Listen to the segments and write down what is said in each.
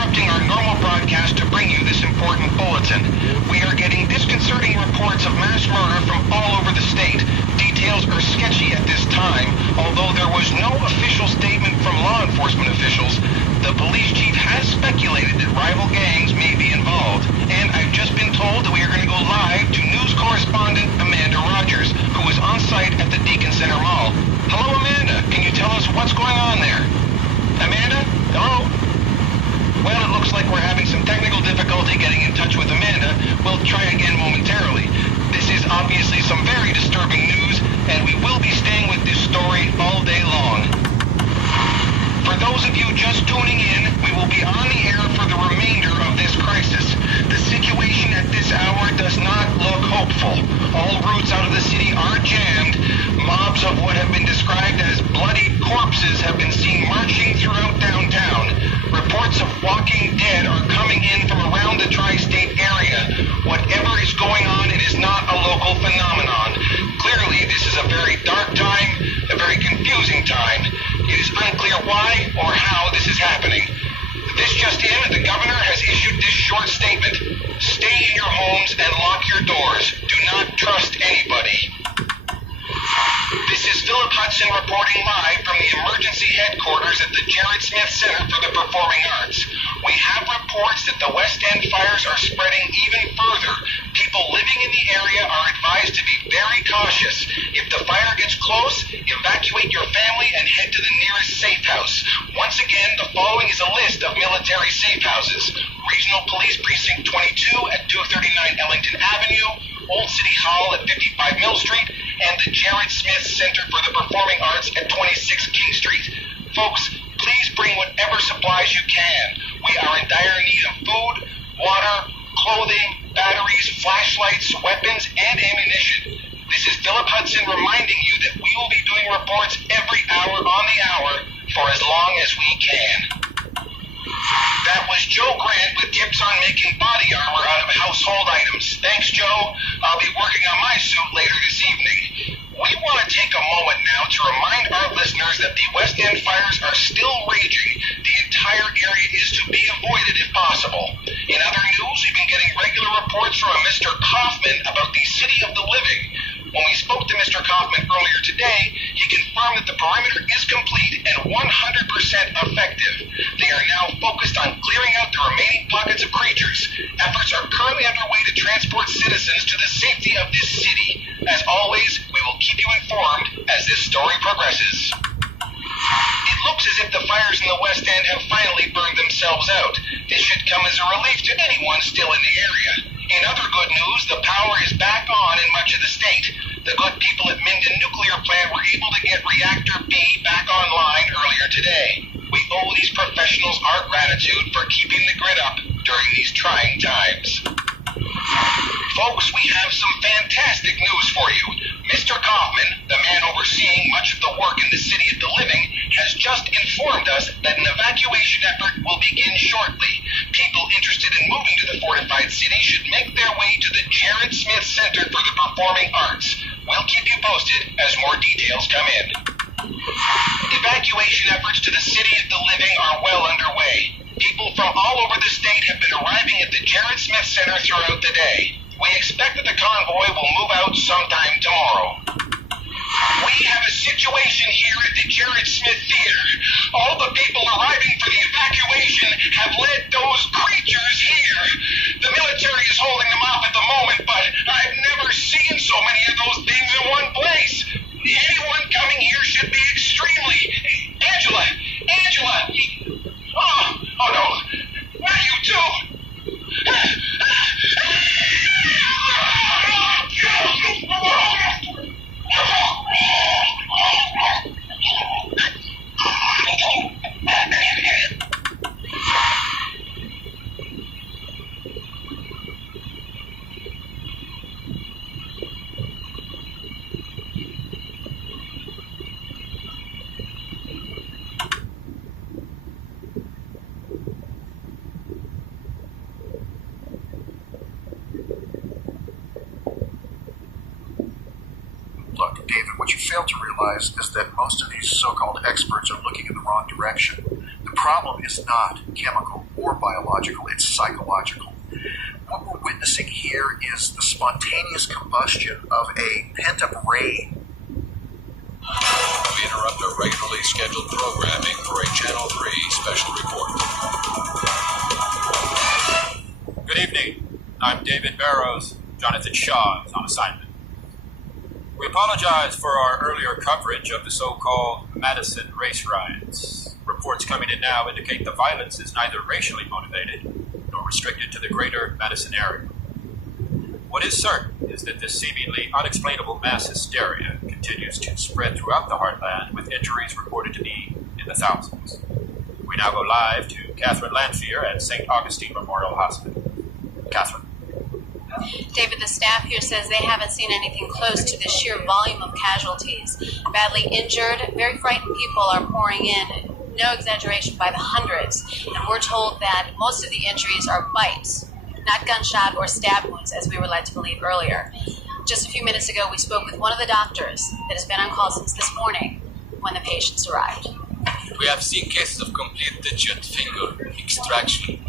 interrupting our normal broadcast to bring you this important bulletin. We are getting disconcerting reports of mass murder from all over the state. Details are sketchy at this time, although there was no official statement from law enforcement officials. The police chief has speculated that rival gangs may be involved. And I've just been told that we are going to go live to news correspondent Amanda Rogers, who is on site at the Deacon Center Mall. Hello, Amanda. Can you tell us what's going on there? Amanda? Hello? Well, it looks like we're having some technical difficulty getting in touch with Amanda. We'll try again momentarily. This is obviously some very disturbing news, and we will be staying with this story all day long. For those of you just tuning in, we will be on the air for the remainder of this crisis. The situation at this hour does not look hopeful. All routes out of the city are jammed. Mobs of what have been described as bloodied corpses have been seen marching throughout downtown. Reports of walking dead are coming in from around the tri-state area. Whatever is going on, it is not a local phenomenon. Clearly, this is a very dark time, a very confusing time. It is unclear why or how this is happening. This just in, the governor has issued this short statement. Stay in your homes and lock your doors. Do not trust anybody. This is Philip Hudson reporting live from the emergency headquarters at the Jared Smith Center for the Performing Arts. We have reports that the West End fires are spreading even further. People living in the area are advised to be very cautious. If the fire gets close, evacuate your family and head to the nearest safe house. Once again, the following is a list of military safe houses. Regional Police Precinct 22 at 239 Ellington Avenue, Old City Hall at 55 Mill Street, and the Jared Smith Center for the Performing Arts at 26 King Street. Folks, please bring whatever supplies you can. We are in dire need of food, water, clothing, batteries, flashlights, weapons, and ammunition. This is Philip Hudson reminding you that we will be doing reports every hour on the hour for as long as we can. That was Joe Grant with tips on making body armor out of household items. Thanks, Joe. I'll be working on my suit later this evening. We want to take a moment now to remind our listeners that the West End fires are still raging. The entire area is to be avoided if possible. In other news, we've been getting regular reports from a Mr. Kaufman about the City of the Living. When we spoke to Mr. Kaufman earlier today, he confirmed that the perimeter is complete and 100% effective. They are now focused on clearing out the remaining pockets of creatures. Efforts are currently underway to transport citizens to the safety of this city. As always, we will keep you informed as this story progresses. It looks as if the fires in the West End have finally burned themselves out. This should come as a relief to anyone still in the area. In other good news, the power is back on in much of the state. The good people at Minden Nuclear Plant were able to get Reactor B back online earlier today. We owe these professionals our gratitude for keeping the grid up during these trying times. Folks, we have some fantastic news for you. Mr. Kaufman, the man overseeing much of the work in the City of the Living, has just informed us that an evacuation effort will begin shortly. People interested in moving to the fortified city should make their way to the Jared Smith Center for the Performing Arts. We'll keep you posted as more details come in. Evacuation efforts to the City of the Living are well underway. People from all over the state have been arriving at the Jared Smith Center throughout the day. We expect that the convoy will move out sometime tomorrow. We have a situation here at the Jared Smith Theater. All the people arriving for the evacuation have led those creatures here. The military is holding them off at the moment, but I've never seen so many of those things in one place. Anyone coming here should be extremely... Angela! Oh no! Not you too! Look, David, what you fail to realize is that most of these so-called experts are looking in the wrong direction. The problem is not chemical or biological, it's psychological. What we're witnessing here is the spontaneous combustion of a pent-up rage. We interrupt our regularly scheduled programming for a Channel 3 special report. Good evening. I'm David Barrows. Jonathan Shaw is on assignment. We apologize for our earlier coverage of the so-called Madison race riots. Reports coming in now indicate the violence is neither racially motivated nor restricted to the greater Madison area. What is certain is that this seemingly unexplainable mass hysteria continues to spread throughout the heartland, with injuries reported to be in the thousands. We now go live to Catherine Lanphier at St. Augustine Memorial Hospital. Catherine. David, the staff here says they haven't seen anything close to the sheer volume of casualties. Badly injured, very frightened people are pouring in, no exaggeration, by the hundreds. And we're told that most of the injuries are bites, not gunshot or stab wounds, as we were led to believe earlier. Just a few minutes ago, we spoke with one of the doctors that has been on call since this morning when the patients arrived. We have seen cases of complete digit finger extraction,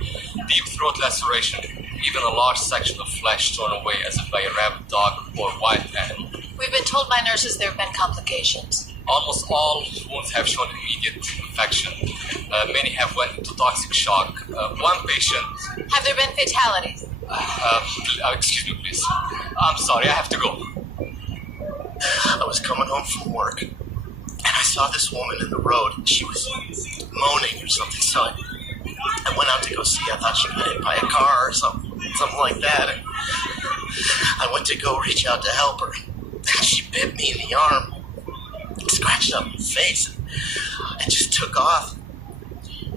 deep throat laceration, even a large section of flesh torn away as if by a rabid dog or white animal. We've been told by nurses there have been complications. Almost all wounds have shown immediate infection. Many have went into toxic shock. One patient... Have there been fatalities? Excuse me, please. I'm sorry, I have to go. I was coming home from work, and I saw this woman in the road. She was moaning or something, so I went out to go see. I thought she got hit by a car or something like that. And I went to go reach out to help her. And she bit me in the arm, scratched up my face, and just took off.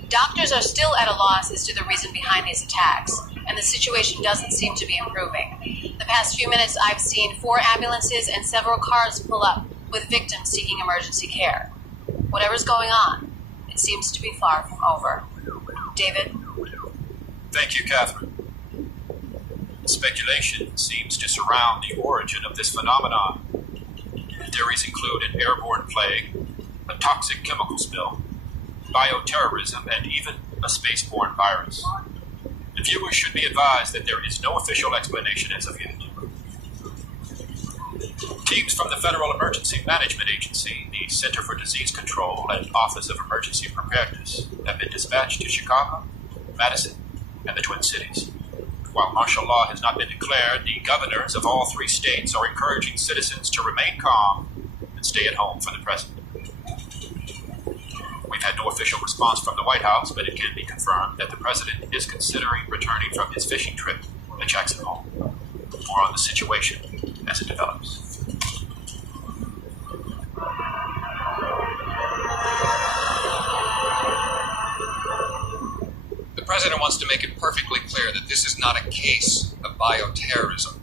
Doctors are still at a loss as to the reason behind these attacks, and the situation doesn't seem to be improving. The past few minutes, I've seen 4 ambulances and several cars pull up with victims seeking emergency care. Whatever's going on, it seems to be far from over. David? Thank you, Catherine. Speculation seems to surround the origin of this phenomenon. Theories include an airborne plague, a toxic chemical spill, bioterrorism, and even a spaceborne virus. The viewers should be advised that there is no official explanation as of yet. Teams from the Federal Emergency Management Agency, the Center for Disease Control, and Office of Emergency Preparedness have been dispatched to Chicago, Madison, and the Twin Cities. While martial law has not been declared, the governors of all 3 states are encouraging citizens to remain calm and stay at home for the present. We've had no official response from the White House, but it can be confirmed that the president is considering returning from his fishing trip at Jackson Hole. More on the situation as it develops. The president wants to make it perfectly clear that this is not a case of bioterrorism.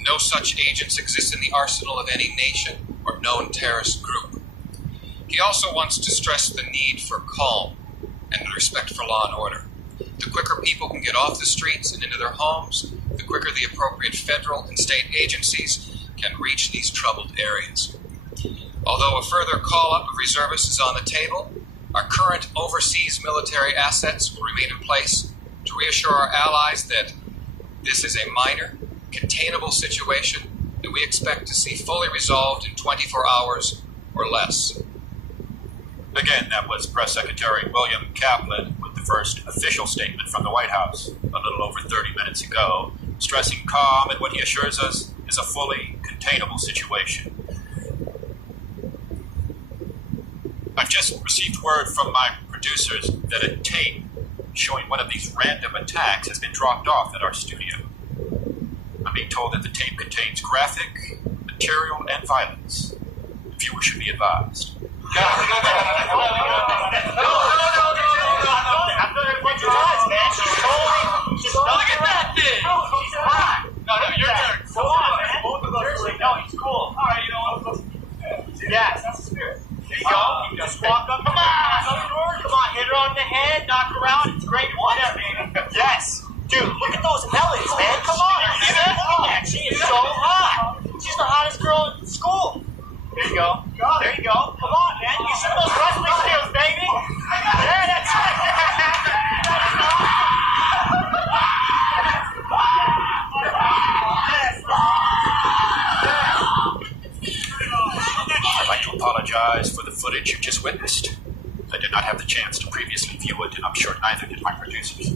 No such agents exist in the arsenal of any nation or known terrorist group. He also wants to stress the need for calm and respect for law and order. The quicker people can get off the streets and into their homes, the quicker the appropriate federal and state agencies can reach these troubled areas. Although a further call-up of reservists is on the table, our current overseas military assets will remain in place to reassure our allies that this is a minor, containable situation that we expect to see fully resolved in 24 hours or less. Again, that was Press Secretary William Kaplan with the first official statement from the White House a little over 30 minutes ago, stressing calm and what he assures us is a fully containable situation. I've just received word from my producers that a tape showing one of these random attacks has been dropped off at our studio. I'm being told that the tape contains graphic, material, and violence. The viewer should be advised. No. After what you guys, man, she's totally. Just look at that thing. She's hot. No, your turn. Go on, man. Both of us. No, he's cool. All right, you know. Yes, that's the spirit. There you go. You just walk up. Come on, hit her on the head, knock her out. It's great. Whatever. Yes. Dude, look at those bellies, man. Come on. See that? Look at that. She is so hot. She's the hottest girl in school. There you go. There you go. Come on, man. You should those wrestling skills, baby. Yeah, that's right. footage you just witnessed. I did not have the chance to previously view it, and I'm sure neither did my producers.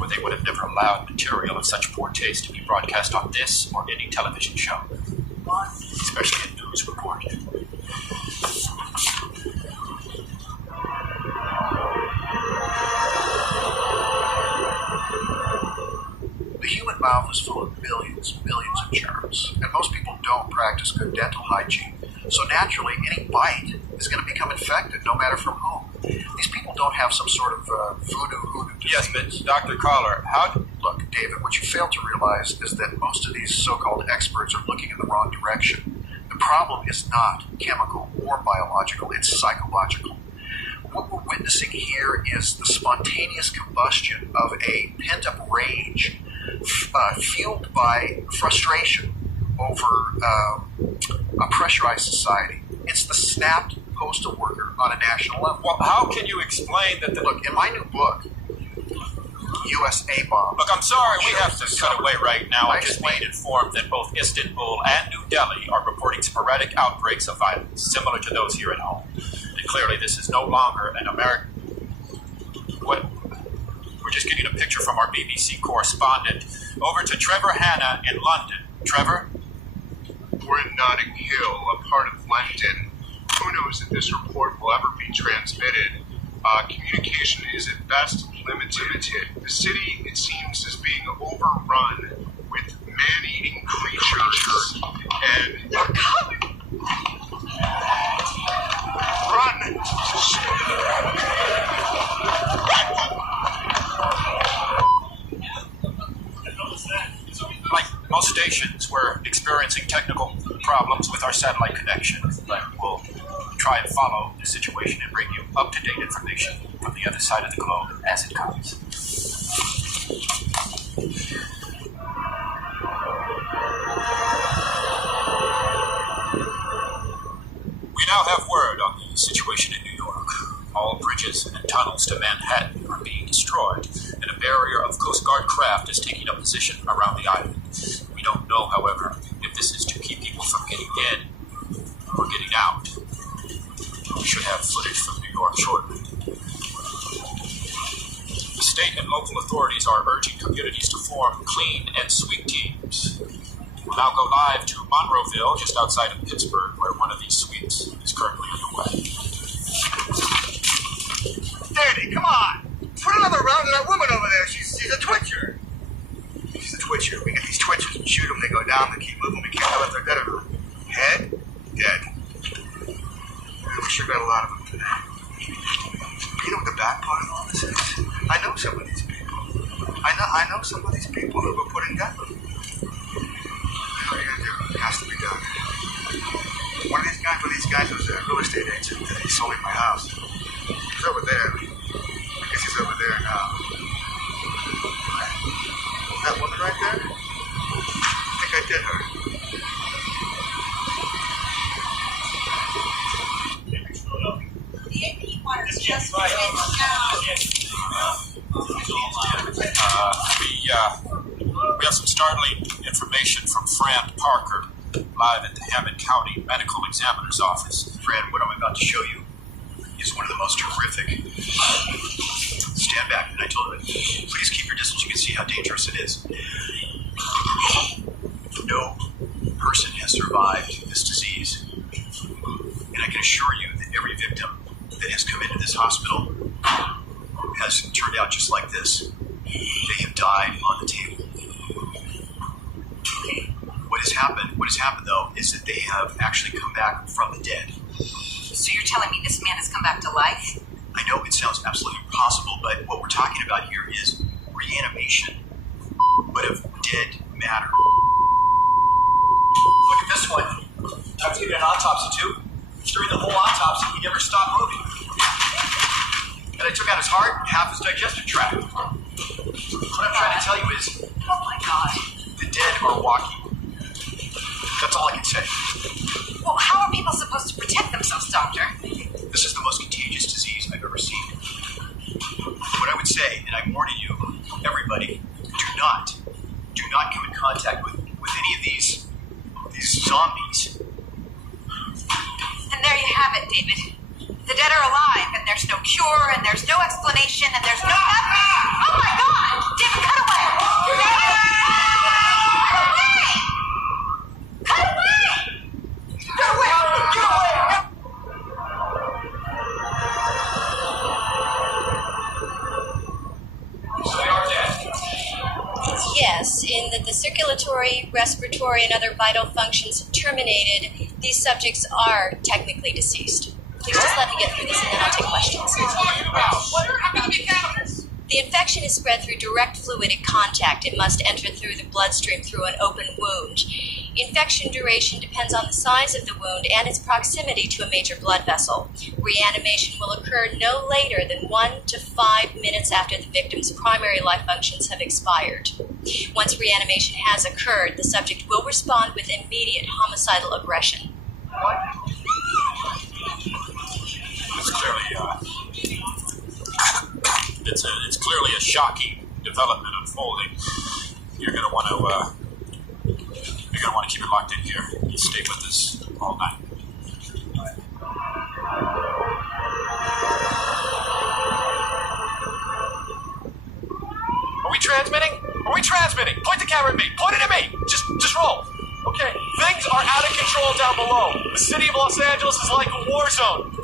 Or they would have never allowed material of such poor taste to be broadcast on this or any television show, especially a news report. The human mouth is full of billions of germs, and most people don't practice good dental hygiene. So naturally, any bite is going to become infected, no matter from whom. These people don't have some sort of hoodoo disease. Yes, but Dr. Collar, how... Look, David, what you fail to realize is that most of these so-called experts are looking in the wrong direction. The problem is not chemical or biological, it's psychological. What we're witnessing here is the spontaneous combustion of a pent-up rage fueled by frustration over a pressurized society. It's the snapped postal worker on a national level. Well, how can you explain that the... Look, in my new book, USA Bomb... Look, I'm sorry, we have to cut away right now. I just been informed that both Istanbul and New Delhi are reporting sporadic outbreaks of violence, similar to those here at home. And clearly this is no longer an American... What? We're just getting a picture from our BBC correspondent. Over to Trevor Hanna in London. Trevor? We're in Notting Hill, a part of London. Who knows if this report will ever be transmitted? Communication is at best limited. The city, it seems, is being overrun with man-eating creatures, and they're coming! Run! Like most stations, we're experiencing technical problems with our satellite connection, but we'll try and follow the situation and bring you up-to-date information from the other side of the globe as it comes. We now have word on the situation in New York. All bridges and tunnels to Manhattan are being destroyed, and a barrier of Coast Guard craft is taking up position around the island. We don't know, however, if this is to keep people from getting in or getting out. We should have footage from New York shortly. The state and local authorities are urging communities to form clean and sweep teams. We'll now go live to Monroeville, just outside of Pittsburgh, where one of these sweeps is currently underway. Danny, come on! Put another round of that woman over there. She's a twitcher. She's a twitcher. We get these twitchers and shoot them. They go down. They keep moving. We can't tell if they're dead or not. Head? Dead. We sure got a lot of them today. You know what the bad part of all this is? I know some of these people. I know some of these people who were put in death. What are you gonna do? It has to be done. One of these guys was a real estate agent. He sold me my house. He's over there. I guess he's over there now. That woman right there? I think I did her. We have some startling information from Fran Parker, live at the Hammond County Medical Examiner's Office. Fran, what I'm about to show you is one of the most horrific. Stand back, and I told him, please keep your distance. You can see how dangerous it is. No person has survived this disease. And I can assure you that every victim that has come into this hospital has turned out just like this. They have died on the table. What has happened though, is that they have actually come back from the dead. So you're telling me this man has come back to life? I know it sounds absolutely impossible, but what we're talking about here is reanimation, but of dead matter. Look at this one. I've taken an autopsy too. During the whole autopsy, he never stopped moving. And I took out his heart and half his digestive tract. What I'm trying to tell you is, Oh my God. the dead are walking. That's all I can say. Well, how are people supposed to protect themselves, Doctor? This is the most contagious disease I've ever seen. What I would say, and I'm warning you, everybody, do not come in contact with any of these zombies. And they're there you have it, David. The dead are alive, and there's no cure, and there's no explanation, and there's no nothing. Oh my God! David, cut away! Cut away! Get away! Get away! Yes, in that the circulatory, respiratory, and other vital functions terminated, these subjects are technically deceased. Please just let me get through this and then I'll take questions. What happened to be cannabis? The infection is spread through direct fluidic contact. It must enter through the bloodstream through an open wound. Infection duration depends on the size of the wound and its proximity to a major blood vessel. Reanimation will occur no later than 1 to 5 minutes after the victim's primary life functions have expired. Once reanimation has occurred, the subject will respond with immediate homicidal aggression. It's clearly, it's clearly a shocking development unfolding. You're gonna want to keep it locked in here. You stay with us all night. Are we transmitting? Are we transmitting? Point the camera at me. Point it at me. Just roll. Okay. Things are out of control down below. The city of Los Angeles is like a war zone.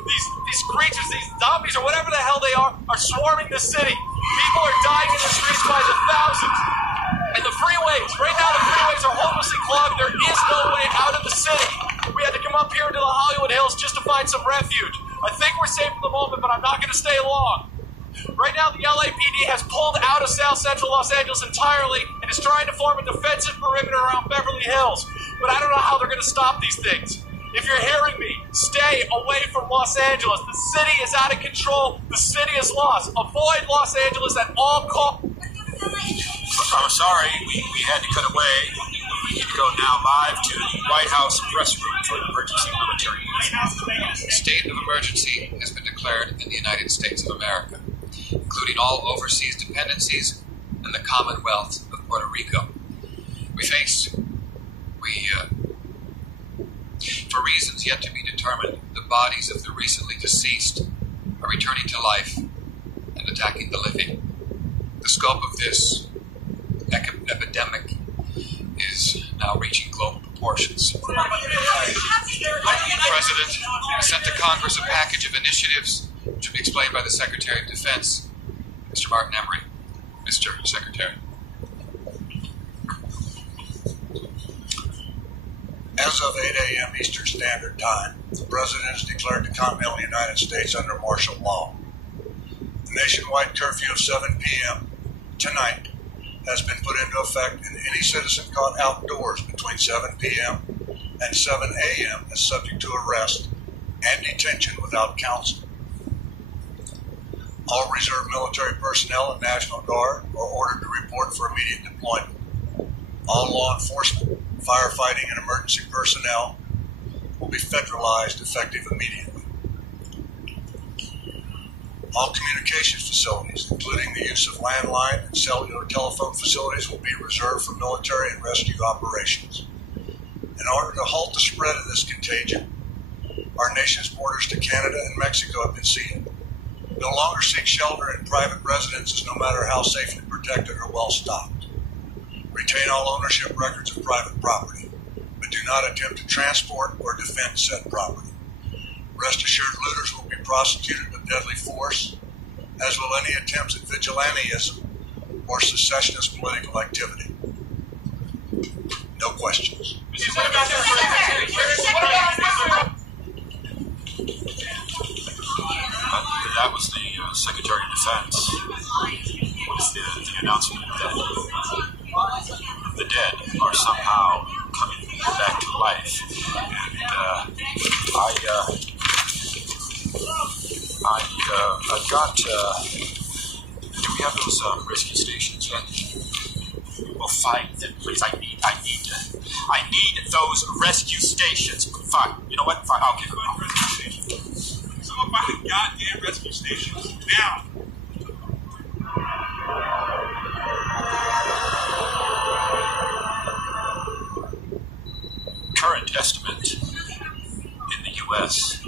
These creatures, these zombies, or whatever the hell they are swarming the city. People are dying in the streets by the thousands. And the freeways, right now the freeways are hopelessly clogged. There is no way out of the city. We had to come up here into the Hollywood Hills just to find some refuge. I think we're safe for the moment, but I'm not going to stay long. Right now, the LAPD has pulled out of South Central Los Angeles entirely and is trying to form a defensive perimeter around Beverly Hills. But I don't know how they're going to stop these things. If you're hearing me, stay away from Los Angeles. The city is out of control. The city is lost. Avoid Los Angeles at all costs. I'm sorry, we had to cut away. We need to go now live to the White House press room for an emergency military briefing. A state of emergency has been declared in the United States of America, including all overseas dependencies and the Commonwealth of Puerto Rico. For reasons yet to be determined, the bodies of the recently deceased are returning to life and attacking the living. The scope of this epidemic is now reaching global proportions. The President has sent to Congress a package of initiatives which will be explained by the Secretary of Defense, Mr. Martin Emery. Mr. Secretary. As of 8 a.m. Eastern Standard Time, the President has declared the continental United States under martial law. The nationwide curfew of 7 p.m. tonight has been put into effect, and any citizen caught outdoors between 7 p.m. and 7 a.m. is subject to arrest and detention without counsel. All reserve military personnel and National Guard are ordered to report for immediate deployment. All law enforcement, firefighting, and emergency personnel will be federalized effective immediately. All communications facilities, including the use of landline and cellular telephone facilities, will be reserved for military and rescue operations. In order to halt the spread of this contagion, our nation's borders to Canada and Mexico have been sealed. No longer seek shelter in private residences, no matter how safely protected or well stocked. Retain all ownership records of private property, but do not attempt to transport or defend said property. Rest assured, looters will be prosecuted with deadly force, as will any attempts at vigilantism or secessionist political activity. No questions. That was the Secretary of Defense with the announcement that the dead are somehow coming back to life. And I've got, do we have those rescue stations yet? Well, find them, please. I need those rescue stations. Fine. You know what? Fine. I'll give them rescue stations. Someone find the goddamn rescue stations now. Current estimate in the U.S.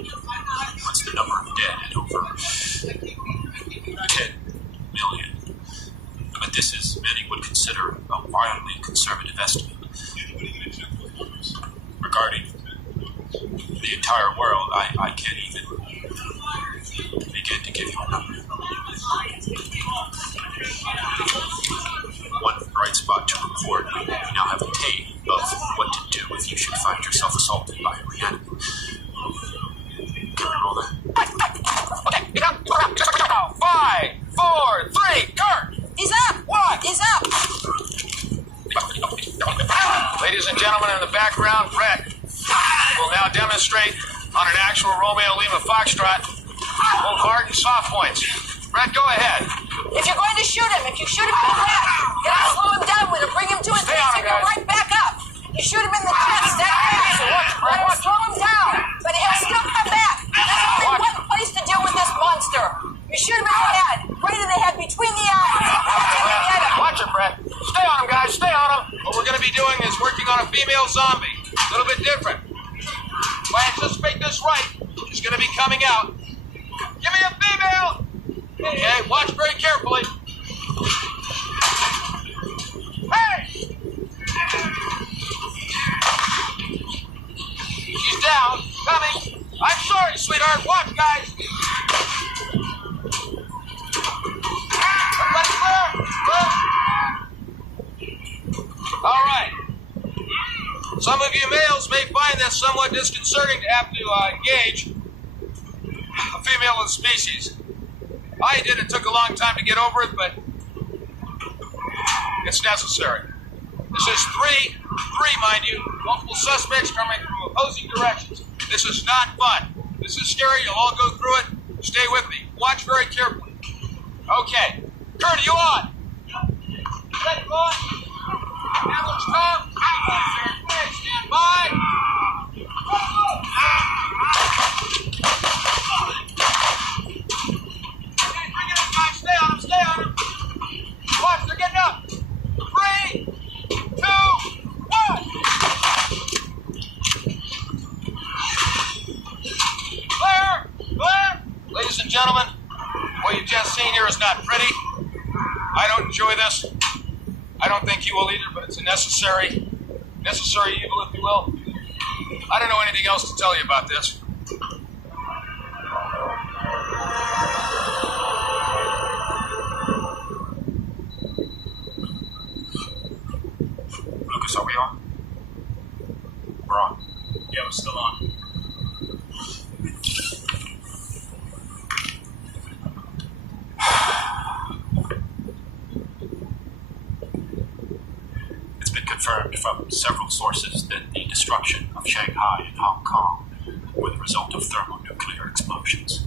But this is, many would consider, a wildly conservative estimate. Regarding the entire world, I can't even begin to give you a number. One bright spot to report, we now have a tape of what to do if you should find yourself assaulted by a reanimate. Can we roll that? Okay, 5, 4, 3, Kurt! He's up! What? He's up! Ladies and gentlemen, in the background, Brett will now demonstrate on an actual Romeo Lima Foxtrot, both hard and soft points. Brett, go ahead. If you're going to shoot him, if you shoot him in the neck, you gotta slow him down with it. Bring him to his Stay knees on and him, go guys. right back up. You shoot him in the chest, that fast. Slow him down, but he'll still come back. There's only one place to deal with this monster. You shoot him in the head, right in the head, between the eyes. Get him. Watch it, Brett. Stay on him, guys. Stay on him. What we're going to be doing is working on a female zombie. A little bit different. If I anticipate this right, she's going to be coming out. Give me a female! Okay, watch very carefully. Hey! She's down. Coming. I'm sorry, sweetheart. Watch, guys. Everybody clear? Clear? All right. Some of you males may find this somewhat disconcerting to have to engage a female of the species. I did. It took a long time to get over it, but it's necessary. This is three, mind you, multiple suspects coming from opposing directions. This is not fun. This is scary. You'll all go through it. Stay with me. Watch very carefully. Okay. Kurt, are you on? Ready, boy? Ambulance come. Stand by. Stay on him, stay on him. Watch, they're getting up. 3, 2, 1. Clear, clear. Ladies and gentlemen, what you've just seen here is not pretty. I don't enjoy this. I don't think you will either, but it's a necessary evil, if you will. I don't know anything else to tell you about this. Lucas, are we on? We're on. Yeah, we're still on. It's been confirmed from several sources that the destruction of Shanghai and Hong Kong were the result of thermonuclear explosions.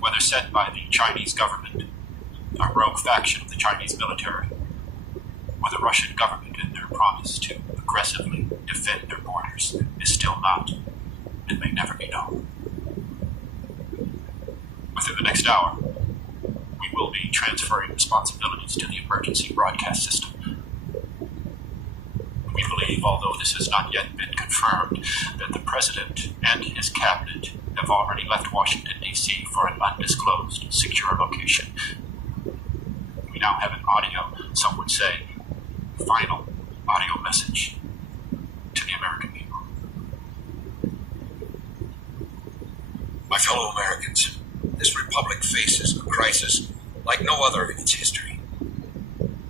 Whether sent by the Chinese government, a rogue faction of the Chinese military, or the Russian government in their promise to aggressively defend their borders, is still not and may never be known. Within the next hour, we will be transferring responsibilities to the emergency broadcast system. We believe, although this has not yet been confirmed, that the President and his cabinet have already left Washington, D.C. for an undisclosed, secure location. We now have an audio, some would say, final audio message to the American people. My fellow Americans, this republic faces a crisis like no other in its history.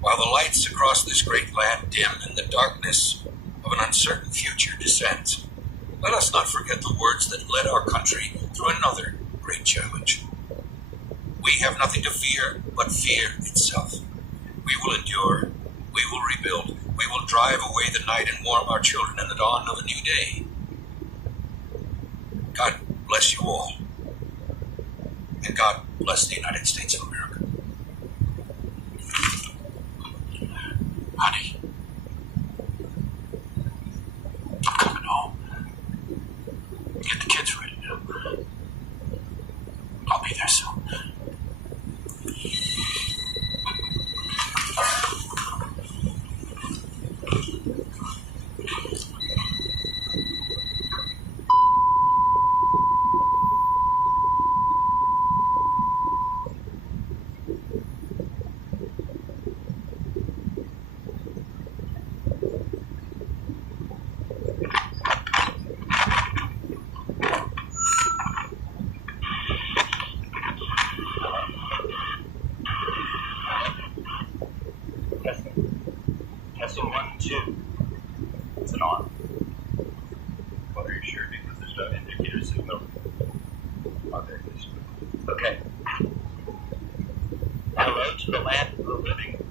While the lights across this great land dim and the darkness of an uncertain future descends, let us not forget the words that led our country through another great challenge. We have nothing to fear but fear itself. We will endure. We will rebuild. We will drive away the night and warm our children in the dawn of a new day. God bless you all. And God bless the United States of America. Honey, I'm coming home. Get the kids ready now. I'll be there soon. Testing. Testing 1, 2. It's an on. Well, are you sure? Because there's no indicator signal. Oh, there it is. Okay. Hello to the land of the living.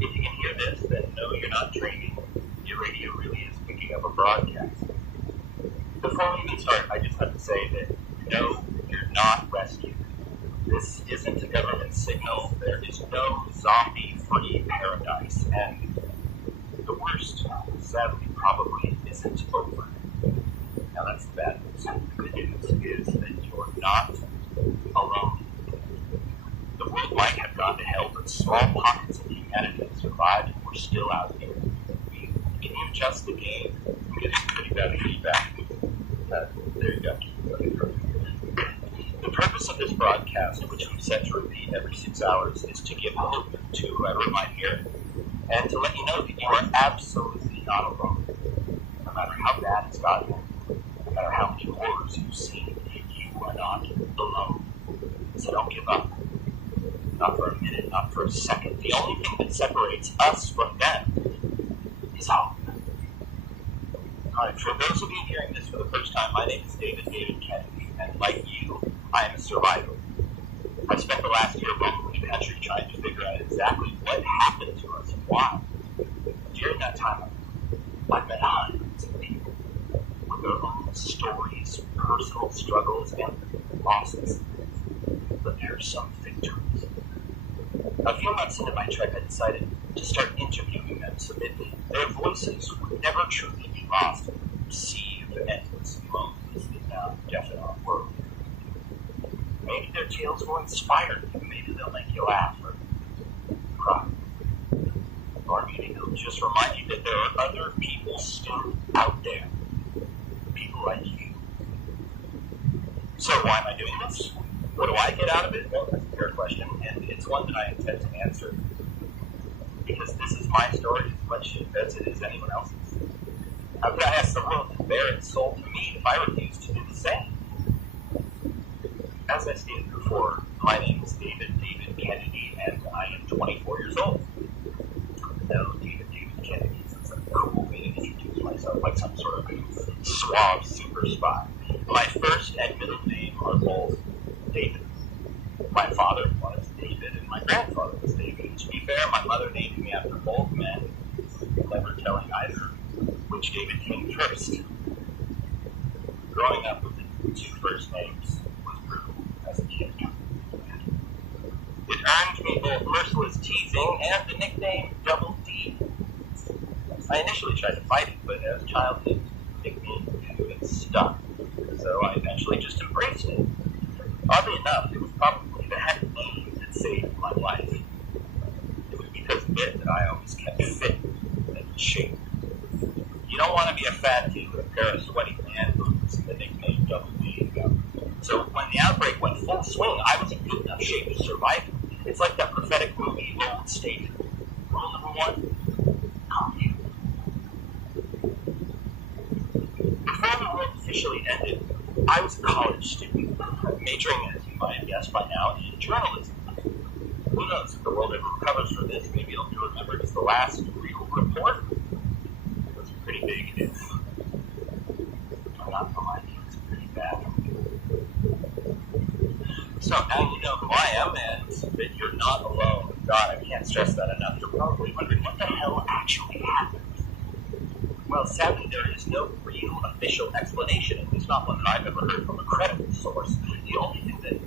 If you can hear this, then no, you're not dreaming. Your radio really is picking up a broadcast. Before we even start, I just have to say that no, you're not rescued. This isn't a government signal. There is no zombie-free paradise, and the worst, sadly, probably isn't over. Now that's the bad news. The good news is that you're not alone. The world might have gone to hell, but small pockets of humanity have survived, and we're still out here. Can you adjust the gain? I'm getting pretty bad feedback. There you go. Okay, perfect. The purpose of this broadcast, which we set to repeat every 6 hours, is to give hope to whoever might hear it, and to let you know that you are absolutely not alone. No matter how bad it's gotten, no matter how many horrors you've seen, you are not alone. So don't give up. Not for a minute, not for a second. The only thing that separates us from them is hope. Alright, for those of you hearing this for the first time, my name is David Kennedy, and like you, I am a survivor. I spent the last year roaming the country trying to figure out exactly what happened to us and why. During that time, I've met hundreds of people with their own stories, personal struggles, and losses. But there are some victories. A few months into my trek, I decided to start interviewing them so that their voices would never truly be lost in the sea of endless loneliness that now deafen our world. Maybe their tales will inspire you. Maybe they'll make you laugh or cry. Or maybe they'll just remind you that there are other people still out there. People like you. So why am I doing this? What do I get out of it? Well, that's a fair question, and it's one that I intend to answer. Because this is my story as much as it is anyone else's. How could I ask the world to bear its soul to me if I refuse to do the same? As I stated before, my name is David Kennedy, and I am 24 years old. No, David Kennedy is a cool way to introduce myself, like some sort of suave super spy. My first and middle name are both David. My father was David, and my grandfather was David. And to be fair, my mother named me after both men, never telling either which David came first. Growing up with the two first names was brutal as a kid. It earned me both merciless teasing and the nickname Double D. I initially tried to fight it, but as childhood nicknames do, it stuck. So I eventually just embraced it. Oddly enough, it was probably that name that saved my life. It was because of it that I always kept fit and in shape. You don't want to be a fat kid with a pair of sweaty man boots and the nickname Double D. So when the outbreak went full swing, I was in good enough shape to survive it. It's like that prophetic movie Old stated. Rule number 1, calm you. Before the world officially ended, I was a college student, majoring, as you might have guessed by now, in journalism. Who knows, if the world ever recovers from this, maybe it'll be remembered as the last real report. It was pretty big, and it's not for my kids, pretty bad. So now you know who I am, and that you're not alone. God, I can't stress that enough. You're probably wondering what the hell actually happened. Well, sadly, there is no real official explanation, at least not one that I've ever heard from a credible source. The only thing that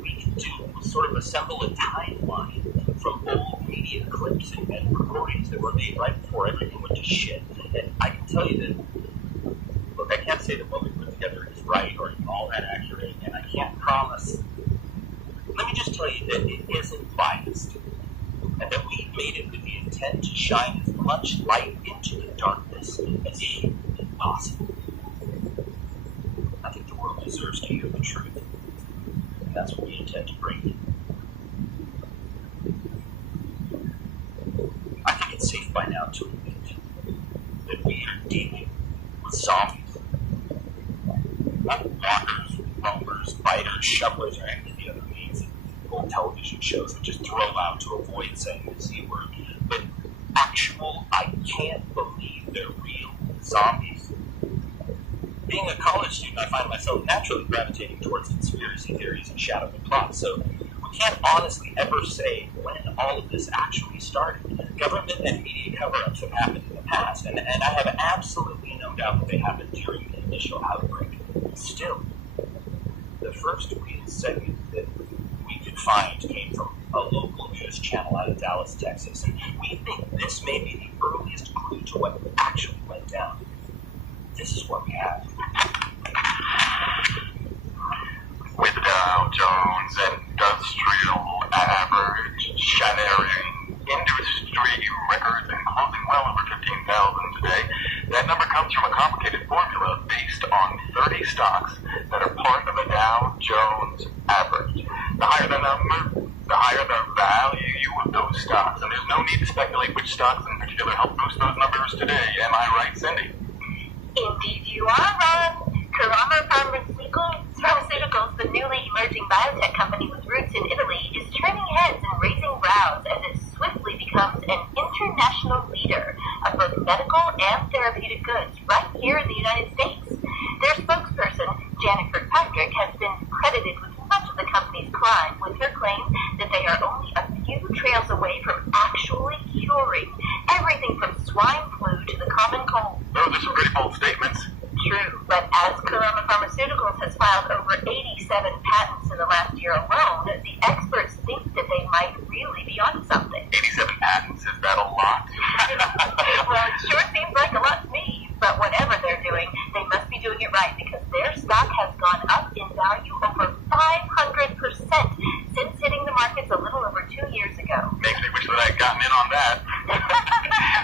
we can do was sort of assemble a timeline from old media clips and recordings that were made right before everything went to shit. And I can tell you that, look, I can't say that what we put together is right or even all that accurate, and I can't promise. Let me just tell you that it isn't biased, and that we made it with the intent to shine as much light into the darkness as humanly possible. I think the world deserves to hear the truth, and that's what we intend to bring. I think it's safe by now to admit that we are dealing with zombies. Not walkers, roamers, biters, shovelers, or any of the other means that people on television shows that just throw out to avoid saying the Z word. But actual, I can't believe they're real zombies. Being a college student, I find myself naturally gravitating towards conspiracy theories and shadowy plots, so we can't honestly ever say when all of this actually started. Government and media cover-ups have happened in the past, and I have absolutely no doubt that they happened during the initial outbreak. Still, the first real segment that we could find came from a local news channel out of Dallas, Texas, and we think this may be the earliest clue to what actually went down. This is what we have. With Dow Jones Industrial Average shattering industry records and closing well over 15,000 today, that number comes from a complicated formula based on 30 stocks that are part of a Dow Jones average. The higher the number, the higher the value of those stocks, and there's no need to speculate which stocks in particular help boost those numbers today. Am I right, Cindy? Indeed you are, Ron. Kurama Pharmaceuticals, the newly emerging biotech company with roots in Italy, is turning heads and raising brows as it swiftly becomes an international leader of both medical and therapeutic goods right here in the United States. Their spokesperson, Janet Kirkpatrick, has been credited with much of the company's climb, with her claim that they are only a few trails away from actually curing everything from swine flu to the common cold. Those are some pretty bold statements. True, but as Kurama Pharmaceuticals has filed over 87 patents in the last year alone, the experts think that they might really be onto something. 87 patents, is that a lot? Well, it sure seems like a lot to me, but whatever they're doing, they must be doing it right because their stock has gone up in value over 500% since hitting the markets a little over 2 years ago. Makes me wish that I had gotten in on that.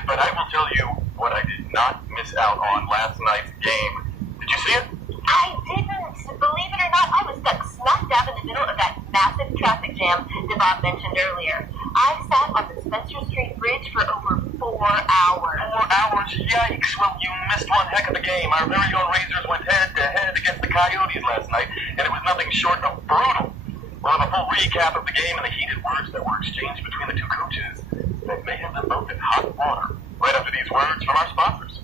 But I will tell you what I did not miss out on last night's game. Did you see it? I didn't. Believe it or not, I was stuck smack dab in the middle of that massive traffic jam that Bob mentioned earlier. I sat on the Spencer Street Bridge for over 4 hours. 4 hours? Yikes. Well, you missed one heck of a game. Our very own Razors went head-to-head against the Coyotes last night, and it was nothing short of brutal. We'll have a full recap of the game and the heated words that were exchanged between the two coaches that may have been both in hot water. Right after these words from our sponsors.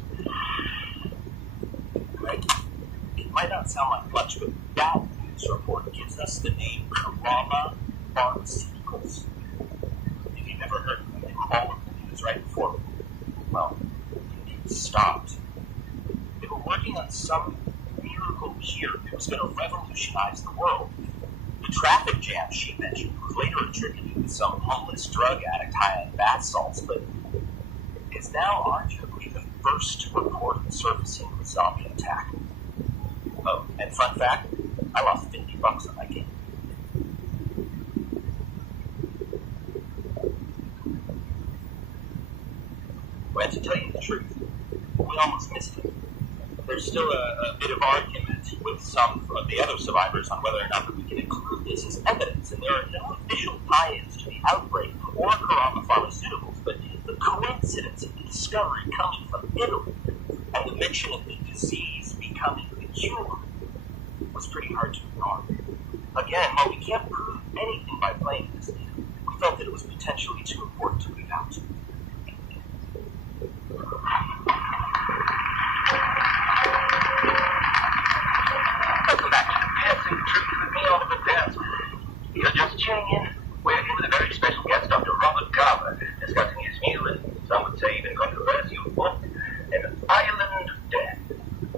It might not sound like much, but that news report gives us the name Kurama Pharmaceuticals. If you've never heard of them, they were all over the news right before, well, it stopped. They were working on some miracle cure that was going to revolutionize the world. The traffic jam she mentioned was later attributed to some homeless drug addict high on bath salts, but is now arguably the first reported surfacing of a zombie attack. Oh, and fun fact, I lost $50 on that game. Well, to tell you the truth, we almost missed it. There's still a bit of argument with some of the other survivors on whether or not that we can include this as evidence, and there are no official tie-ins to the outbreak or Kurama Pharmaceuticals, but the coincidence of the discovery coming from Italy and the mention of the disease becoming the cure was pretty hard to ignore. Again, while we can't prove anything by playing this, we felt that it was potentially too important to leave out. Welcome back to the Passing Truth with me, Oliver Dance. You're just tuning in. We're here with a very special guest, Dr. Robert Garber, discussing his new and some would say even controversial book, An Island of Death,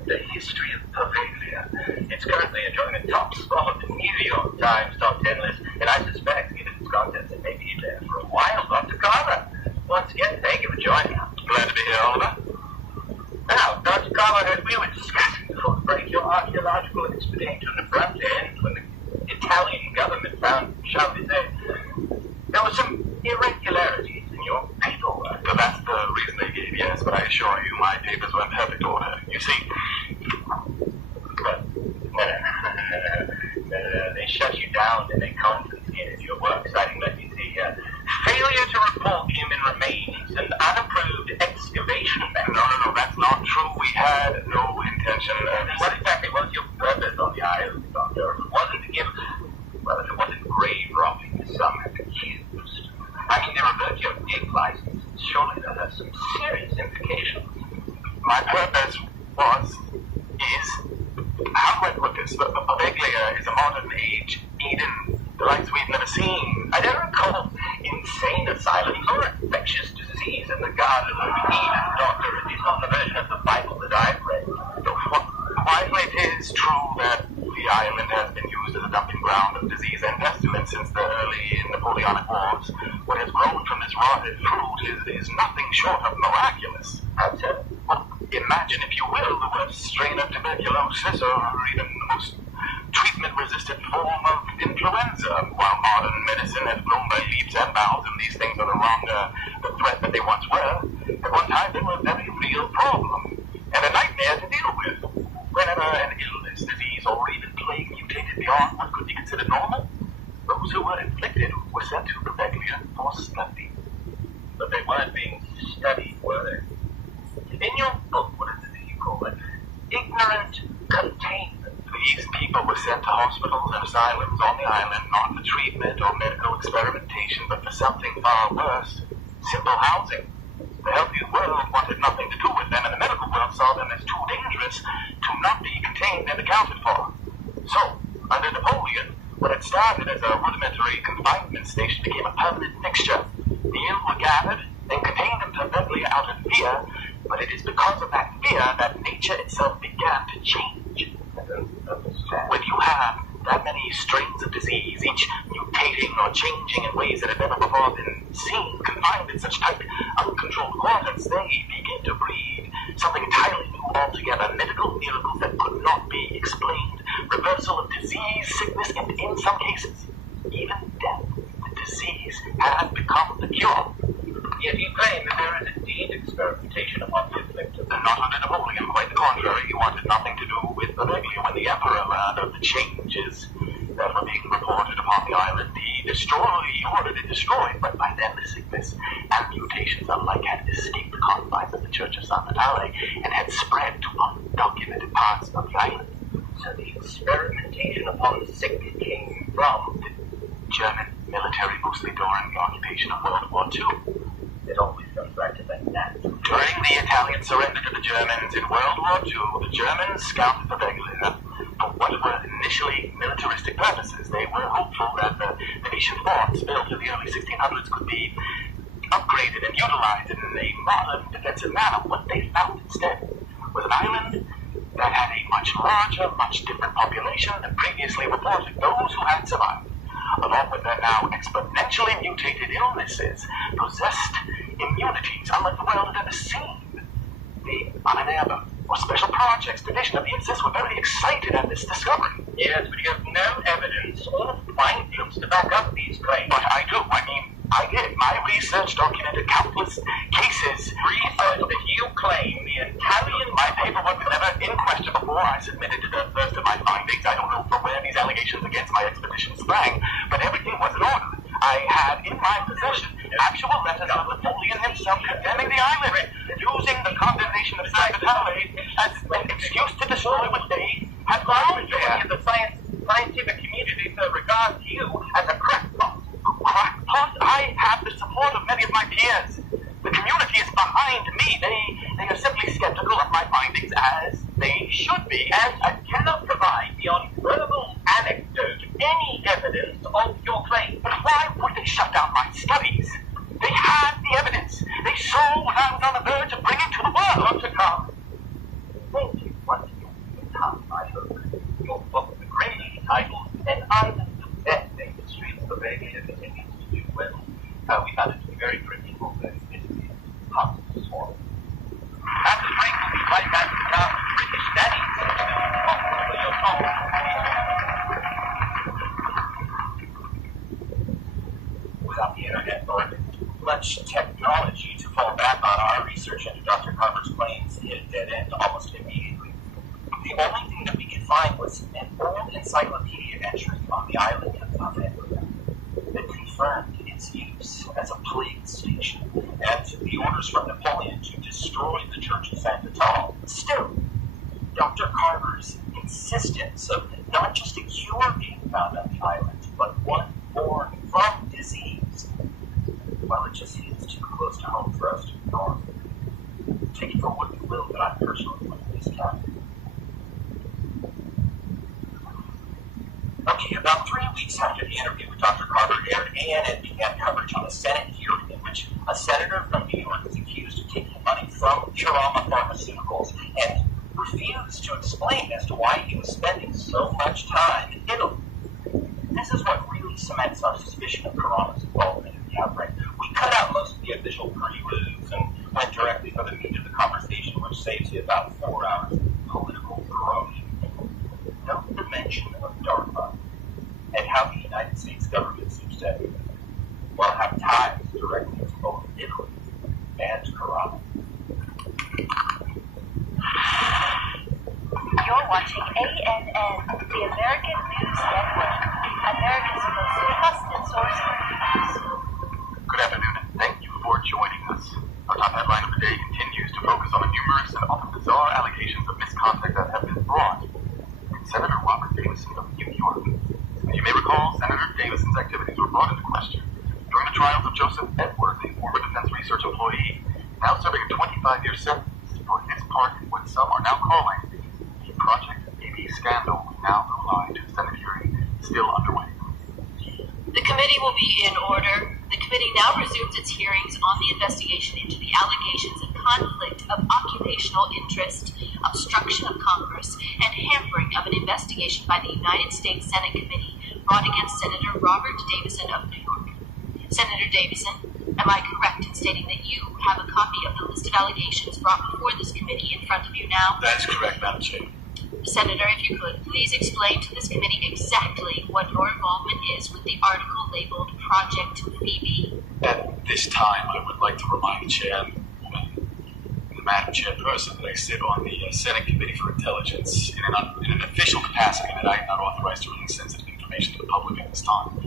The History of Pavalia. It's currently enjoying a top spot in the New York Times top 10 list, and I suspect, given its contents, it may be there for a while. Dr. Garber, once again, thank you for joining us. Glad to be here, Oliver. Now, Dr. Garber, as we were discussing before the break, your archaeological expedition to the front end when the Italian government found, shall we say, there were some irregularities in your paperwork. So that's the reason they gave, yes, but I assure you my papers were in perfect order. You see, but, they shut you down and they confiscated your work, citing that you see failure to report human remains and unapproved excavation methods. No, that's not true. We had no intention of... What exactly was your purpose on the island, Doctor? It wasn't to give... Well, if it wasn't grave robbing, gig license. Surely that has some serious implications. My purpose is, how do I put this? Baveglia is a modern age Eden, the likes we've never seen. I don't recall insane asylums or infectious disease in the Garden of Eden, Doctor. It is not the version of the Bible that I've read. While it is true that the island has been used as a dumping ground of disease and pestilence since the early Napoleonic Wars, what has grown from this rotted fruit is nothing short of miraculous. Imagine, if you will, the worst strain of tuberculosis or even the most treatment-resistant form of influenza. While modern medicine has grown by leaps and bounds and these things are no longer the threat that they once were, at one time they were a very real problem and a nightmare to deal with. Whenever an illness, disease, or even plague mutated beyond what could be considered normal, those who were inflicted were sent to Baveglia for study. But they weren't being studied, were they? In your book, what is it that you call it? Ignorant containment. These people were sent to hospitals and asylums on the island, not for treatment or medical experimentation, but for something far worse: simple housing. The healthy world wanted nothing to do with them, and the medical world saw them as too dangerous to not be contained and accounted for. So, under Napoleon, what had started as a rudimentary confinement station became a permanent fixture. The ill were gathered and contained in Baveglia out of fear, but it is because of that fear that nature itself began to change. When you have that many strains of disease, each mutating or changing in ways that have never before been seen, confined in such tight, uncontrolled quarters, they begin to breed something entirely new altogether. Medical miracles that could not be explained, reversal of disease, sickness, and in some cases, even death. The disease had become the cure. Yet you claim that there is indeed experimentation upon the afflicted. Not under Napoleon, quite the contrary. He wanted nothing to do with Baveglia. When the Emperor learned of the changes that were being reported upon the island, he ordered it destroyed, but by then the sickness and mutations alike had escaped the confines of the Church of San Vitale and had spread to undocumented parts of the island. So the experimentation upon the sick came from the German military, mostly during the occupation of World War II. It always comes back to that. During the Italian surrender to the Germans in World War II, the Germans scouted Baveglia for what were initially militaristic purposes. They were hopeful that the Venetian forts built in the early 1600s could be upgraded and utilized in a modern defensive manner. What they found instead was an island that had a much larger, much different population than previously reported. Those who had survived, along with their now exponentially mutated illnesses, possessed immunities unlike the world had ever seen. The UNAMA, or Special Projects Division of the INSIS, were very excited at this discovery. Yes, but you have no evidence or findings to back up these claims. But I do. I did. My research documented countless cases. Research that you claim the Italian... My paperwork was never in question before I submitted to the first of my findings. I don't know from where these allegations against my expedition sprang, but everything was in order. I had in my possession actual letters of Napoleon himself condemning the island, using the condemnation of San Vitale as an excuse to destroy what they had found there. The scientific community regards you as a crackpot. Crackpot? I have the support of many of my peers. The community is behind me. They are simply skeptical of my findings, as they should be. And I cannot provide beyond verbal anecdote any evidence of your claim. But why would they shut down my studies? They had the evidence. They saw what I was on the verge of bringing to the world. Dr. Carver, thank you once again. I hope your book, the great title, An Island of Death in the Streets of Baveglia, continues to do well. We found it to be very critical, very physically positive form. After the break, we'll be right back to our British Daddy. Without the internet or much technology to fall back on, our research into Dr. Carver's claims hit a dead end almost immediately. The only thing that we could find was an old encyclopedia entry on the island of Baveglia that confirmed its use as a plague station and the orders from Napoleon to destroy the Church of San Vitale. Still, Dr. Carver's insistence of not just a cure being found on the island, but one born from disease, well, it just seems too close to home for us to ignore. Take it for what you will, but I'm personally one of these captains. Okay, about 3 weeks after the interview with Dr. Carter aired, ANN began coverage on a Senate hearing in which a senator from New York is accused of taking money from Curama Pharmaceuticals and refused to explain as to why he was spending so much time in Italy. This is what really cements our suspicion of Curama's involvement in the outbreak. We cut out most of the official preludes and went directly for the meat of the conversation, which saves you about 4 hours of political corrosion. No mention of DARPA and how the United States government seems to have ties directly to both Italy and Curama. You're watching ANN, the American News Network, America's most trusted source for news. Good afternoon, and thank you for joining us. Our top headline of the day continues to focus on the numerous and often bizarre allegations of misconduct that have been brought against Senator Robert Davison of New York. As you may recall, Senator Davison's activities were brought into question during the trials of Joseph Edwards, a former Defense Research employee, now serving a 25-year sentence for his part in what some are now calling the Project AB scandal. Now the line to the Senate hearing is still underway. The committee will be in order. The committee now resumes its hearings on the investigation into the allegations of conflict of occupational interest, obstruction of Congress, and hampering of an investigation by the United States Senate Committee brought against Senator Robert Davison of New York. Senator Davison, am I correct in stating that you have a copy of the list of allegations brought before this committee in front of you now? That is correct, Madam Chair. Senator, if you could, please explain to this committee exactly what your involvement is with the article labeled Project Phoebe. At this time, I would like to remind the Chairwoman, the Madam Chairperson, that I sit on the Senate Committee for Intelligence in an official capacity that I am not authorized to release sensitive information to the public at this time.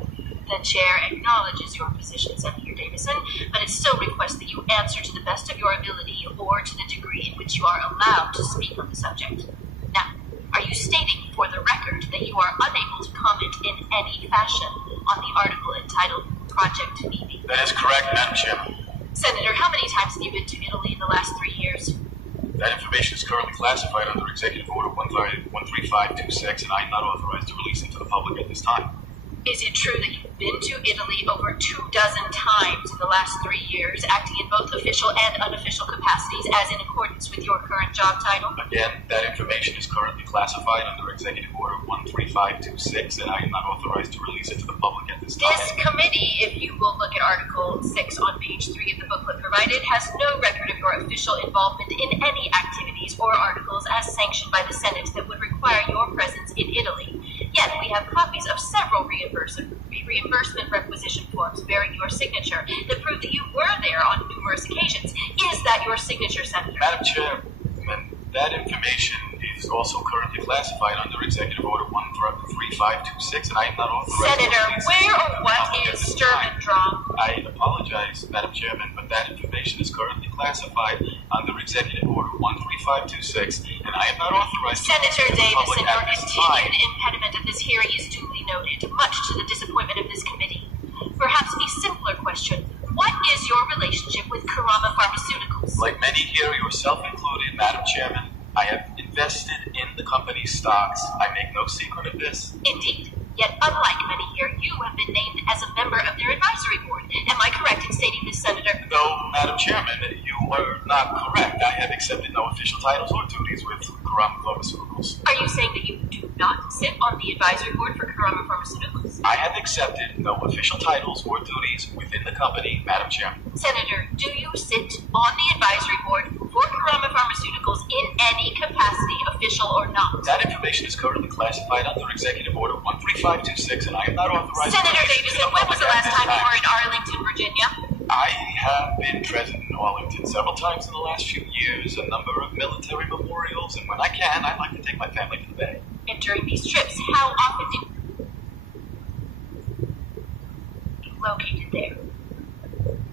The chair acknowledges your position, Senator Davison, but it still requests that you answer to the best of your ability or to the degree in which you are allowed to speak on the subject. Now, are you stating for the record that you are unable to comment in any fashion on the article entitled Project Phoebe? That is correct, Madam Chairman. Senator, how many times have you been to Italy in the last 3 years? That information is currently classified under Executive Order 13526, and I am not authorized to release it to the public at this time. Is it true that you've been to Italy over 24 times in the last 3 years, acting in both official and unofficial capacities as in accordance with your current job title? Again, that information is currently classified under Executive Order 13526, and I am not authorized to release it to the public at this time. This committee, if you will look at Article 6 on page 3 of the booklet provided, has no record of your official involvement in any activities or articles as sanctioned by the Senate that would require your presence in Italy. Yet we have copies of several reimbursement requisition forms bearing your signature that prove that you were there on numerous occasions. Is that your signature, Senator? Madam Chairman, that information is also currently classified under Executive Order 13526, and I am not authorized Senator, to where or what is Sturmendrom? I apologize, Madam Chairman, but that information is currently classified under Executive Order 13526, and I am not authorized Senator to the public Davison, your at this time. continued impediment of this hearing is duly noted, much to the disappointment of this committee. Perhaps a simpler question. What is your relationship with Curama Pharmaceuticals? Like many here, yourself included, Madam Chairman, I have invested in the company's stocks. I make no secret of this. Indeed. Yet, unlike many here, you have been named as a member of their advisory board. Am I correct in stating this, Senator? No, Madam Chairman, you are not correct. I have accepted no official titles or duties with Curama Pharmaceuticals. Are you saying that you do not sit on the advisory board for Curama Pharmaceuticals? I have accepted no official titles or duties within the company, Madam Chairman. Senator, do you sit on the advisory board for Curama Pharmaceuticals in any capacity, official or not? That information is currently classified under Executive Order 13526, and I am not authorized Senator to Davison, when was the last time you were in Arlington, Virginia? I have been present in Arlington several times in the last few years, a number of military memorials, and when I can, I like to take my family to the Bay. And during these trips, how often did you located there?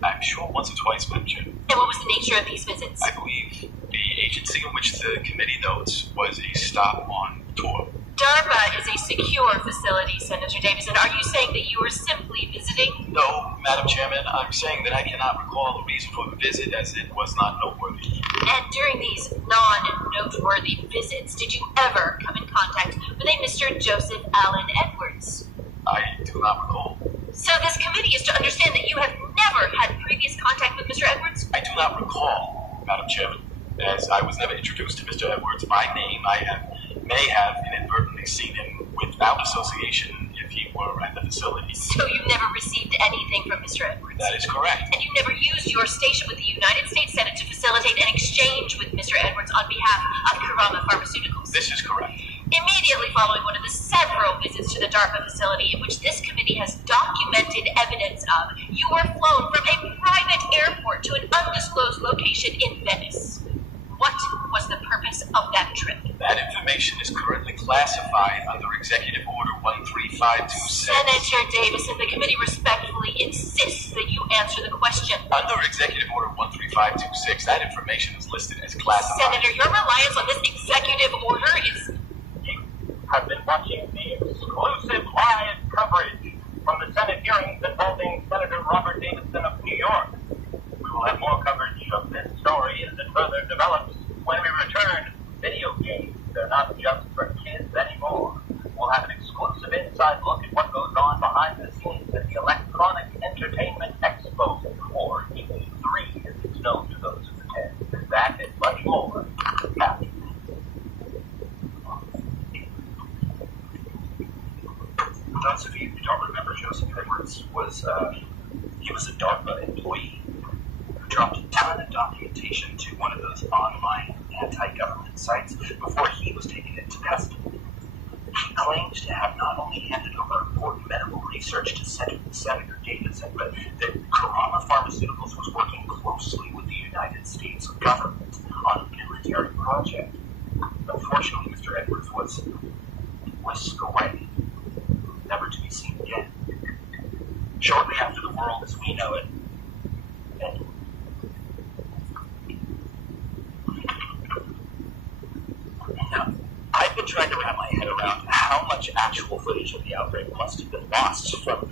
I'm sure once or twice, Madam Chair. And what was the nature of these visits? I believe the agency in which the committee notes was a stop on tour. DARPA is a secure facility, Senator Davison. Are you saying that you were simply visiting? No, Madam Chairman, I'm saying that I cannot recall the reason for the visit as it was not noteworthy. And during these non-noteworthy visits, did you ever come in contact with a Mr. Joseph Allen Edwards? I do not recall. So this committee is to understand that you have never had previous contact with Mr. Edwards? I do not recall, Madam Chairman, as I was never introduced to Mr. Edwards by name. I may have inadvertently seen him without association if he were at the facility. So you never received anything from Mr. Edwards? That is correct. And you never used your station with the United States Senate to facilitate an exchange with Mr. Edwards on behalf of Karama Pharmaceuticals? This is correct. Immediately following one of the several visits to the DARPA facility in which this committee has documented evidence of, you were flown from a private airport to an undisclosed location in Venice. What was the purpose of that trip? That information is currently classified under Executive Order 13526. Senator Davison, the committee respectfully insists that you answer the question. Under Executive Order 13526, that information is listed as classified. Senator, your reliance on this executive order is... You have been watching the exclusive live coverage from the Senate hearings involving Senator Robert Davidson of New York. We will have more coverage of this story as it further develops when we return. Video games, they're not just for kids anymore. We'll have an exclusive inside look at what goes on behind the scenes at the Electronic Entertainment Expo, or E3 as it's known to those who attend. That and much more after this. Those of you who don't remember, Joseph Edwards was a DARPA employee who dropped a ton of documentation to one of those online anti-government sites before he was taken into custody. He claims to have not only handed over important medical research to Senator Davidson, but that Karama Pharmaceuticals was working closely with the United States government on a military project. Unfortunately, Mr. Edwards was whisked away, never to be seen again. Shortly after the world as we know it ended. Now, I've been trying to wrap my head around how much actual footage of the outbreak must have been lost from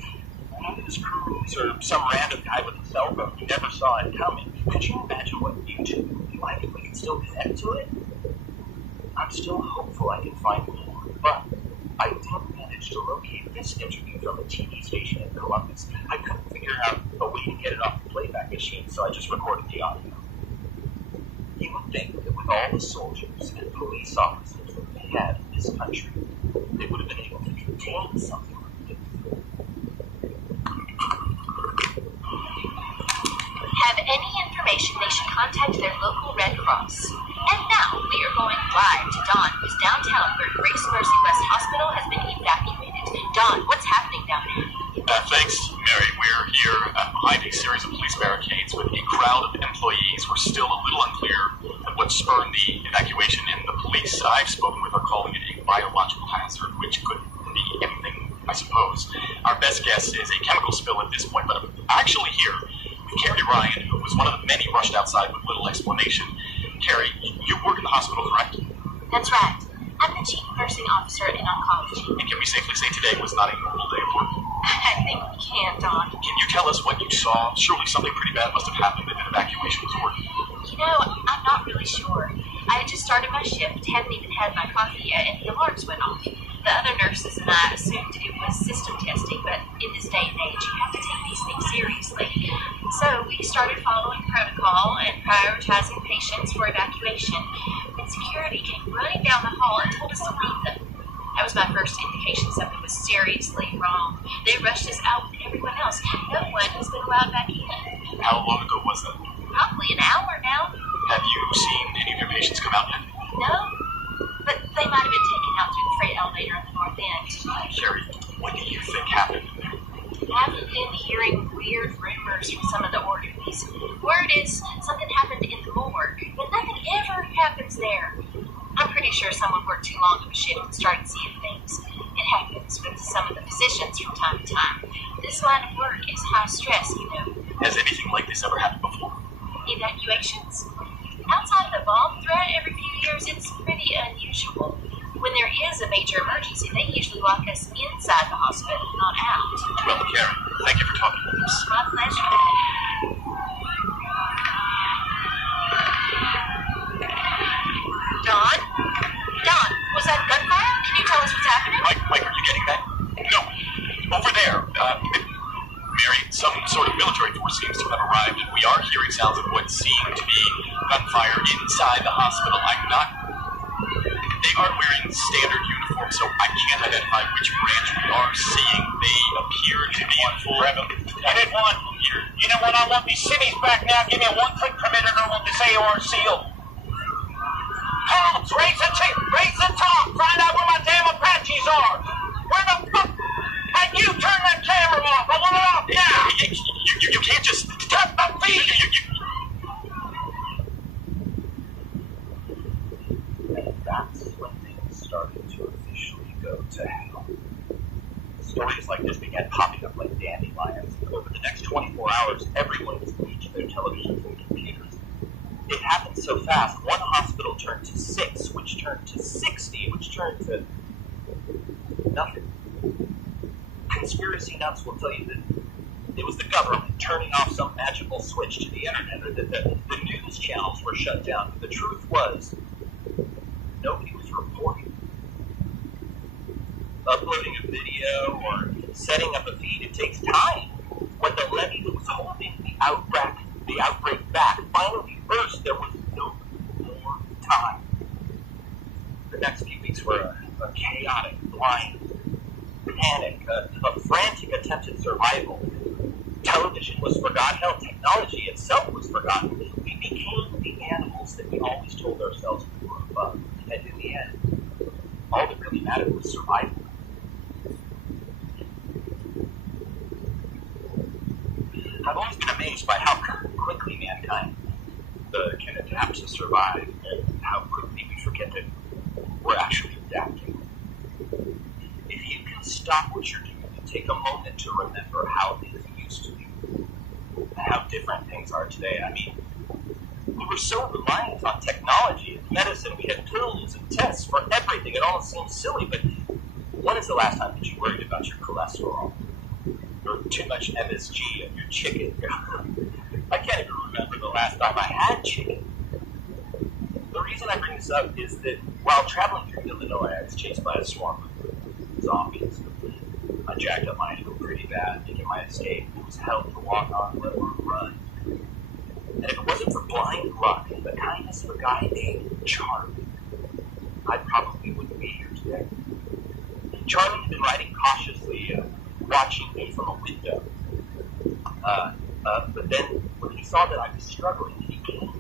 news crews or some random guy with a cell phone who never saw it coming. Could you imagine what YouTube would be like if we could still connect to it? I'm still hopeful I can find more, but I did manage to locate this interview from a TV station in Columbus. I couldn't figure out a way to get it off the playback machine, so I just recorded the audio. You would think that with all the soldiers and police officers that we had in this country, they would have been able to contain something like this. Have any information, they should contact their local Red Cross. And now we are going live to Dawn, who's downtown where Grace Mercy West Hospital has been evacuated. Dawn, what's happening down there? Thanks, Mary. We're here behind a series of police barricades with a crowd of employees. We're still a little unclear of what spurred the evacuation, and the police I've spoken with are calling it a biological hazard, which could be anything, I suppose. Our best guess is a chemical spill at this point, but I'm actually here with Carrie Ryan, who was one of the many rushed outside with little explanation. Carrie, you work in the hospital, correct? That's right. I'm the chief nursing officer in oncology. And can we safely say today was not a normal day of work? I think we can, Dawn. Can you tell us what you saw? Surely something pretty bad must have happened if an evacuation was ordered. You know, I'm not really sure. I had just started my shift, hadn't even had my coffee yet, and the alarms went off. The other nurses and I assumed it was system testing, but in this day and age, you have to take these things seriously. So we started following protocol and prioritizing patients for evacuation. And security came running down the hall and told us to leave them. That was my first indication something was seriously wrong. They rushed us out with everyone else. No one has been allowed back in. How long ago was that? Probably an hour now. Have you seen any of your patients come out yet? No, but they might have been taken out through the freight elevator at the north end. Carrie, what do you think happened in there? I've been hearing weird rumors from some of the orderlies. Word is something happened in the morgue, but nothing ever happens there. I'm pretty sure someone worked too long of a shift and started seeing things. It happens with some of the physicians from time to time. This line of work is high stress, you know. Has anything like this ever happened before? Evacuations? Outside of the bomb threat every few years, it's pretty unusual. When there is a major emergency, they usually lock us inside the hospital, not out. Well, Karen, thank you for talking with us. My pleasure. Don? Don, was that gunfire? Can you tell us what's happening? Mike, are you getting that? No. Over there. Mary, some sort of military force seems to have arrived, and we are hearing sounds of what seem to be gunfire inside the hospital. They aren't wearing standard uniforms, so I can't identify which branch we are seeing. They appear to be in full. Unit 1, Unit 1, I want these cities back now. Give me a one-click permit and I want this AR sealed. Holmes, raise the top. Find out where my damn Apaches are. Where the fuck? And you turn that camera off. I want it off now. You can't just tap my feet. And that's when things started to officially go to hell. Stories like this began popping up like dandelions. Over the next 24 hours, everyone was glued to their televisions and computers. It happened so fast, one hospital turned to 6, which turned to 60, which turned to nothing. Conspiracy nuts will tell you that it was the government turning off some magical switch to the internet, or that the news channels were shut down. But the truth was, nobody was reporting. Uploading a video or setting up a feed, it takes time. When the levee that was holding the outbreak back finally burst, there was no more time. The next few weeks were a chaotic, blind panic, a frantic attempt at survival. Television was forgotten. Hell, technology itself was forgotten. We became the animals that we always told ourselves we were above. And in the end, all that really mattered was survival. I've always been amazed by how quickly mankind can adapt to survive, and how quickly we forget that we're actually adapting. If you can stop what you're doing and take a moment to remember how things used to be, and how different things are today. I mean, we were so reliant on technology and medicine. We had pills and tests for everything. It all seems silly, but when is the last time that you worried about your cholesterol? Or too much MSG in your chicken? I can't even remember the last time I had chicken. The reason I bring this up is that while traveling through Illinois, I was chased by a swarm of zombies. I jacked up my ankle pretty bad, making my escape. It was hell to walk on, let alone run. And if it wasn't for blind luck and the kindness of a guy named Charlie, I probably wouldn't be here today. Charlie had been riding cautiously, watching me from a window. But then, when he saw that I was struggling, he came.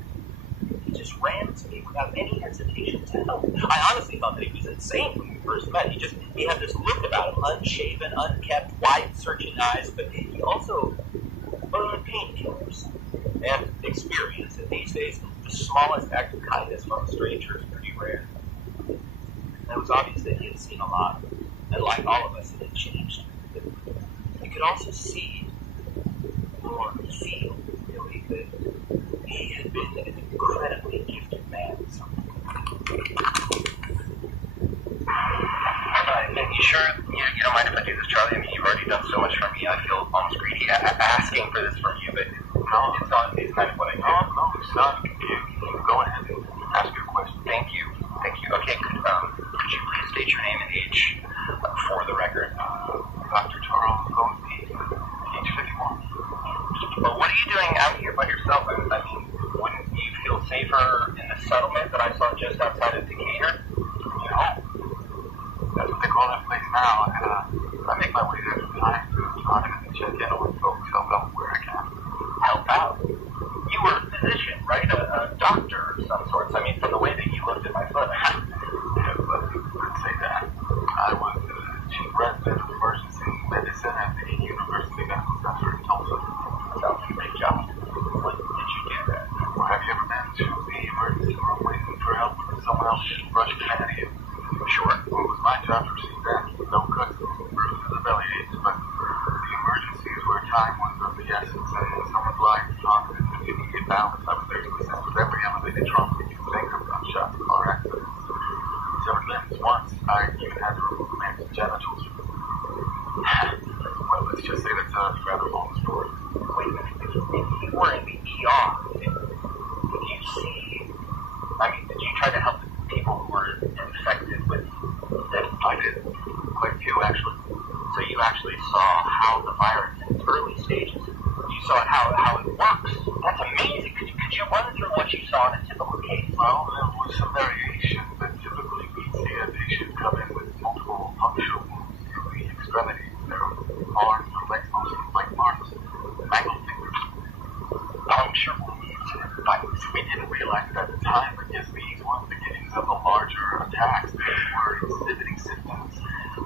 He just ran to me without any hesitation to help. I honestly thought that he was insane when we first met. He had this look about him, unshaven, unkept, wide-searching eyes, but he also had painkillers and experience. And these days, the smallest act of kindness from a stranger is pretty rare. And it was obvious that he had seen a lot, and like all of us, it had changed. You could also see or feel, really, that he had been an incredibly gifted man. You sure you don't mind if I do this, Charlie? I mean, you've already done so much for me. I feel almost greedy asking for this from you, but it's kind of what I do. No, son, you go ahead and ask your question. Thank you. Okay, could you please state your name and age for the record? Dr. Charles Goldstein, age 51. Well, what are you doing out here by yourself? I mean, wouldn't you feel safer in the settlement that I saw just outside of Decatur? No. That's what they call that place now. I make my way there from time to time and check in on folks, help out where I can. Help out? You were a physician, right? A doctor of some sorts. I mean, from the way that you looked at my foot. Yeah, but let's say that. I was chief resident of emergency medicine at the University Medical Center in Tulsa. Sounds like a great job. When did you do that? Well, have you ever been to the emergency room waiting for help when someone else rushed ahead of you? Sure. Well, it was my job to receive that. No cuts, bruises, or bellyaches, but the emergency is where time was of the essence, and when someone's life is haunted and you need to get balance, I was there to assist with every elevated trauma that you can think of, gunshots, car accidents, severed limbs, this once. I even had to remove a man's genitals. Well, let's just say that's a rather long story. Wait a minute. If you were in the ER, did you see... did you try to help the people who were infected with this? I did. Quite a few, actually. So you actually saw how the virus in its early stages, you saw how it works. That's amazing. Could you run through what you saw in a typical case? Well, there was some variation, but typically we'd see a patient come in with multiple puncture wounds in the extremities. Their arms or legs mostly bite marks, mangled fingers, puncture wounds, and bites. We didn't realize it at the time because these were the beginnings of the larger attacks. They were exhibiting symptoms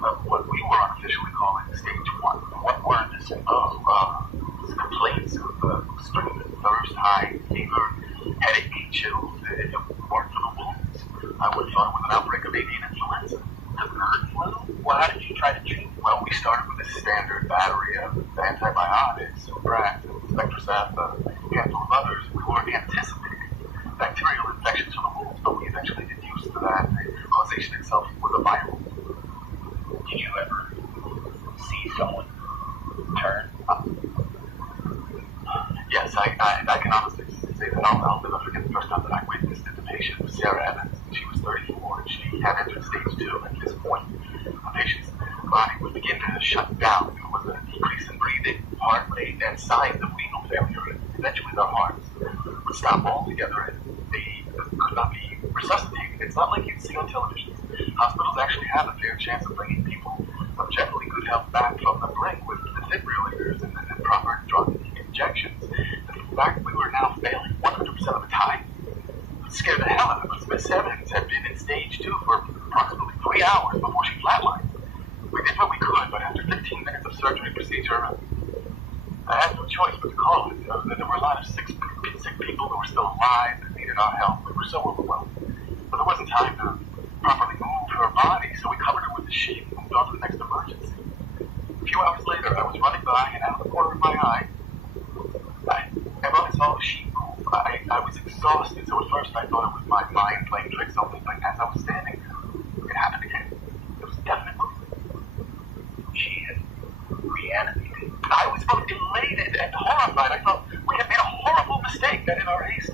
of what we were unofficially calling stage 1. What were the symptoms? Complaints of extreme thirst, high fever, headache, chills. It weren't for the wounds. I would have thought it was an outbreak of avian influenza. The bird flu? Well, how did you try to treat it? Well, we started with a standard battery of antibiotics, Suprax, Spectracep, a handful of others. We were anticipating bacterial infections from the wounds, but we eventually did use to that. The causation itself was a viral. Did you ever see someone turn? Yes, I can honestly say that I'll never forget the first time that I witnessed it. The patient was Sarah Evans. She was 34 and she had entered stage 2. At this point, the patient's body would begin to shut down. There was a decrease in breathing, heart rate, and signs of renal failure. And eventually their hearts would stop altogether and they could not be resuscitated. It's not like you'd see on television. Hospitals actually have a fair chance of bringing people of generally good health back from the brink with defibrillators and proper drug injections. The fact we were now failing 100% of the time scared the hell out of us. Miss Evans had been in stage 2 for approximately 3 hours before she flatlined. We did what we could, but after 15 minutes of surgery procedure, I had no choice but to call it. There were a lot of sick people who were still alive that needed our help. We were so overwhelmed. But there wasn't time to properly move her body, so we covered her with a sheet and moved on to the next emergency. A few hours later, I was running by, and out of the corner of my eye, I saw the sheet move. I was exhausted, so at first I thought it was my mind playing tricks on me, but as I was standing there, it happened again. It was definite movement. She had reanimated. I was both elated and horrified. I thought we had made a horrible mistake, that in our haste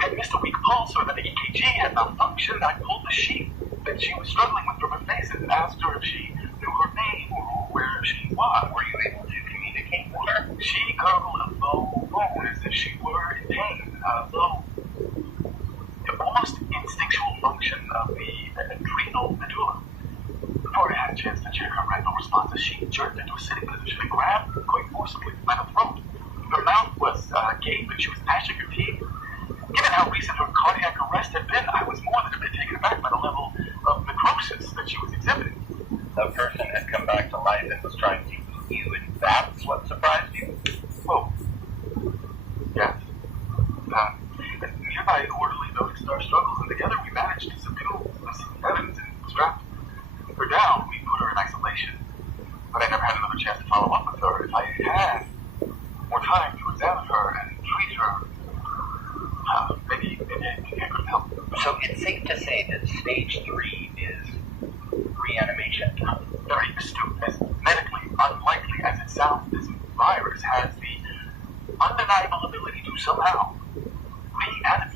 had missed a weak pulse or that the EKG had malfunctioned. I pulled the sheet that she was struggling with from her face and asked her if she knew her name or where she was. Were you able to communicate with her? She gurgled a low moan as if she were in pain. Low, almost instinctual function of the adrenal medulla. Before I had a chance to check her rectal responses, she jerked into a sitting position and grabbed quite forcibly by the throat. Her mouth was agape and she was gnashing her teeth. Given how recent her cardiac arrest had been, I was more than a bit taken aback by the level of necrosis that she was exhibiting. The person had come back to life and was trying to eat you, and that's what surprised you? Oh. Yes. A nearby orderly noticed our struggles, and together we managed to subdue Miss Evans and strapped her down. We put her in isolation. But I never had another chance to follow up with her. If I had more time to examine her and treat her, maybe I could help. So it's safe to say that stage 3 is reanimation. Very astute. As medically unlikely as it sounds, this virus has the undeniable ability to somehow reanimate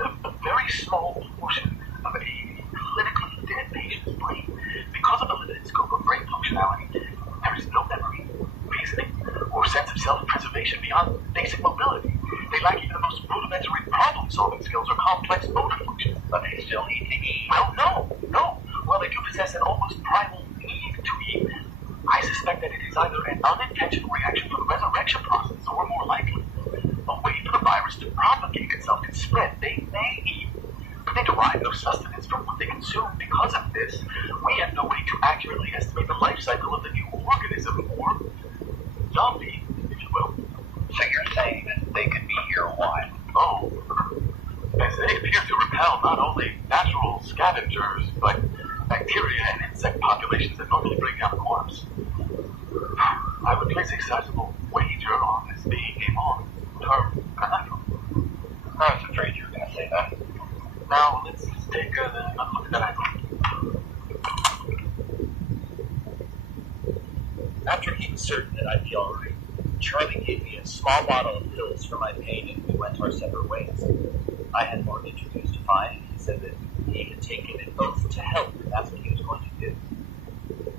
a very small portion of a clinically dead patient's brain. Because of the limited scope of brain functionality, there is no memory, reasoning, or sense of self-preservation beyond basic mobility. They lack even the most rudimentary problem-solving skills or complex motor functions. But they still need to eat. Well, no. While they do possess an almost primal need to eat, I suspect that it is either an unintentional reaction from the resurrection process, or more likely, a way for the virus to propagate itself and spread. They may eat, but they derive no sustenance from what they consume. Because of this, we have no way to accurately estimate the life cycle of the new organism, or zombie, if you will. So you're saying that they could be here a while? Oh, as they appear to repel not only natural scavengers, but bacteria and insect populations that normally break down a corpse. I would place a sizable wager on this being a long-term conundrum. I was afraid you were going to say that. Now, let's take a look at that angle. certain that I'd be all right. Charlie gave me a small bottle of pills for my pain, and we went our separate ways. I had more interviews to find. He said that he had taken an oath to help, and that's what he was going to do.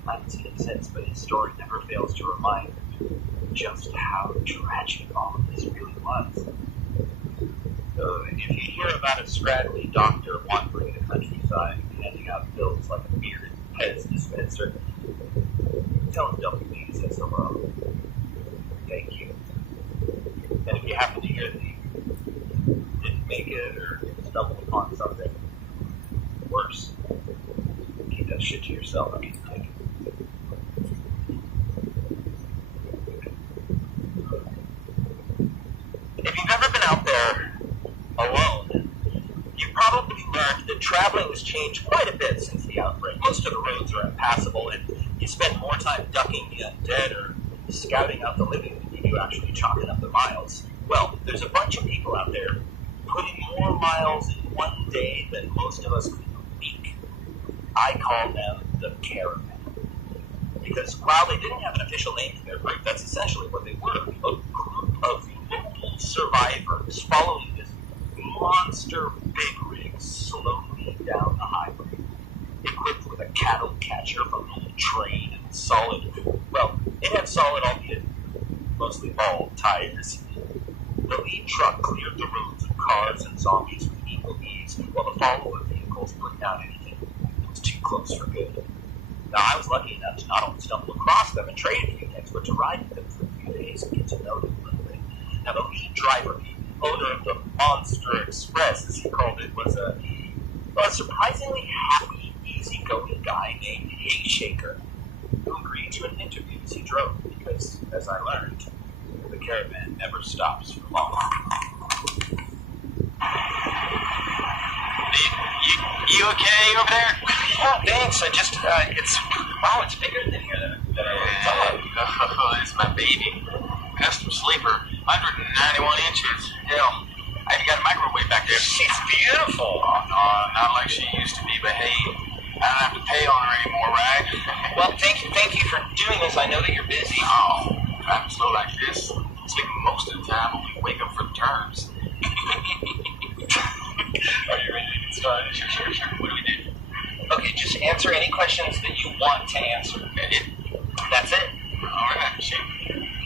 I haven't seen him since, but his story never fails to remind me just how tragic all of this really was. So if you hear about a scraggly doctor wandering the countryside, handing out pills like a bearded Pez dispenser, tell him WB says hello. Thank you. And if you happen to hear that he didn't make it or stumbled upon something worse, keep that shit to yourself. I can't take it. If you've ever been out there alone, you've probably learned that traveling has changed quite a bit since the outbreak. Most of the roads are impassable, and you spend more time ducking the undead or scouting out the living than you do actually chalking up the miles. Well, there's a bunch of people out there putting more miles in one day than most of us could in a week. I call them the Caravan. Because while they didn't have an official name for their group, that's essentially what they were. A group of local survivors following this monster big rig slowly down the highway. Equipped with a cattle catcher, a little train, and solid, well, it had solid, albeit mostly bald, tires. The lead truck cleared the roads of cars and zombies with equal ease, while the follower vehicles put down anything that was too close for good. Now, I was lucky enough to not only stumble across them and trade a few things, but to ride with them for a few days and get to know them a little bit. Now, the lead driver, the owner of the Monster Express, as he called it, was a surprisingly happy, easygoing guy named Hayshaker, who agreed to an interview as he drove, because, as I learned, the Caravan never stops for long. You okay over there? Yeah, thanks. I just, it's bigger than here than I thought. Oh, it's my baby. Custom sleeper, 191 inches. Hell, I even got a microwave back there. She's beautiful. Oh, no, not like she used to be, but hey, I don't have to pay on her anymore, right? Well, thank you for doing this. I know that you're busy. Oh, I'm slow like this. Sleep most of the time when we wake up for the terms. Are you ready to get started? Sure. What do we do? Okay, just answer any questions that you want to answer. That's it. All right, shoot.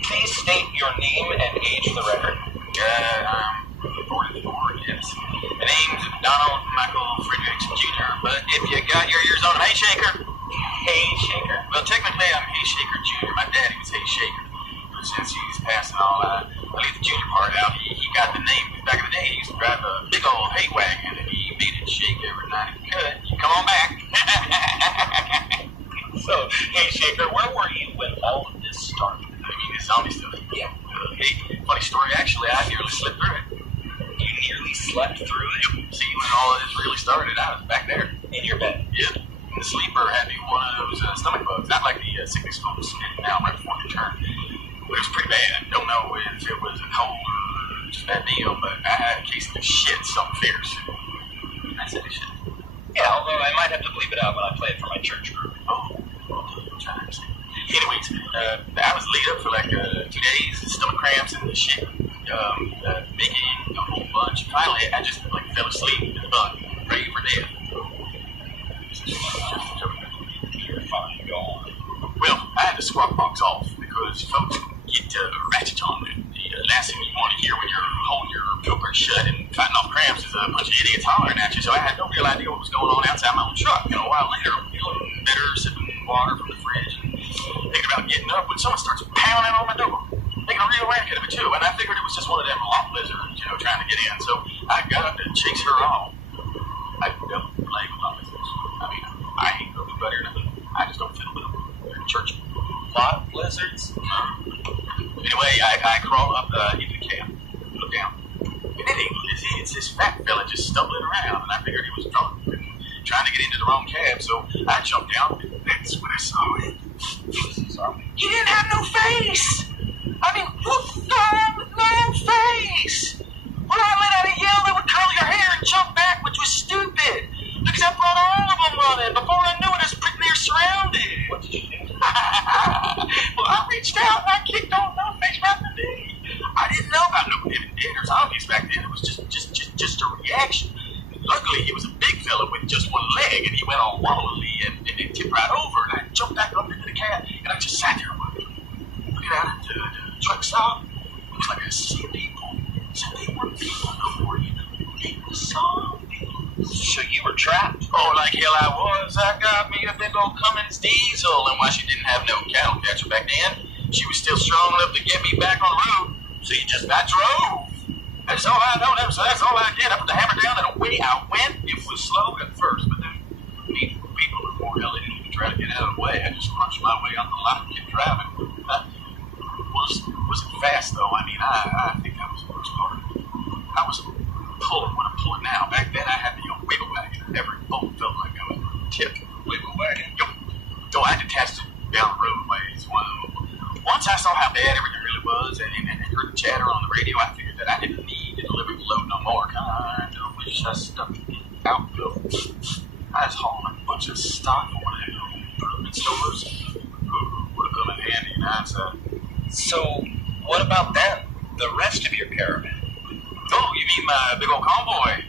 Please state your name and age for the record. I'm 44, yes. The name's Donald Michael Fredericks Jr., but if you got your ears on Hayshaker. Hayshaker? Well, technically I'm Hayshaker Jr. My daddy was Hayshaker. But since he's passing all, I leave the junior part out. He got the name. Back in the day, he used to drive a big old hay wagon, and he made it shake every night he could. You come on back. So, Hayshaker, where were you when all of this started? I mean, the zombie stuff. Yeah. Hey, funny story, actually, I nearly slipped through it. You nearly slept through it? Yep. See, when all of this really started, I was back there. In your bed? Yep. And the sleeper had me one of those stomach bugs, not like the sickness folks get now right before they turn. But it was pretty bad. Don't know if it was a cold or just a bad deal, but I had a case of the shit, something fierce. I said the shit. Yeah, although I might have to bleep it out when I play it for my church group. Oh, I'm trying to understand. Anyways, I was laid up for like 2 days, stomach cramps and shit, making a whole bunch. Finally, I just fell asleep in the bunk, praying for death. You're fine, go on. Well, I had the squawk box off because folks get ratchet on it. The last thing you want to hear when you're holding your filter shut and fighting off cramps is a bunch of idiots hollering at you. So I had no real idea what was going on outside my own truck. And a while later, I'm feeling better, sipping water from the fridge and thinking about getting up when someone starts pounding on my door, making a real racket of it too. And I figured it was just one of them lot lizards, trying to get in. So I got up to chase her off. I don't play with lot lizards. I mean, I ain't nobody or nothing. I just don't fiddle with them. They're in church. Lot lizards? Anyway, I crawl up into the cab, look down. And it ain't Lizzie, it's this fat fella just stumbling around. And I figured he was drunk and trying to get into the wrong cab. So I jumped down, and that's when I saw it. He didn't have no face! I mean, no face! Well, I let out a yell that would curl your hair and jump back, which was stupid. Because I brought all of them running. Before I knew it, I was pretty near surrounded. What did you do? Well, I reached out 20s back then. It was just a reaction. Luckily, he was a big fella with just one leg, and he went all wobbly and it tipped right over, and I jumped back up into the cab, and I just sat there looking out at the truck stop. It was like I see people. So they were people before you. They were so big. So you were trapped? Oh, like hell I was. I got me a big old Cummins diesel, and while she didn't have no cattle catcher back then, she was still strong enough to get me back on the road. So I drove. That's all I know. So that's all I did. I put the hammer down and away I went. It was slow at first, but then people were more hell to try to get out of the way. I just crunched my way on the lot and kept driving. Wasn't fast though. I mean, I think that was the worst part. I was pulling when I'm pulling now. Back then I had the wiggle wagon. Every bolt felt like I was tipped. Wiggle wagon. Yo, I detached it down the roadways. Once I saw how bad everything really was and heard the chatter on the radio, I figured that I didn't need to deliver the load no more. Kind of wish I stuck it out though. I was hauling a bunch of stock for one of them improvement stores. Would have come in handy in hindsight. So, what about them? The rest of your caravan? Oh, you mean my big old convoy?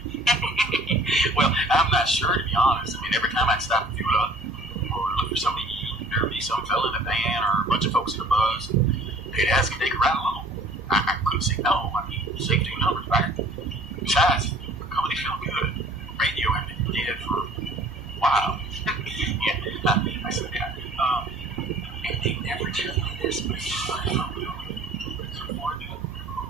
Well, I'm not sure, to be honest. I mean, every time I'd stop and fuel up or look for something to eat, there'd be some fella in a van or a bunch of folks in a bus. They'd ask if they could ride along. I couldn't say no. I mean, safety in numbers, right? Besides, the company felt good. Radio had been dead for a while. Yeah, I said that. And they never tell me this, but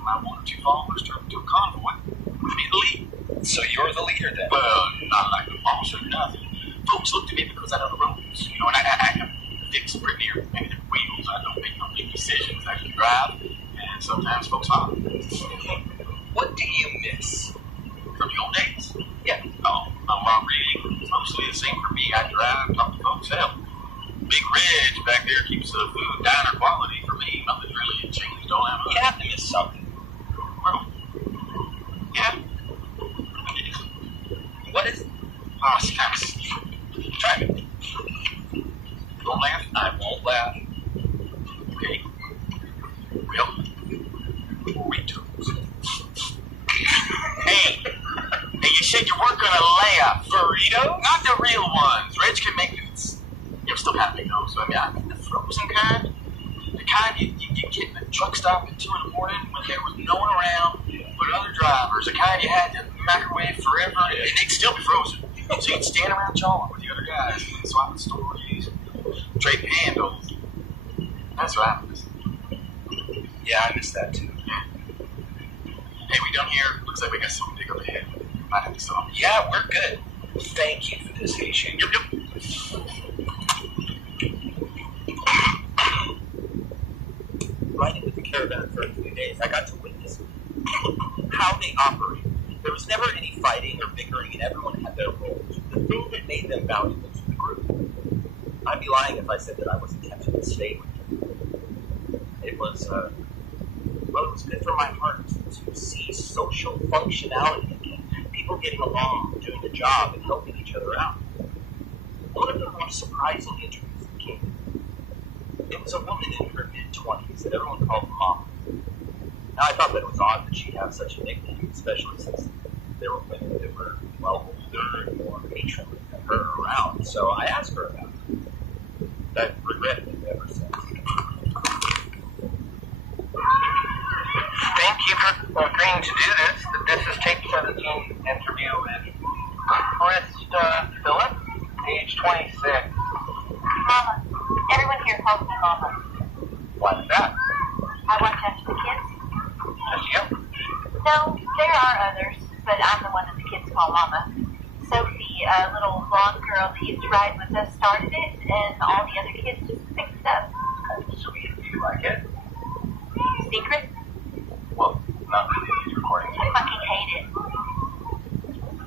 my one or two followers turned into a convoy with me the lead. So you're the leader then? Well, not like the boss or nothing. Folks looked at me because I know the ropes, you know, and I can fix pretty near maybe the wheels. I don't make no big decisions. I can drive, and sometimes folks follow. What do you miss? From the old days? Yeah. Oh, a lot really. It's mostly the same for me. I drive, talk to folks, hell. Big Ridge back there keeps the food diner quality for me. Nothing's really changed all that much. You have to miss something. Well, yeah. What is it? Oh, it's kind of try it. Don't laugh. I won't laugh. Okay. Well, burritos. Hey, you said you weren't gonna laugh. Burritos? Not the real ones. Reg can make it. You still have to make those. I mean the frozen kind. The kind you get in the truck stop at 2 in the morning when there was no one around but other drivers. The kind you had to microwave forever and they'd still be frozen. So you'd stand around jawing with the other guys and swapping stories, trading handles. That's what happens. Yeah, I miss that too. Yeah. Hey, we done here? Looks like we got something big up ahead. Might have to stop. Yeah, we're good. Thank you for this, Haitian. Yep. Riding with the caravan for a few days, I got to witness how they operate. There was never any fighting or bickering, and everyone had their roles. The thing that made them valuable to the group. I'd be lying if I said that I wasn't tempted to stay with them. It was good for my heart to see social functionality again. People getting along, doing the job, and helping each other out. One of the more surprising injuries came. It was a woman in her mid-20s that everyone called Mom. Now, I thought that it was odd that she'd have such a nickname, especially since there were women that were well older and more matronly than her around. So I asked her about it. I've regretted it ever since. Thank you for agreeing to do this. This is Take 17 interview with Krista Phillips, age 26. Mama. Everyone here calls me Mama. Why is that? I watch after the kids. Just you? No, there are others, but I'm the one that the kids call Mama. Sophie, a little blonde girl that used to ride with us, started it, and all the other kids just picked it up. That's sweet. Do you like it? Secret? Well, not really. These recordings. I fucking hate it.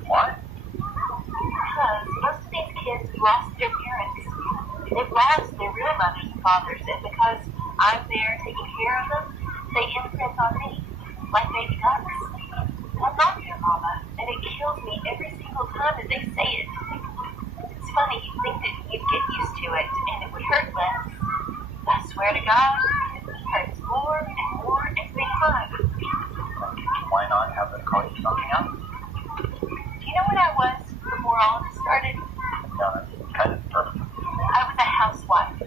Why? Because most of these kids lost their parents. They've lost their real mothers and fathers, and because I'm there taking care of them, they imprint on me, like baby ducks. I'm not their mama, and it kills me every single time that they say it. It's funny, you'd think that you'd get used to it, and it would hurt less. I swear to God, it hurts more and more every time. Why not have I'm going to call you something else. Do you know what I was before all of this started? No, that's kind of perfect. I was a housewife,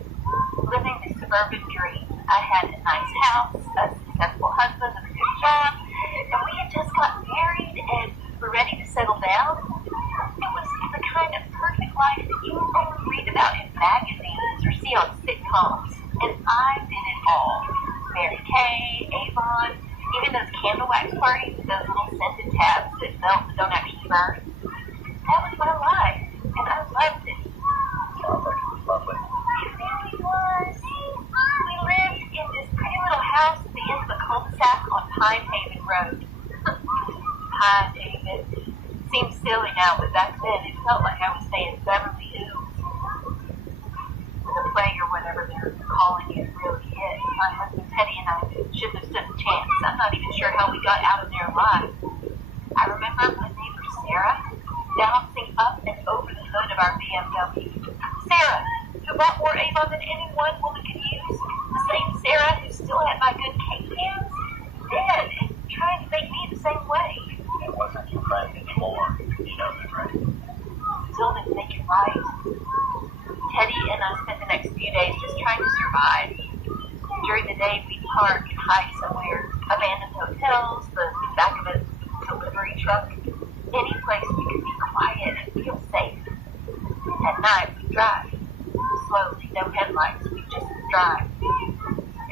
living the suburban dream. I had a nice house, a successful husband with a good job, and we had just gotten married and were ready to settle down. It was the kind of perfect life that you only read about in magazines or see on sitcoms. And I did it all. Mary Kay, Avon, even those candle wax parties with those little scented tabs that melt but don't actually burn. That was my life, and I loved it. Sounds like it was lovely. It really was. We lived in this pretty little house at the end of a cul-de-sac on Pine Haven Road. Pine Haven. Seems silly now, but back then it felt like I was staying in Beverly Hills. The plague or whatever they're calling it really hit. My husband Teddy and I shouldn't have stood a chance. I'm not even sure how we got out of there alive. I remember my neighbor Sarah bouncing up and over the hood of our BMW. Sarah, who bought more Avon than any one woman could use. The same Sarah who still had my good cake pans. Dead and trying to make me the same way. It wasn't your friend anymore. You know that, right? Still didn't make it right. Teddy and I spent the next few days just trying to survive. During the day, we'd park and hide somewhere. Abandoned hotels, the back of a delivery truck. Any place we could be quiet and feel safe. At night, we'd drive. Slowly, no headlights, we'd just drive.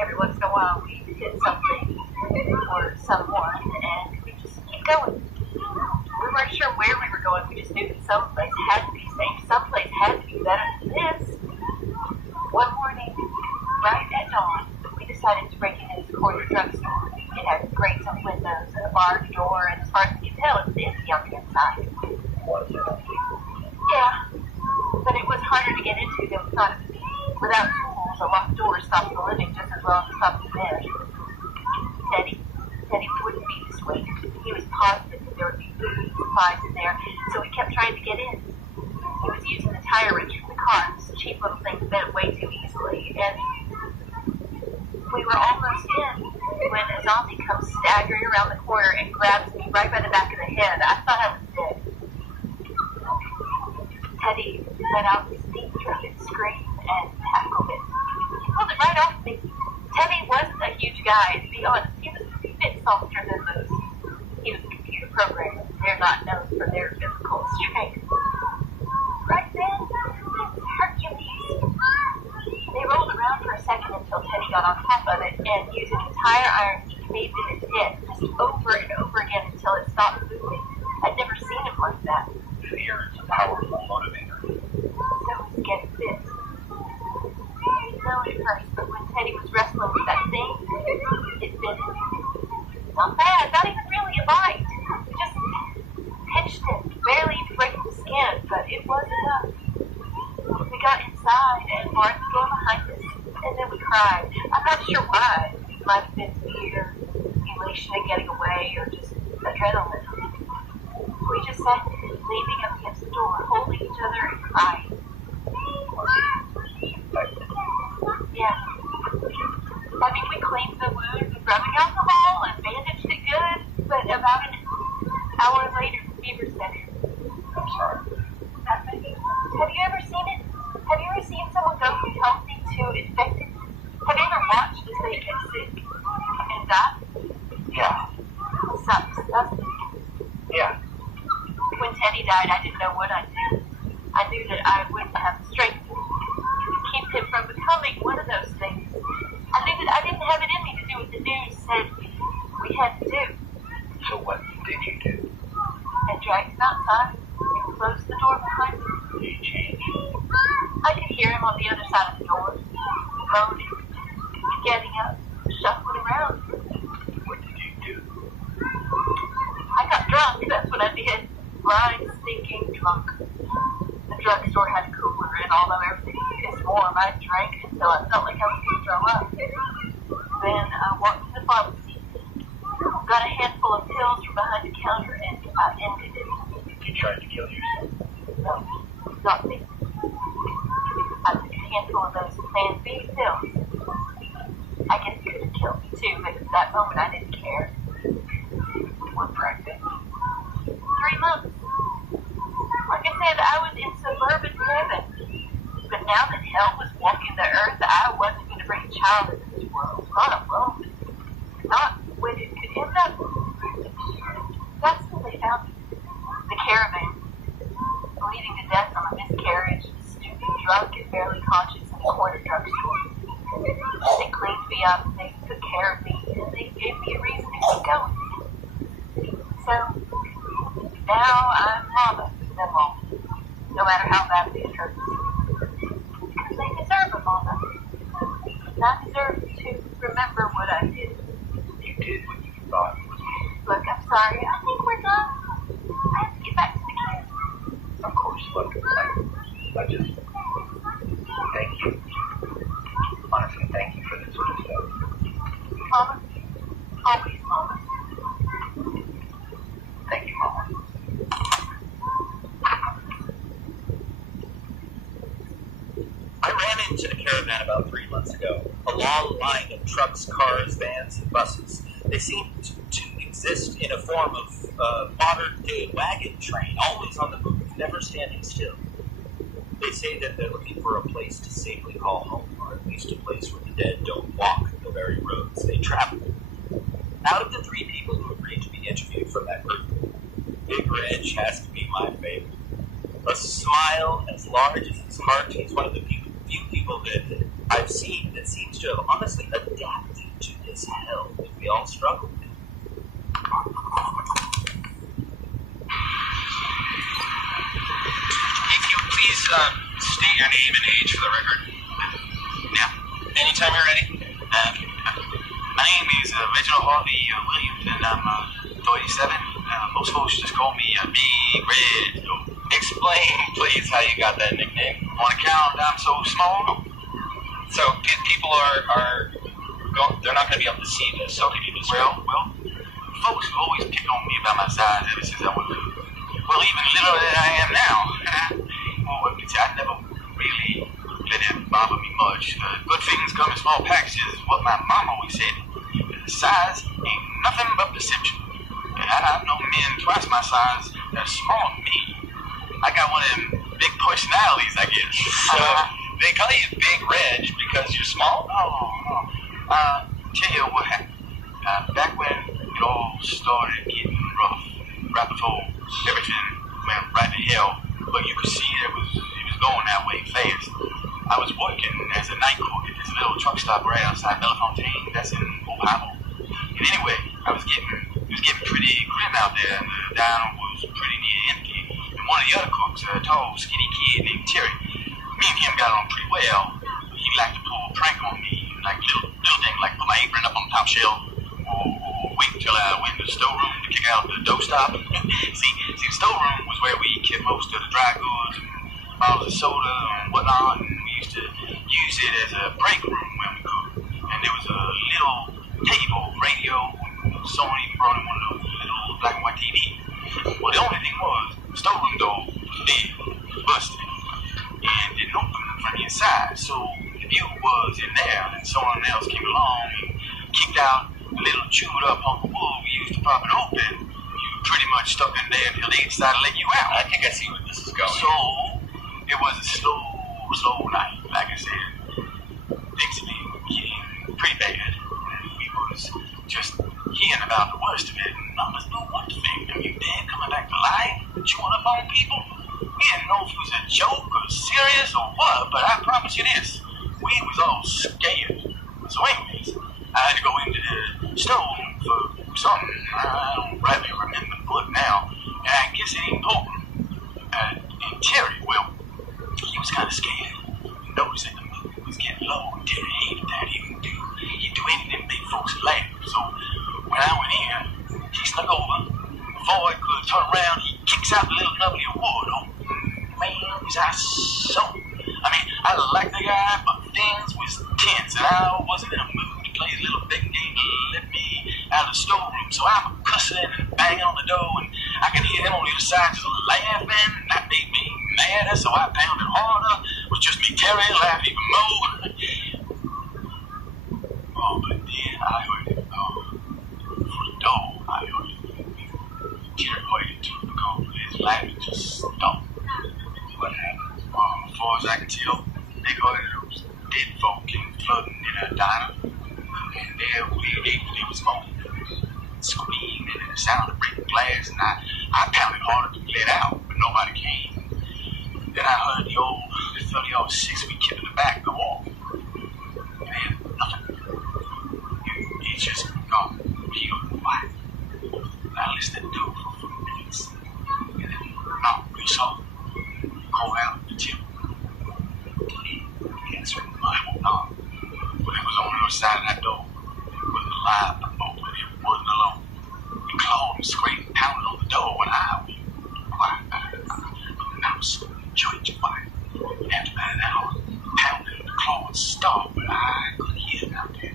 Every once in a while, we'd hit something or someone, and we'd just keep going. We weren't sure where we were going, we just knew that someplace had to be safe, someplace had to be better than this. One morning, right at dawn, we decided to break into this corner drugstore. It had grates on windows and a barred door, and as far as we could tell, it was empty on the inside. Yeah, but it was harder to get into than we thought it would be. Without tools, a locked door stopped the living just as well as it stopped the bed. Teddy wouldn't be dissuaded. He was positive that there would be food and supplies in there, so we kept trying to get in. He was using the tire wrench from the car. This cheap little thing bent way too easily, and we were almost in when a zombie comes staggering around the corner and grabs me right by the back of the head. I thought I was dead. Teddy let out this deep-throated scream and tackled it. He pulled it right off me. Teddy wasn't a huge guy, to be honest. He was a bit softer than most. He was a computer programmer. They're not known for their physical strength. Right then, it was Hercules. They rolled around for a second until Teddy got on top of it, and using a tire iron, he caved in its head just over and over again until it stopped moving. I'd never seen him like that. Fear is a powerful motivator. So was getting bit. No at first, but when Teddy was wrestling with that thing, it bit him. Not bad, not even really a bite. Just pinched him, barely even breaking the skin, but it was enough. We got inside and barred the door behind us, and then we cried. I'm not sure why. It might have been fear, elation at getting away, or just adrenaline. We just sat there, leaning up against the door, holding each other and crying. Yeah. I mean, we cleaned the wound with rubbing alcohol and bandaged it good, but about an hour later, the fever set in. I'm sorry. Have you ever seen it? Have you ever seen someone go from healthy to infected? Have you ever watched as they get sick and die? Yeah. It sucks, doesn't it? Yeah. When Teddy died, I didn't know what I'd do. I knew that I wouldn't have the strength to keep him from becoming one of those things. I knew that I didn't have it in me to do what the news said we had to do. So what did you do? I dragged him outside and closed the door behind me. Did he change? I could hear him on the other side of the door, moaning, getting up, shuffling around. What did you do? I got drunk, that's what I did. Blind, stinking drunk. The drugstore had a cooler, and although everything was warm, I drank until I felt like I was going to throw up. Then I walked to the pharmacy, got a handful of pills from behind the counter, and I ended it. You tried to kill yourself? No, not me. I took a handful of those Plan B pills. I guess it could have killed me too, but at that moment I didn't care. What practice? now that hell was walking the earth, I wasn't going to bring a child into this world. Not alone. Not when it could end up. That's when they found me. The caravan. Bleeding to death from a miscarriage, stupid, drunk, and barely conscious in a corner drugstore. They cleaned me up, they took care of me, and they gave me a reason to keep going. So, now I'm Mama to them all, no matter how badly it hurts. Because they deserve a Mama. And I deserve to remember what I did. You did what you thought was right. Look, I'm sorry, I think we're done. I have to get back to the kids. Of course, look, I just thank you. Honestly, thank you for this sort of stuff. Mama, always Mama. Thank you, Mama. I ran into the caravan about 3 months ago. A long line of trucks, cars, vans, and buses. They seemed to exist in a form of modern-day wagon train, always on the move, never standing still. They say that they're looking for a place to safely call home, or at least a place where the dead don't walk the very roads they travel. Out of the 3 people who agreed to be interviewed from that group, Big Reg has to be my favorite. A smile as large as his heart. He's one of the few people that I've seen that seems to have honestly adapted to this hell that we all struggle with. If you please state your name and age for the record. Yeah. Anytime you're ready. My name is Reginald Harvey Williams, and I'm 37. Most folks just call me Big Red. Explain, please, how you got that nickname. On account I'm so small. So people they're not going to be able to see this. So can you just Well, folks have always picked on me about my size ever since I was even littler than I am now. Well, I never really let it bother me much. Good things come in small packages is what my mom always said. Size ain't nothing but perception. And I've known men twice my size that are smaller than me. I got one of them big personalities, I guess. So they call you Big Reg because you're small? No. Tell you what happened. Back when it all started getting rough, right before everything went right to hell, but you could see it was going that way fast. I was working as a night cook at this little truck stop right outside Bellefontaine, that's in Ohio. And anyway, it was getting pretty grim out there, and the diner was pretty near empty. And one of the other cooks, a tall, skinny kid named Terry, me and him got on pretty well. He liked to pull a prank on me, like little thing, like put my apron up on the top shelf, or wait until I went to the storeroom to kick out the dough stop. see, the storeroom was where we kept most of the dry goods and bottles of soda and whatnot, and we used to use it as a break room when we cooked. And there was a little table, radio, and someone even brought in one of those little black and white TVs. Well, the only thing was, the storeroom door was dead, busted, and didn't open from the inside. So if you was in there and someone else came along and kicked out a little chewed up hunk of wood we used to pop it open, you were pretty much stuck in there until they decided to let you out. I think I see where this is going. So it was a slow night, like I said. Things had been getting pretty bad. We was just hearing about the worst of it, and I must know one thing. I mean, dead coming back to life, chewing up on people. We didn't know if it was a joke or serious or what, but I promise you this, we was all scared. So anyways, I had to go into the storeroom for something. I don't rightly remember what now, and I guess it ain't important. And Terry, well, he was kind of scared. He noticed that the mood was getting low, and Terry hated that. He'd do anything to make folks laugh. So when I went in, he snuck over. Before I could turn around, he kicks out the little nubbly of wood. Oh, man, was I so... I mean, I liked the guy, but things was tense, and I wasn't in a mood to play his little big game to let me out of the storeroom. So I'm cussing and banging on the door, and I can hear him on the other side just laughing. That made me madder, so I pounded harder. It was just me, Terry, laughing even more. Oh, but then I heard it from the door. I heard it. Terry heard it too, because his laughing just stopped. What happened? As far as I can tell, They go to those dead folk came flooding in a diner, and there they was moaning, screaming, and the sound of breaking glass, and I pounded harder to let out, but nobody came. Then I heard the old 30-06 kid in the back go off. And nothing. It's just gone. Real quiet. And I listened to the dude for a few minutes. And then, real soft. Called out the tip. He answered. I won't know. But it was on the other side of that door. It wasn't alive no more, but it wasn't alone. He clawed and scraped and pounded on the door when I went quiet. The mouse joined quiet. After about an hour, pounding the claws stopped, but I could hear him out there,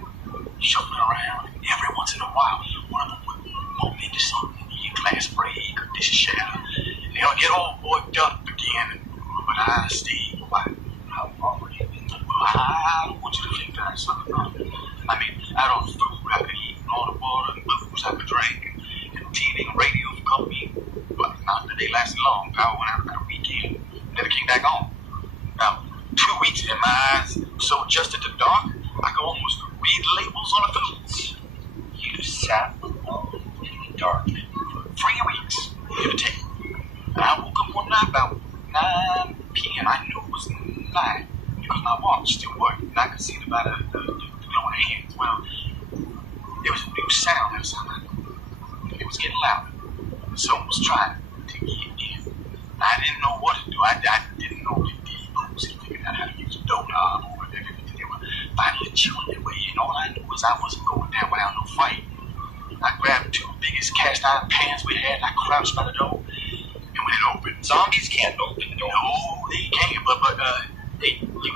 shuffling around. Every once in a while, one of them would bump into something, a glass break or dish shatter, and they'll get all worked up again. But I stayed quiet. How long were you in? I don't want you to think that I something wrong. I mean, out on food I could eat, and all the water and booze I could drink, and TV and radio for company. But not that they lasted long. Power went out about a weekend, never came back on. About 2 weeks in my eyes, so adjusted to dark, I could almost read labels on the foods. You sat alone in the dark for 3 weeks, give or take. And I woke up one night about 9 p.m. I knew it was 9 because my watch still worked, and I could see the glowing hands. Well, there was a new sound outside. It was getting louder. Someone was trying to get in. I didn't know what to do. I didn't know what to do. He figured out how to use a doorknob or whatever. They were finally chewing their way in. All I knew was I wasn't going down without no fight. I grabbed the 2 biggest cast iron pans we had, and I crouched by the door. And when it opened, zombies can't open the door. No, they can't. But hey, you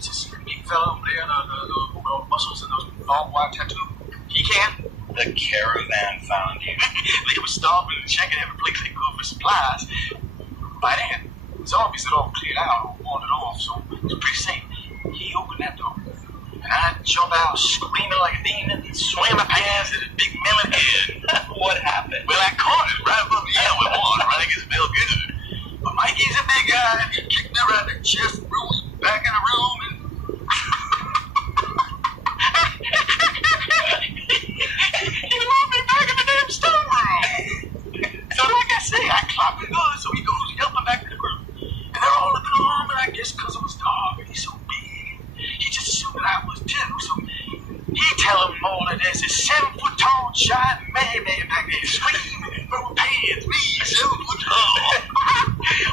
just big fella over there, the muscles and those long white tattoo. He can. The caravan found you. They were starving and checking every place they could for supplies. By then, zombies had all cleared out or wandered off, so it was pretty safe. He opened that door, and I jumped out screaming like a demon and swam my pants at a big melon head. What happened? Well, I caught it right above the ear with water. I think it smelled good. But Mikey's a big guy, and he kicked me right in the chest and threw me back in the room, and he locked me back in the damn stone room. So like I say, I clocked it good, so he goes yelping back to the group. And they're all looking on, and I guess because it was dark and he's so big, he just assumed that I was too. So he tell them all that there's this 7-foot-tall giant man back there screaming and throwing pans. Me, 7-foot-tall.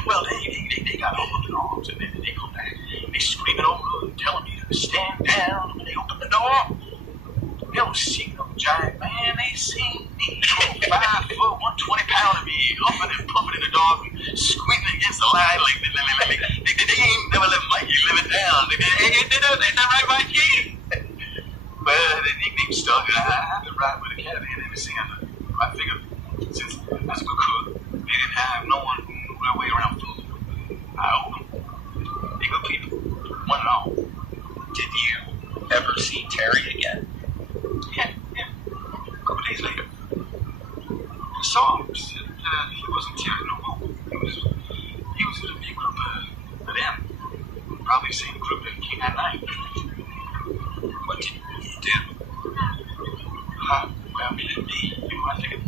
Well, they got all looking arms, and then they go back. They screaming over and telling me to stand down. And when they open the door, they don't see no giant man. They see me, 5 foot, 120-pound of me, humping and pumping in the dark and screaming against the line like they ain't never let Mikey live it down. They not right, Mikey. Well, the nickname stuck. I've been riding with a caravan ever since. I figured since I was a good cook, they didn't have no one who knew their way around food. I owe them. They good people, one and all. Did you ever see Terry again? Yeah. A couple days later, I saw him. He wasn't Terry no more. He was with a big group of them. Probably the same group that came that night. What did he do? Well, he didn't be. I figured.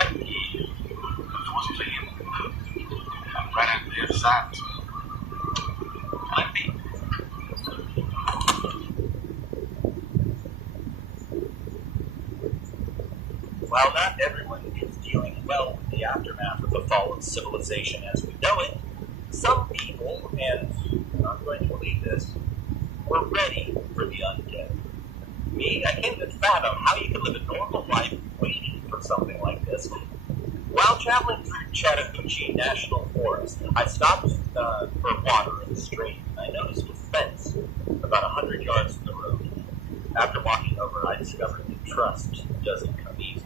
If it wasn't for him, right after the other side, I'd be. While not everyone is dealing well with the aftermath of the fall of civilization as we know it, some people, and I'm going to believe this, were ready for the undead. Me, I can't even fathom how you could live a normal life waiting for something like this. While traveling through Chattahoochee National Forest, I stopped for water in the stream, and I noticed a fence about 100 yards from the road. After walking over, I discovered that trust doesn't come easy.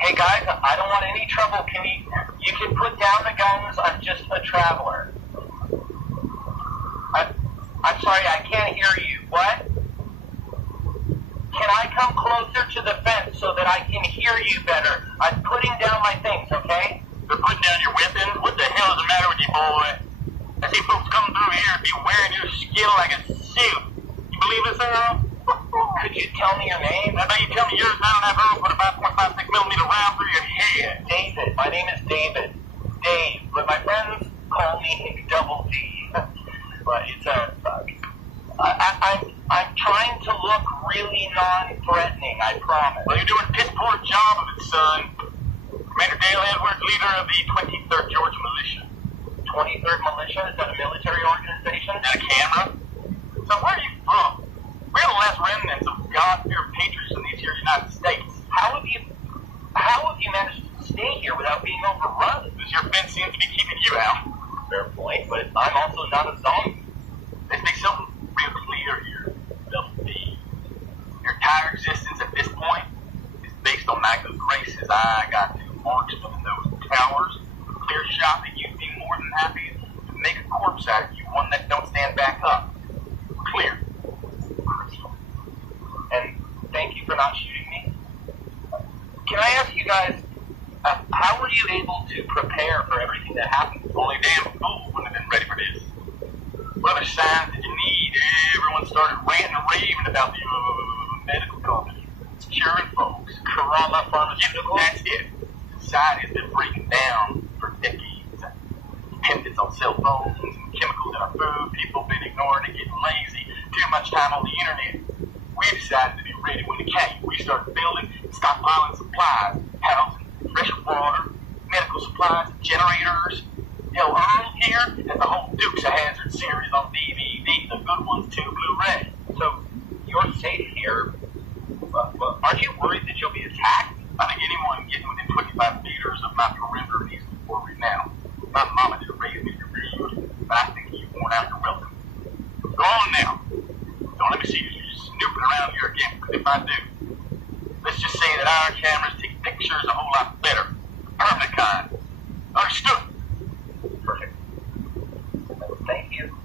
Hey guys, I don't want any trouble. You can put down the guns. I'm just a traveler. I'm sorry, I can't hear you. What? Can I come closer to the fence so that I can hear you better? I'm putting down my things, okay? You're putting down your weapon? What the hell is the matter with you, boy? I see folks coming through here and be wearing your skill like a suit. You believe this, Earl? Could you tell me your name? How about you tell me yours? I don't have Earl put a 5.56 millimeter round through your head. David. My name is David. Dave. But my friends call me Double D. But it's I'm trying to look really non-threatening, I promise. Well, you're doing a piss poor job of it, son. Commander Dale Edwards, leader of the 23rd Georgia Militia. 23rd Militia? Is that a military organization? And a camera? So where are you from? We're the last remnants of God-fearing patriots in these here United States. How have you managed to stay here without being overrun? Because your fence seems to be keeping you out. Fair point, but I'm also not a zombie. Let's make something real clear here, Double D. Your entire existence at this point is based on my good graces. I got two marksmen in those towers. A clear shot that you'd be more than happy to make a corpse out of you, one that don't stand back up. Clear. Crystal. And thank you for not shooting me. Can I ask you guys, how were you able to prepare for everything that happened? Only damn fool wouldn't have been ready for this. What other signs did you need? Everyone started ranting and raving about the medical company. It's curing folks. Karama Pharmaceuticals? That's it. Society has been breaking down for decades. Dependence on cell phones and chemicals in our food. People have been ignoring it, getting lazy. Too much time on the internet. We decided to be ready when it came. We started building and stockpiling supplies. Housing, fresh water, medical supplies, generators. Hell, Earl here has the whole Dukes of Hazzard series on DVD, the good ones too, Blu-ray. So, you're safe here, but aren't you worried that you'll be attacked? I think anyone getting within 25 meters of my perimeter needs to be worried now. My mama didn't raise me to be rude, but I think you've worn out your welcome. Go on now. Don't let me see you snooping around here again, because if I do, let's just say that our cameras take pictures a whole lot better. Permanent kind. Understood? Perfect. Thank you.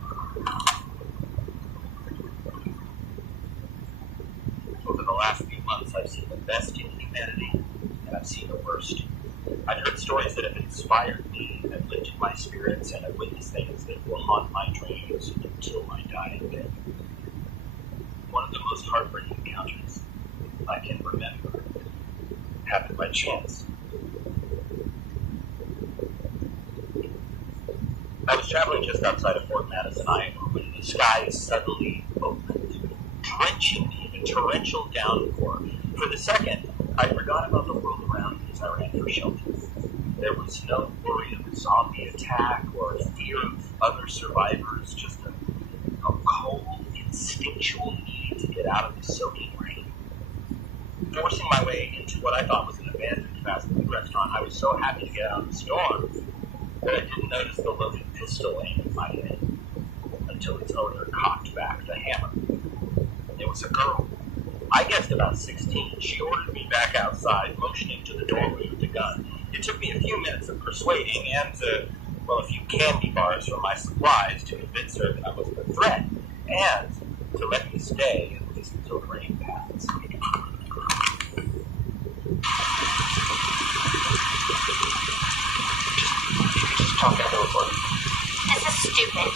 Over the last few months, I've seen the best in humanity, and I've seen the worst. I've heard stories that have inspired me, I've lifted my spirits, and I've witnessed things that will haunt my dreams until my dying day. One of the most heartbreaking encounters I can remember happened by chance. I was traveling just outside of Fort Madison, Iowa, when the sky suddenly opened, drenching me in a torrential downpour. For the second, I forgot about the world around me as I ran for shelter. There was no worry of a zombie attack or fear of other survivors, just a cold, instinctual need to get out of the soaking rain. Forcing my way into what I thought was an abandoned fast food restaurant, I was so happy to get out of the storm that I didn't notice the loaded pistol aimed at my head until its owner cocked back the hammer. It was a girl. I guessed about 16. She ordered me back outside, motioning to the doorway with the gun. It took me a few minutes of persuading and, a few candy bars from my supplies to convince her that I wasn't a threat, and to let me stay at least until the rain passed. Just talking to the reporter. This is stupid.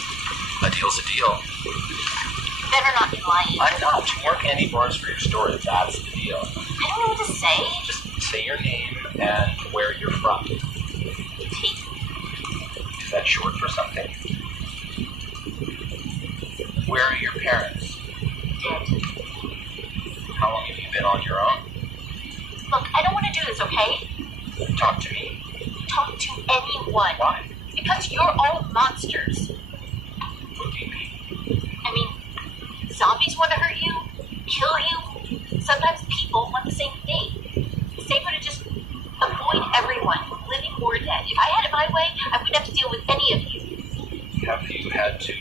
A deal's a deal. You better not be lying. I'm not. More candy bars for your story. That's the deal. I don't know what to say. Just say your name and where you're from. T. Is that short for something? Where are your parents? Dead. How long have you been on your own? Look, I don't want to do this, okay? Talk to me. Talk to anyone. Why? Because you're all monsters. What do you mean? I mean, zombies want to hurt you, kill you. Sometimes people want the same thing. It's safer to just avoid everyone, living or dead. If I had it my way, I wouldn't have to deal with any of you. Have you had to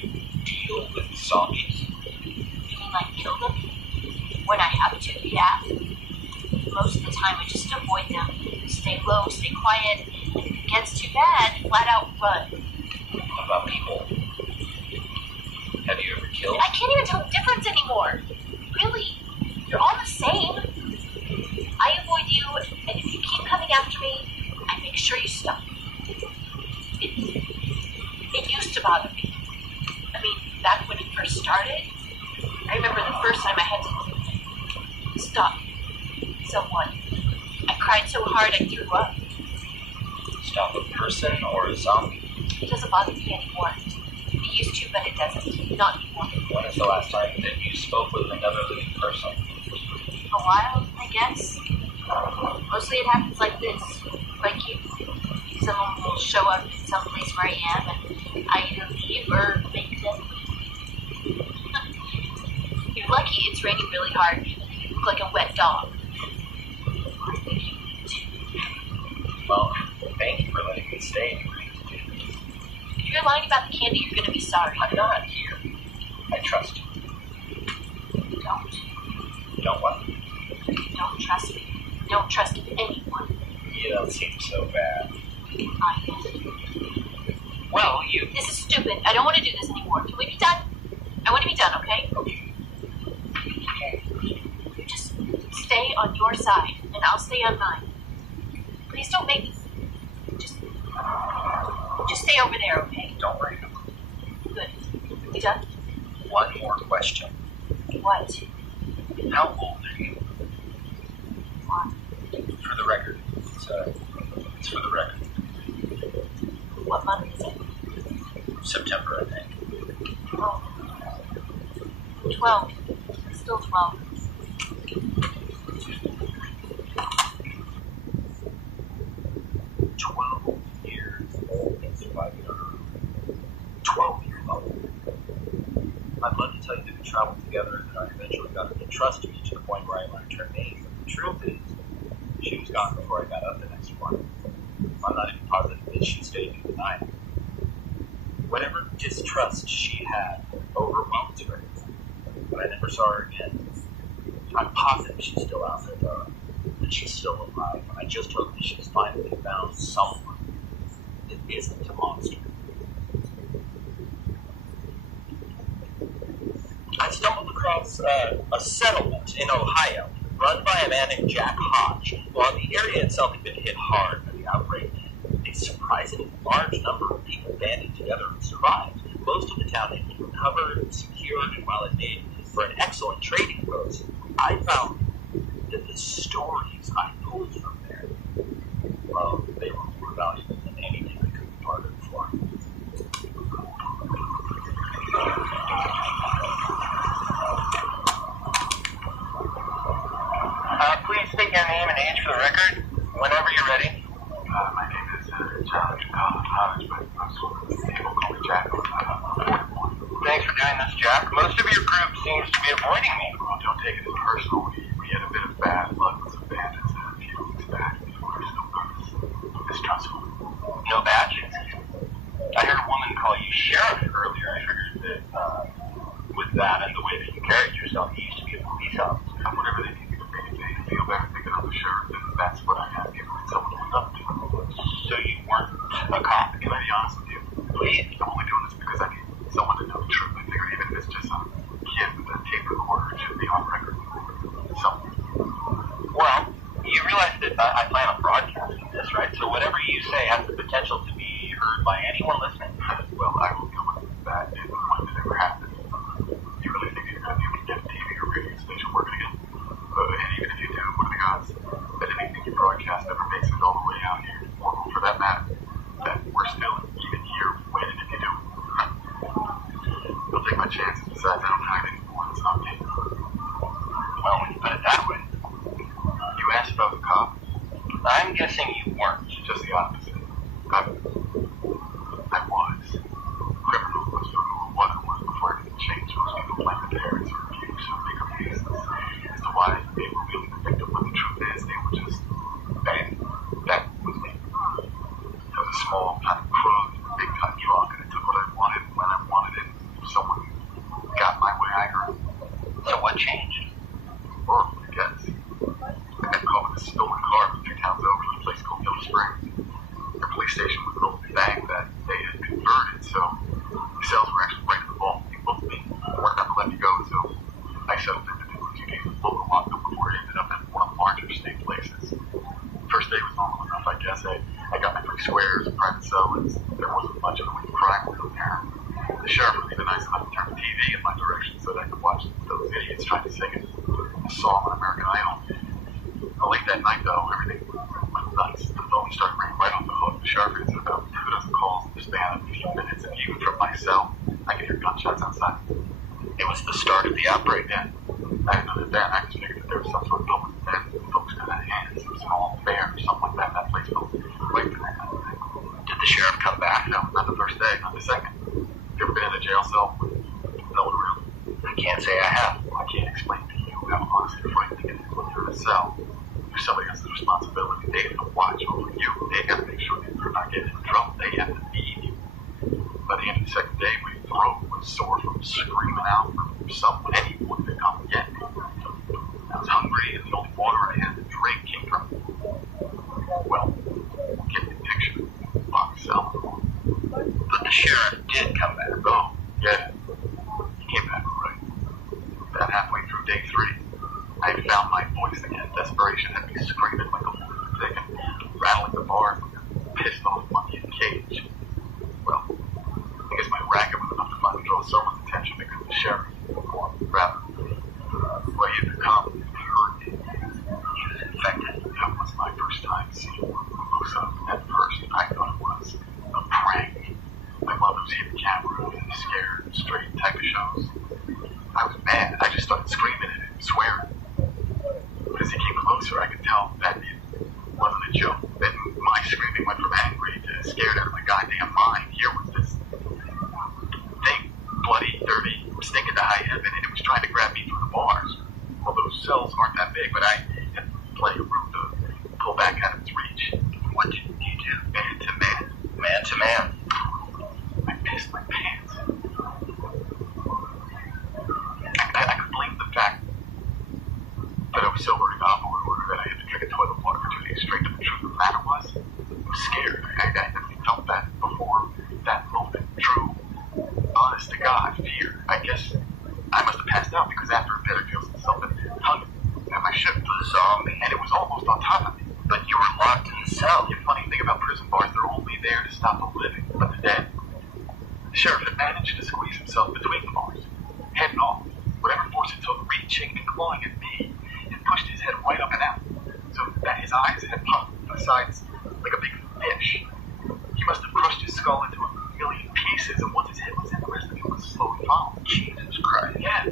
deal with zombies? You mean like kill them? When I have to, yeah. Most of the time I just avoid them. Stay low, stay quiet, and if it gets too bad, flat out run. What about people? Have you ever killed? I can't even tell the difference anymore. Really, you're all the same. I avoid you, and if you keep coming after me, I make sure you stop. It used to bother me. I mean, back when it first started, I remember the first time I had to stop someone. I cried so hard I threw up. Stop a person or a zombie? It doesn't bother me anymore. It used to, but it doesn't. Not anymore. When is the last time that you spoke with another living person? A while, I guess. Mostly it happens like this. Like you. Someone will show up in some place where I am, and I either leave or make them. You're lucky it's raining really hard. You look like a wet dog. Well, thank you for letting me stay. If you're lying about the candy, you're gonna be sorry. I'm not here. I trust you. Don't. Don't what? Don't trust me. Don't trust anyone. You don't seem so bad. I do. Well, you... This is stupid. I don't want to do this anymore. Can we be done? I want to be done, okay? Okay. You just stay on your side, and I'll stay on mine. Please don't make me... Just stay over there, okay? Don't worry. Good. You done? One more question. What? How old are you? Why? For the record. It's for the record. What month is it? September, I think. Oh. 12. Still 12. I'd love to tell you that we traveled together and that I eventually got her to trust me to the point where I learned her name. But the truth is, she was gone before I got up the next morning. I'm not even positive that she stayed through the night. Whatever distrust she had overwhelmed her, but I never saw her again. I'm positive she's still out there, though, that she's still alive. I just hope that she's finally found someone that isn't a monster. I stumbled across a settlement in Ohio run by a man named Jack Hodge. While the area itself had been hit hard by the outbreak, a surprisingly large number of people banded together and survived. Most of the town had been recovered and secured, and while it made for an excellent trading post, I found that the stories I pulled from there, well, they were more valuable than anything I could have bartered for. Please state your name and age for the record, whenever you're ready. My name is John Hodge, but people call me Jack. Thanks for doing this, Jack. Most of your group seems to be avoiding me. Well, don't take it as personal. We had a bit of bad luck with some bandits a few weeks back. We're still distrustful. No badges? I heard a woman call you sheriff earlier. I figured that with that and the way that you carried yourself, you used to be a police officer. Whatever they need me to be, they feel better thinking I'm the sheriff, and that's what I have given someone to look up to. So you weren't a cop? Can I be honest with you? Please. I'm only doing this because I need someone to know the truth. I figure even if it's just a kid with a tape recorder, it should be on record. Something. Well, you realize that I plan on broadcasting this, right? So whatever you say has the potential to be heard by anyone listening. Well, I will come up with that in the point that ever happened. You really think you're going to be able to get a TV or radio station working again? And even if you do, what are the odds that anything you broadcast ever makes it all the way out here? Or for that matter, that we're still even here waiting if you do. I'll take my chances. Besides, I don't hide anymore. It's not me. Well, when you put it that way. You asked if I was a cop? I'm guessing you weren't. Just the opposite. I was. Criminal was for what I was before I could change. Most people blame the parents or abuse or make up reasons as to why they were really the victim. When the truth is, they were just bad. That was me. I was a small kind of crook, big time drunk, and I took what I wanted when I wanted it. If someone got my way, I heard. So what changed? Well, I guess. I got caught with a stolen car from 2 towns over to a place called Yellow Springs. The police station was an old bank that they had converted, so the cells were actually right in the vault. They booked me. I weren't going to let me go, so I settled in to do a few cases both were locked up before it ended up at one of the larger state places. First day was normal enough, I guess. I got my 3 squares, a private cell, and there wasn't much of a crime around there. The sheriff was even nice enough to turn the TV in my direction so that I could watch those idiots trying to sing a song on American Idol. Late that night, though, everything went nuts. The phone started ringing right off the hook. The sheriff answered about 2 dozen calls in the span of a few minutes, and even from my cell, I could hear gunshots outside. It was the start of the outbreak then. I didn't know that then. I just figured that there was some sort of public event that folks could have had some small fair or something like that. That place felt right for that kind of thing. Did the sheriff come back? No, not the first day, not the second. You ever been in a jail cell with no one around? I can't say I have. I can't explain to you how honestly frightening it is when you're in a cell. If somebody has the responsibility, they have to watch over you. They have to make sure that you're not getting in trouble. They have to feed you. By the end of the second day, my throat was sore from screaming out for someone, anyone to come get me. I was hungry, and the only water I had to drink came from, well, get the picture, box cell. But the sheriff did come back. Oh, yeah. He came back all right. About halfway through day 3, I had found my voice again. Desperation had me screaming like a lunatic and rattling the bars like a pissed off monkey in a cage. Well, I guess my racket was enough to finally draw someone's attention because the sheriff, or rather, well, he had come and heard me. He was infected. That was my first time seeing one close up. At first, I thought it was a prank. My mother was hitting the camera and scared, straight type of shows. I was mad. I just started screaming at him, swearing. But as he came closer, I could tell that it wasn't a joke. That my screaming went from angry to scared out of my goddamn mind. Here was this thing, bloody, dirty, stinking to high heaven, and it was trying to grab me through the bars. Well, those cells aren't that big, but I had plenty of room to pull back out of its reach. What did you do? Man to man. Man to man. I pissed my pants. I could blame the fact that I was so worried off order that I had to drink a toilet water for 2 days straight. But the truth of the matter was, I was scared. I never felt that before that moment. True, honest to God, fear. I guess I must have passed out because after a bit I feel something tugging at my ship was on me, and it was almost on top of me. But you were locked in the cell. The funny thing about prison bars, they're only there to stop the living, but the dead. The sheriff had managed to squeeze himself between the bars, heading off. Whatever force it took, reaching and clawing at me, and pushed his head right up and out, so that his eyes had popped to the sides like a big fish. He must have crushed his skull into a million pieces, and once his head was in, the rest of it was slowly following. Jesus Christ. Yeah.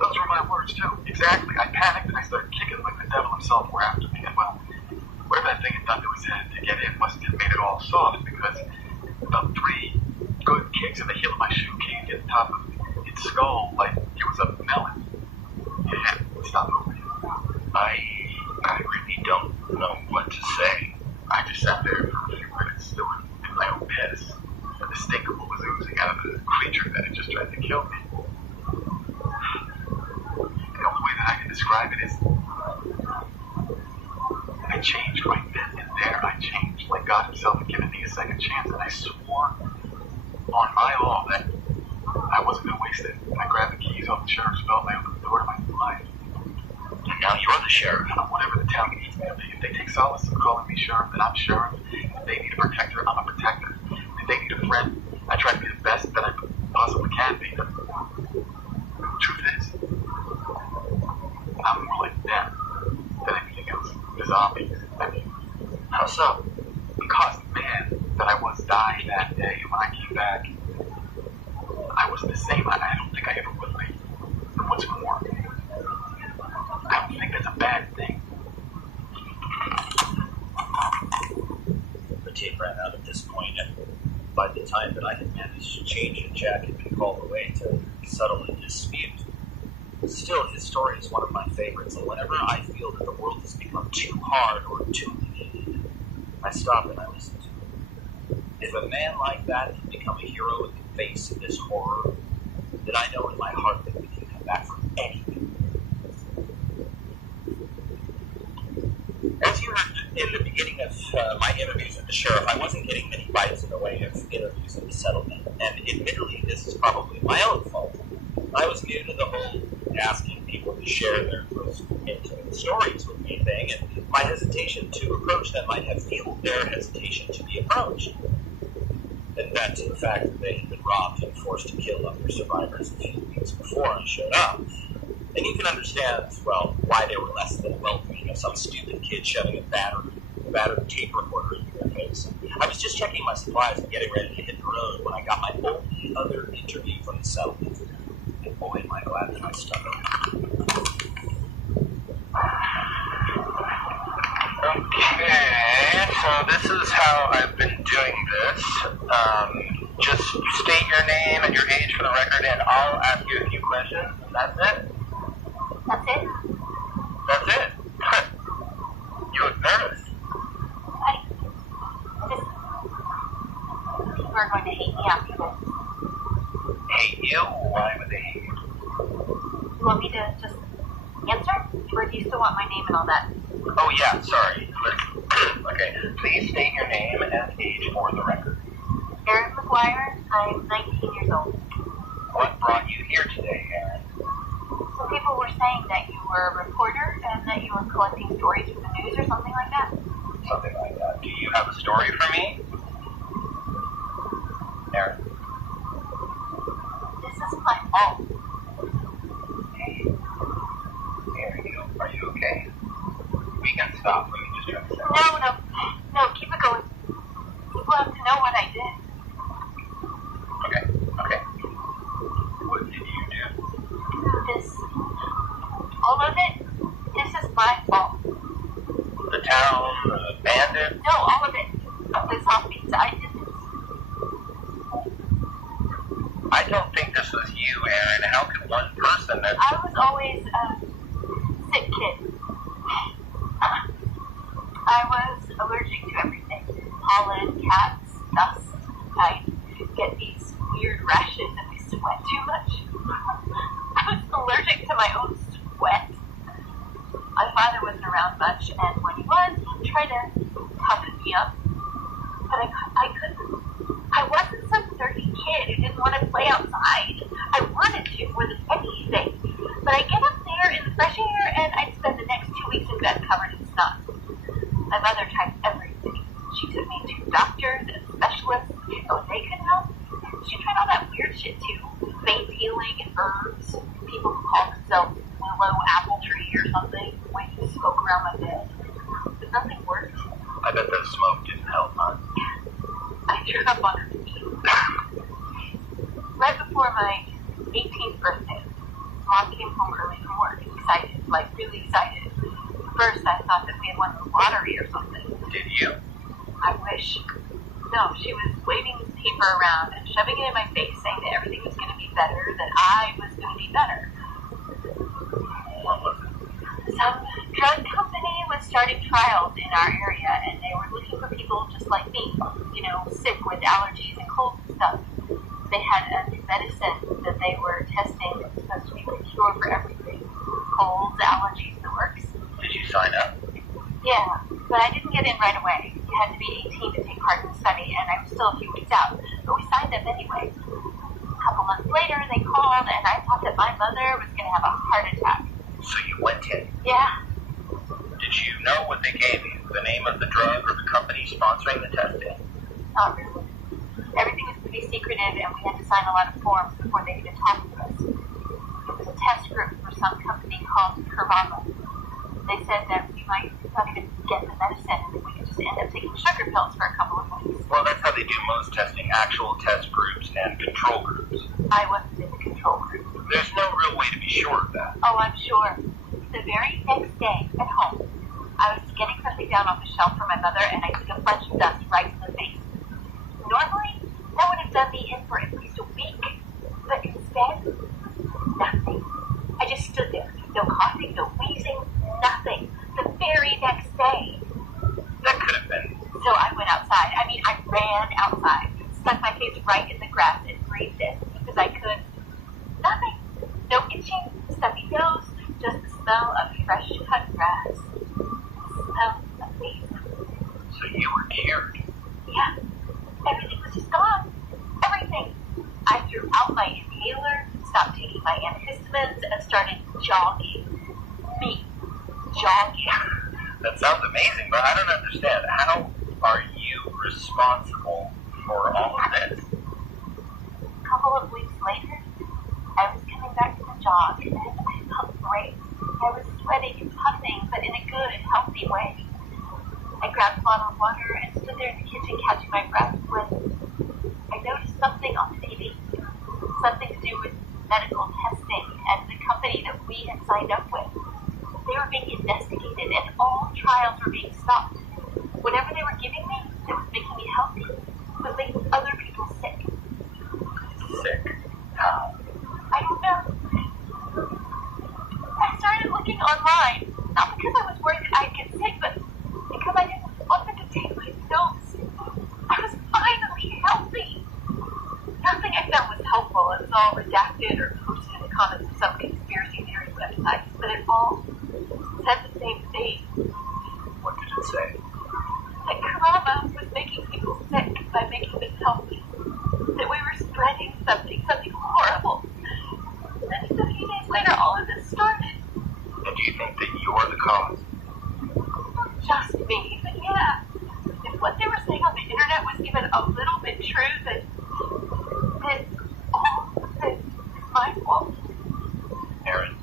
Those were my words, too. Exactly. I panicked, and I started kicking like the devil himself were after me, and well, whatever that thing had done to his head to get in must have made it all soft, because about 3 good kicks in the heel of my shoe came to the top of its skull like it was a melon. It had stopped moving. I really don't know what to say. I just sat there for a few minutes, still in my own piss, and the stink was oozing out of the creature that had just tried to kill me. The only way that I can describe it is I changed right then and there. I changed like God himself had given me a second chance, and I swore on my all that I wasn't going to waste it. And I grabbed the keys off the sheriff's belt and I opened the door to my new life. And now you're the sheriff. I'm whatever the town needs me to be. If they take solace in calling me sheriff, then I'm sheriff. If they need a protector, I'm a protector. If they need a friend, I try to be the best that I possibly can be. The truth is, I'm more like them than anything else. The zombies. I mean, how so? Because the man that I was died that day, and when I came back, I wasn't the same. I don't think I ever will be. And what's more, I don't think that's a bad thing. The tape ran out at this point, and by the time that I had managed to change it, Jack had been called away to settle a dispute. Still, his story is one of my favorites, and whenever I feel that the world has become too hard or too needed, I stop and I listen to him. If a man like that can become a hero in the face of this horror, then I know in my heart that we can come back from anything. As you heard in the beginning of my interviews with the sheriff, I wasn't getting many bites in the way of interviews in the settlement, and admittedly, this is probably my own fault. I was new to the whole asking people to share their most intimate stories with me thing, and my hesitation to approach them might have fueled their hesitation to be approached. And that to the fact that they had been robbed and forced to kill other survivors a few weeks before I showed up. And you can understand, well, why they were less than welcoming of some stupid kid shoving a battered tape recorder into their face. I was just checking my supplies and getting ready to hit the road when I got my only other interview from the settlement. And boy, am I glad that I stuck around. Okay, so this is how I've been doing this. Just state your name and your age for the record, and I'll ask you a few questions. That's it? That's it? That's it? You look nervous. People are going to hate me after this. Hate you? Why would they hate you? You want me to just answer? Or do you still want my name and all that? Oh yeah, sorry. Okay, please state your name and age for the record. Erin McGuire, I'm 19 years old. What brought you here today, Erin? Some people were saying that you were a reporter and that you were collecting stories for the news or something like that. Something like that. Do you have a story for me? Erin? This is my fault. Hey, are you okay? We can stop. Let me just try to say. No, keep it going. People have to know what I did. Okay. What did you do? This, all of it, this is my fault. The town, the bandit? No, all of it. The zombies, I did this. I don't think this was you, Erin. How could one person that... I was always a sick kid. I was allergic to everything. Pollen, cats, dust. I get these weird rashes if I sweat too much. I was allergic to my own sweat. My father wasn't around much, and when he was, he tried to toughen me up. But I couldn't. I wasn't some dirty kid who didn't want to play outside. I wanted to more than anything. But I get up there in the fresh air, and I'd spend the next 2 weeks in bed covered in snot. My mother tried everything. She took me to doctors and specialists, so they could help. She tried all that weird shit too. Faith healing and herbs. People who call themselves Willow Apple Tree or something. Waiting smoke around my bed. But nothing worked. I bet the smoke didn't help, huh? I threw up on her feet. Right before my 18th birthday, Mom came home early from work, excited, like really excited. First, I thought that we had won the lottery or something. Did you? I wish. No, she was waving this paper around and shoving it in my face, saying that everything was going to be better, that I was going to be better. What was it? Some drug company was starting trials in our area, and they were looking for people just like me, sick with allergies and colds and stuff. They had a new medicine that they were testing that was supposed to be the cure for everything. Colds, allergies, the works. Did you sign up? Yeah, but I didn't get in right away. You had to be 18 to take part in the study, and I was still a few weeks out. But we signed up anyway. A couple months later, they called, and I thought that my mother was going to have a heart attack. So you went in? Yeah. Did you know what they gave you? The name of the drug or the company sponsoring the testing? Not really. Everything was pretty secretive, and we had to sign a lot of forms before they even talked to us. It was a test group for some company called Curvana. They said that we might not even get the medicine, and that we could just end up taking sugar pills for a couple of weeks. Well, that's how they do most testing, actual test groups and control groups. I wasn't in the control group. There's no real way to be sure of that. Oh, I'm sure. The very next day, at home, I was getting something down off the shelf for my mother, and I took a bunch of dust right in the face. Normally, that would have done me in for at least a week. But instead, nothing. I just stood there. No coughing, no wheezing, nothing. The very next day. That could have been. So I went outside. I ran outside. Stuck my face right in the grass and breathed it because I could. Nothing. No itching, stuffy nose, just the smell of fresh cut grass. Smell amazing. So you were cured? Yeah. Everything was just gone. Everything. I threw out my inhaler, stopped taking my antihistamines and started jogging. Me. Jogging. That sounds amazing, but I don't understand. How are you responsible for all of this? A couple of weeks later, I was coming back to the jog, and I felt great. I was sweating and puffing, but in a good, healthy way. I grabbed a bottle of water and stood there in the kitchen catching my breath when I noticed something on the TV. Something to do with medical testing and the company that we had signed up with. They were being investigated and all trials were being stopped. Whatever they were giving me that was making me healthy was making other people sick. Sick? How? I don't know. I started looking online, not because I was worried that I'd get sick, but because I didn't want them to take my pills. I was finally healthy. Nothing I found was helpful. It was all redacted or posted in the comments of some conspiracy theory websites, but it all said the same thing. What did it say? That coronavirus was making people sick by making them healthy. That we were spreading something horrible. And then just a few days later, all of this started. And do you think that you're the cause? Not just me, but yeah. If what they were saying on the internet was even a little bit true, then all of this is my fault. Aaron,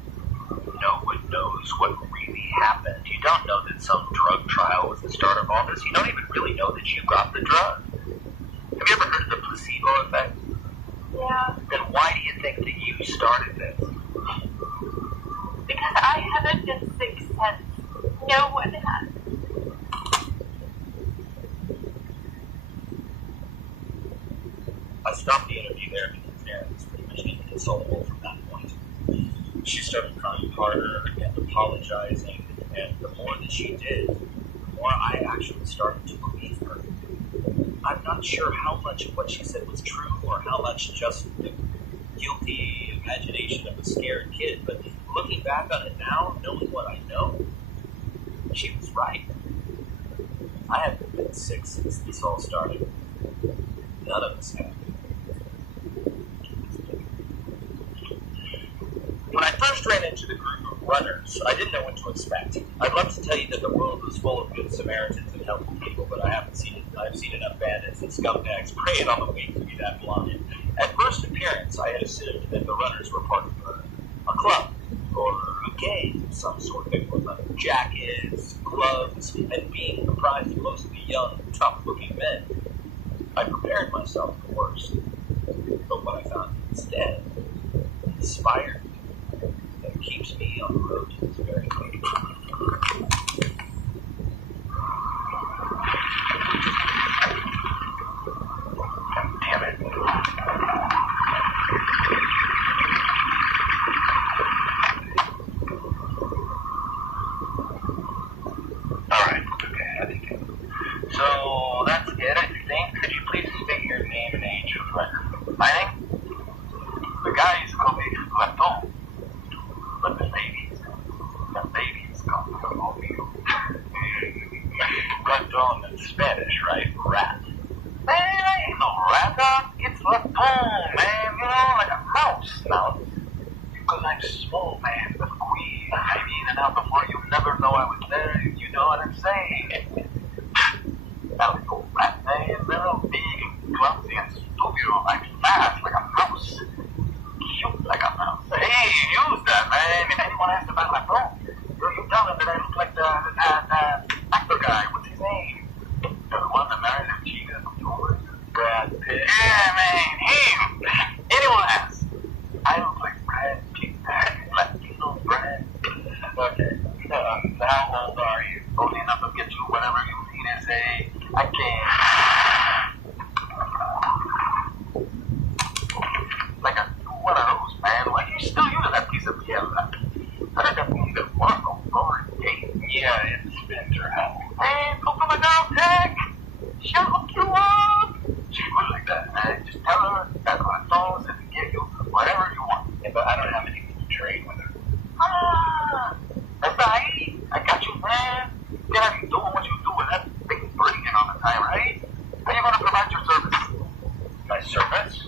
no one knows what really happened. You don't know that some drug trial was the start of all this. You don't even really know that you got the drug. Have you ever heard of the placebo effect? Yeah. Then why do you think that you started this? Because I haven't been sick since. No one has. I stopped the interview there because Aaron was pretty much inconsolable from that point. She started crying harder and apologizing, and the more that she did, the more I actually started to believe her. I'm not sure how much of what she said was true or how much just the guilty imagination of a scared kid, but looking back on it now, knowing what I know, she was right. I haven't been sick since this all started. None of us have. When I first ran into the group of runners, I didn't know what to expect. I'd love to tell you that the world was full of good Samaritans and helpful people, but I haven't seen it. I've seen enough bandits and scumbags preying on the weak to be that blind. At first appearance, I had assumed that the runners were part of a club or a gang of some sort. They wore leather jackets, gloves, and being comprised of mostly young, tough-looking men. I prepared myself for the worst, but what I found instead inspired me and keeps me on the road to this very place. Damn it. Alright, okay, I think it. So, that's it, I think. Could you please state your name and age of record? My name? The guys call me Platon. But the ladies call me Romeo. Platon in Spanish, right? Rat. Man, I ain't no rat, dog. It's Platon, man. You know, like a mouse now. Because I'm small, man, but queen. I mean, and out before you never know I was there, if you know what I'm saying. That little rat, man, they're big and clumsy and stupid. I'm fast like a mouse. Cute like a mouse. Hey, use that, man. If anyone asks about my phone, you tell them that I look like the actor guy. What's his name? The one that married a cheetah before? Brad Pitt. Yeah, man, him. Anyone asks. I look like Brad Pitt. Latino Brad Pitt. Okay. How old are you? Old enough to get you whatever you need to say. I can't. Like a one of those, man. Why do you still use that piece of yellow? I don't need a one over date. Yeah, it's been through hell. Man, go for my girl tag. She'll hook you up. She would like that, man. Just tell her that my phone says to give you whatever you want. Yeah, but I don't have anything to trade with her. That's right. I got you, man. You gotta be doing what you do with that big breathing all the time, right? How you gonna provide your service? My service?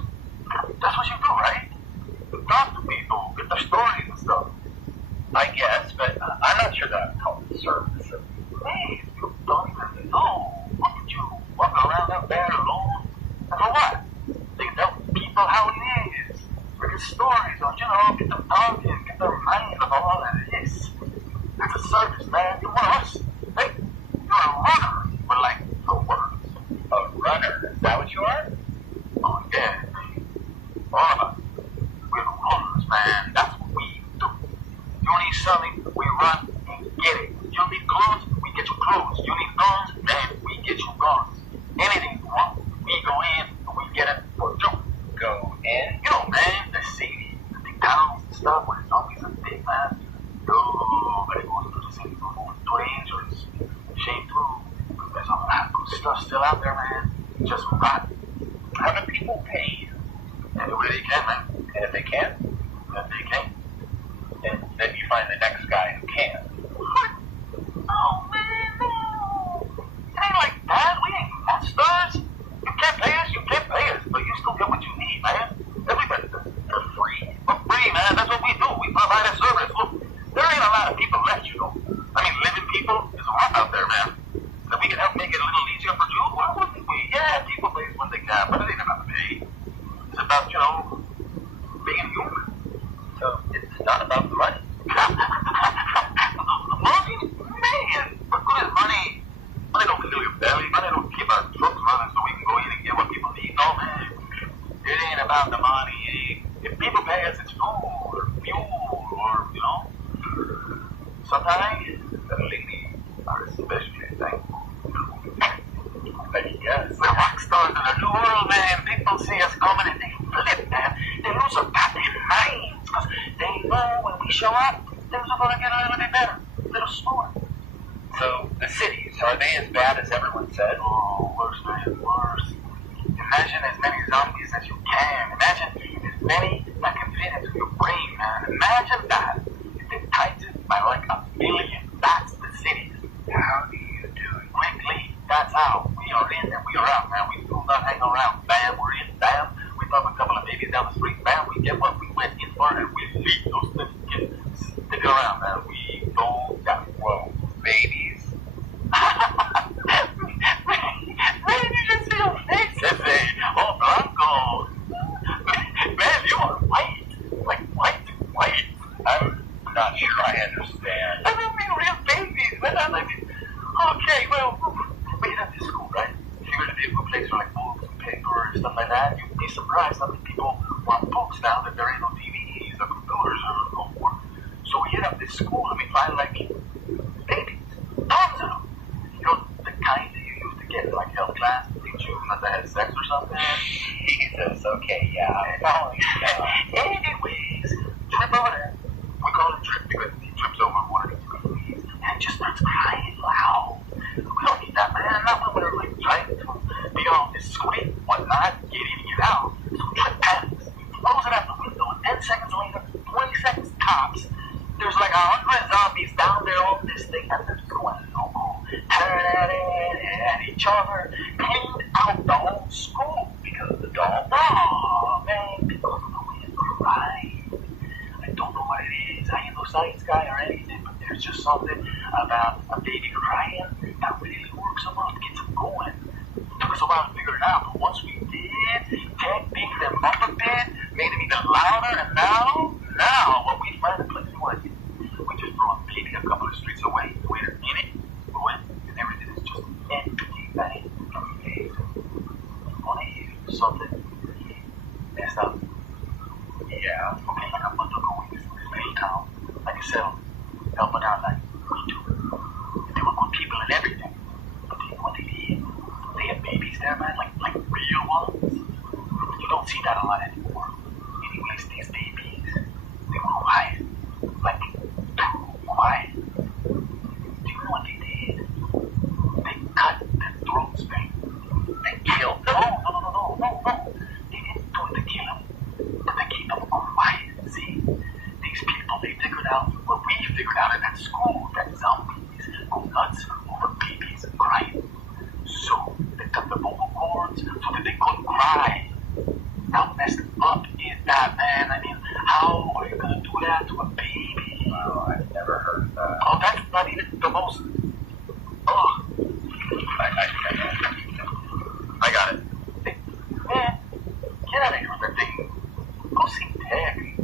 That's what you do, right? The doctor I guess, but I'm not sure that I'd call it service. Hey, you don't even know. Look at you walking around out there alone. And for what? They tell people how it is. Read stories, or, get them talking, get their mind of all that it is. That's a service, man. You're one of us. Hey, you're a runner. We're like the words. A runner? Is that what you are? Oh, yeah. All of us. We're runners, man. That's what we do. You need something, we run and get it. You need clothes, we get you clothes. You need guns, man, we get you guns. Anything you want, we go in and we get it for you. Go in? Man, the city, the big towns and stuff where it's always a big man. Nobody goes to the city for moving dangerous. Shame too, because there's a lot of good stuff still out there, man. Just rotten. How do people pay you? Any way they can, man. And if they can't, then they can't. And then you find the next guy who can. What? Oh, man, no. It ain't like that. We ain't monsters. You can't pay us, but you still get what you need, man. Everybody does it for free. For free, man. That's what we do. We provide a service. Look, there ain't a lot of people left, I mean, living people is rough out there, man. So if we can help make it a little easier for you, why wouldn't we? Yeah, people pay when they can, but it ain't about the pay. It's about, being human. So it's not about the money. Money? Man, what good is money? Money don't fill your belly. Money don't keep our trucks running so we can go in and get what people need. No, man. It ain't about the money. If people pay us, it's food or fuel or, sometimes the ladies are especially thankful. Yes, the rock stars of the new world, man. People see us coming and they flip, man. They lose their goddamn minds because they know when we show up, things are going to get a little bit better, a little slower. So, the cities, are they as bad as everyone says? Oh, worse, man, worse. Imagine as many zombies as you can. Imagine as many that can fit into your brain, man. Imagine that. If they tighten by like 1 million, that's the cities. How do you do it? Quickly. That's how. We are in and we are out, man. We do not hang around. Bam, we're in. Bam, we pop a couple of babies down the street. Bam, we get what we went in for and we leave. Those things can stick around, man. We go down. Whoa, babies. Man, you should see your face. Oh, Blanco. Man, you are white. Like white. I'm not sure I understand. I don't mean real babies, man. I mean, okay, well, we have this school, right? Figured it'd be a good place for like books and paper and stuff like that. You'd be surprised how many people want books now that there ain't no DVDs or computers or no more. So we hit up this school and we find like babies, tons of them. The kind that you used to get in like health class to teach you not to have sex or something. Jesus, okay, yeah. Anyways, trip over there. We call it trip because he trips over one of these babies and just starts crying loud. We don't need that, man. Not when we're like trying to be all discreet and whatnot, get in and get out. So Trip panics. Throws it out the window, and 10 seconds later, 20 seconds tops, there's like 100 zombies down there on this thing, and they're just going loco, tearing at it, at each other, cleaned out the whole school because of the dog. Oh, man, people don't know when to cry. I don't know what it is. I ain't no science guy or anything, but there's just something about a baby crying that really works them up, gets them going. It took us a while to figure it out, but once we did, technique them up a bit, made them even louder, and now, when we find a place we want to get, we just throw a baby a couple of streets away, wait a minute, go in, and everything is just empty, man. Amazing. You want to hear something messed up? Yeah. Okay, like a month ago, we was in this little town, like I said, helping out like we do. And they were good people and everything. But you know what they did? They had babies there, man, like real ones. You don't see that a lot anymore. Anyways, these babies, they were quiet. Like, too quiet. Do you know what they did? They cut their throats, man. They killed them. No. They didn't do it to kill them, but to keep them quiet. See? These people, they figured out what we figured out in that school, that zombies go nuts over babies crying. So they took the vocal cords so that they couldn't cry. How messed up is that, man? I mean, how are you gonna do that to a baby? Well, the most. Oh, I got it. Hey, man, get out of here with that thing. Go see Terry.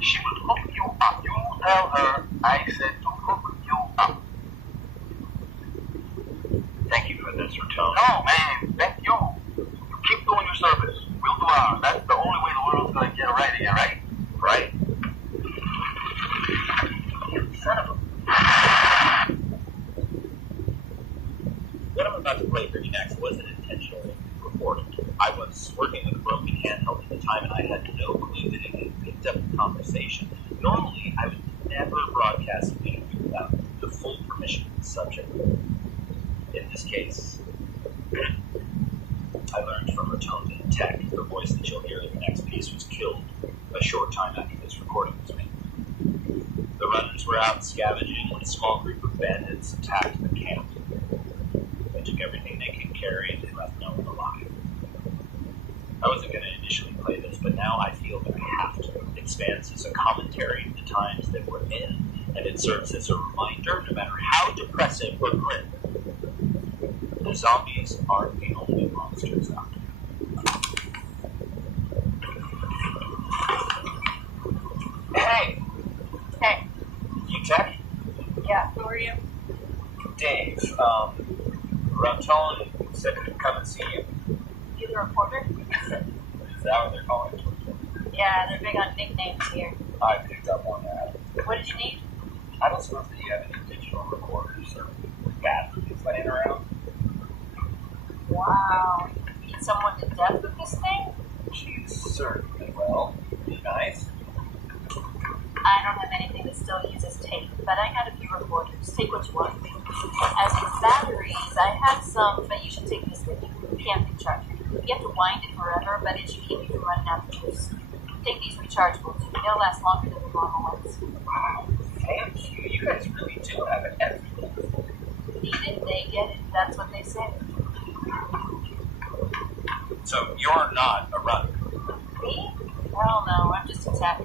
She will hook you up. You tell her I said to hook you up. Thank you for this, Raton. No, man, thank you. You keep doing your service. We'll do ours. That's the only way the world's gonna get right here, right? Right. You son of a... What I'm about to play for you next wasn't intentionally recorded. I was working with a broken handheld at the time, and I had no clue that it had picked up the conversation. Normally, I would never broadcast an interview without the full permission of the subject. In this case, I learned from Raton that Tech, the voice that you'll hear in the next piece, was killed a short time after this recording was made. The runners were out scavenging when a small group of bandits attacked the camp. They took everything they could carry and they left no one alive. I wasn't going to initially play this, but now I feel that I have to. It stands as a commentary of the times that we're in, and it serves as a reminder, no matter how depressive or grim, the zombies aren't the only monsters out there. Hey! Hey. You Tech? Yeah, who are you? Dave, Raton said to come and see you. You the reporter? Is that what they're calling it? Yeah, they're big on nicknames here. I picked up on that. What did you need? I don't suppose that you have any digital recorders or batteries laying around. Wow. You need someone to death with this thing? She's certainly well. Be nice. I don't have anything that still uses tape, but I got a few recorders. Take what you want. As for batteries, I have some, but you should take this with you. Camping charger. You have to wind it forever, but it should keep you from running out of juice. Take these rechargeable too. They'll last longer than the normal ones. Wow, thank you. You guys really do have it everything. Need it, they get it. That's what they say. So you're not a runner? Me? Hell no, I'm just a tech.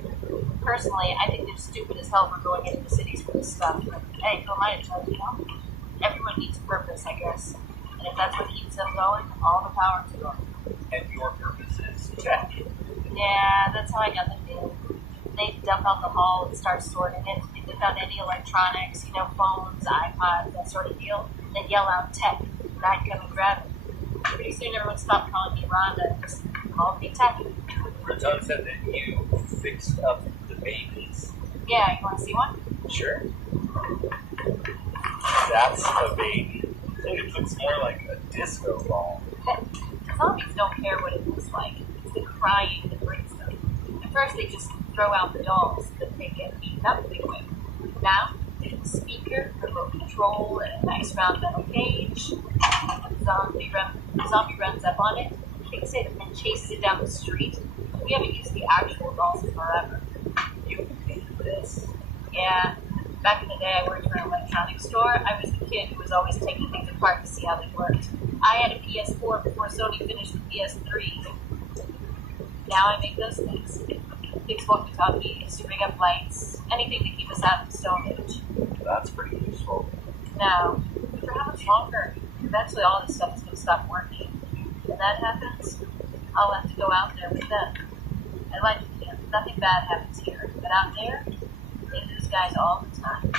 Personally, I think they're stupid as hell for going into the cities for this stuff, but hey, who am I to judge, you know? Everyone needs a purpose, I guess. And if that's what keeps them going, all the power to them. And your purpose is tech? Yeah, that's how I got the deal. They dump out the hull and start sorting it. If they found any electronics, you know, phones, iPods, that sort of deal, they'd yell out tech, and I'd come and grab it. Pretty soon everyone stopped calling me Rhonda and just called me Tech. Raton said that you fixed up the babies. Yeah, you want to see one? Sure. That's a baby. I think it looks more like a disco ball. Zombies don't care what it looks like. It's the crying that brings them. At first they just throw out the dolls, but they get eaten up big way. Now, there's a speaker, remote control, and a nice round metal cage. The zombie runs up on it, kicks it, and chases it down the street. We haven't used the actual dolls in forever. You made this? Yeah. Back in the day, I worked for an electronics store. I was the kid who was always taking things apart to see how they worked. I had a PS4 before Sony finished the PS3. Now I make those things. Fix walkie-talkies, to rig up lights, anything to keep us out of the Stone Age. That's pretty useful. No. For how much longer? Eventually all this stuff is going to stop working. When that happens, I'll have to go out there with them. I like the camp. Nothing bad happens here. But out there, they lose guys all the time.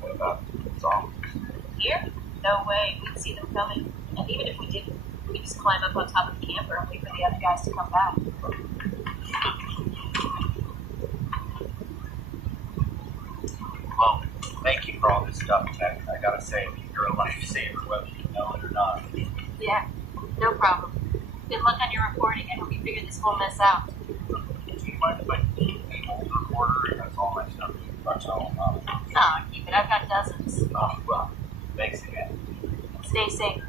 What about zombies? Here? No way. We'd see them coming. And even if we didn't, we'd just climb up on top of the camper and wait for the other guys to come back. Well, thank you for all this stuff, Tech. I gotta say, you're a lifesaver, whether you know it or not. Yeah, no problem. Good luck on your reporting. I hope you figure this whole mess out. Do you mind if I keep an old recorder? That's all my stuff. No, keep it. I've got dozens. Oh, well, thanks again. Stay safe.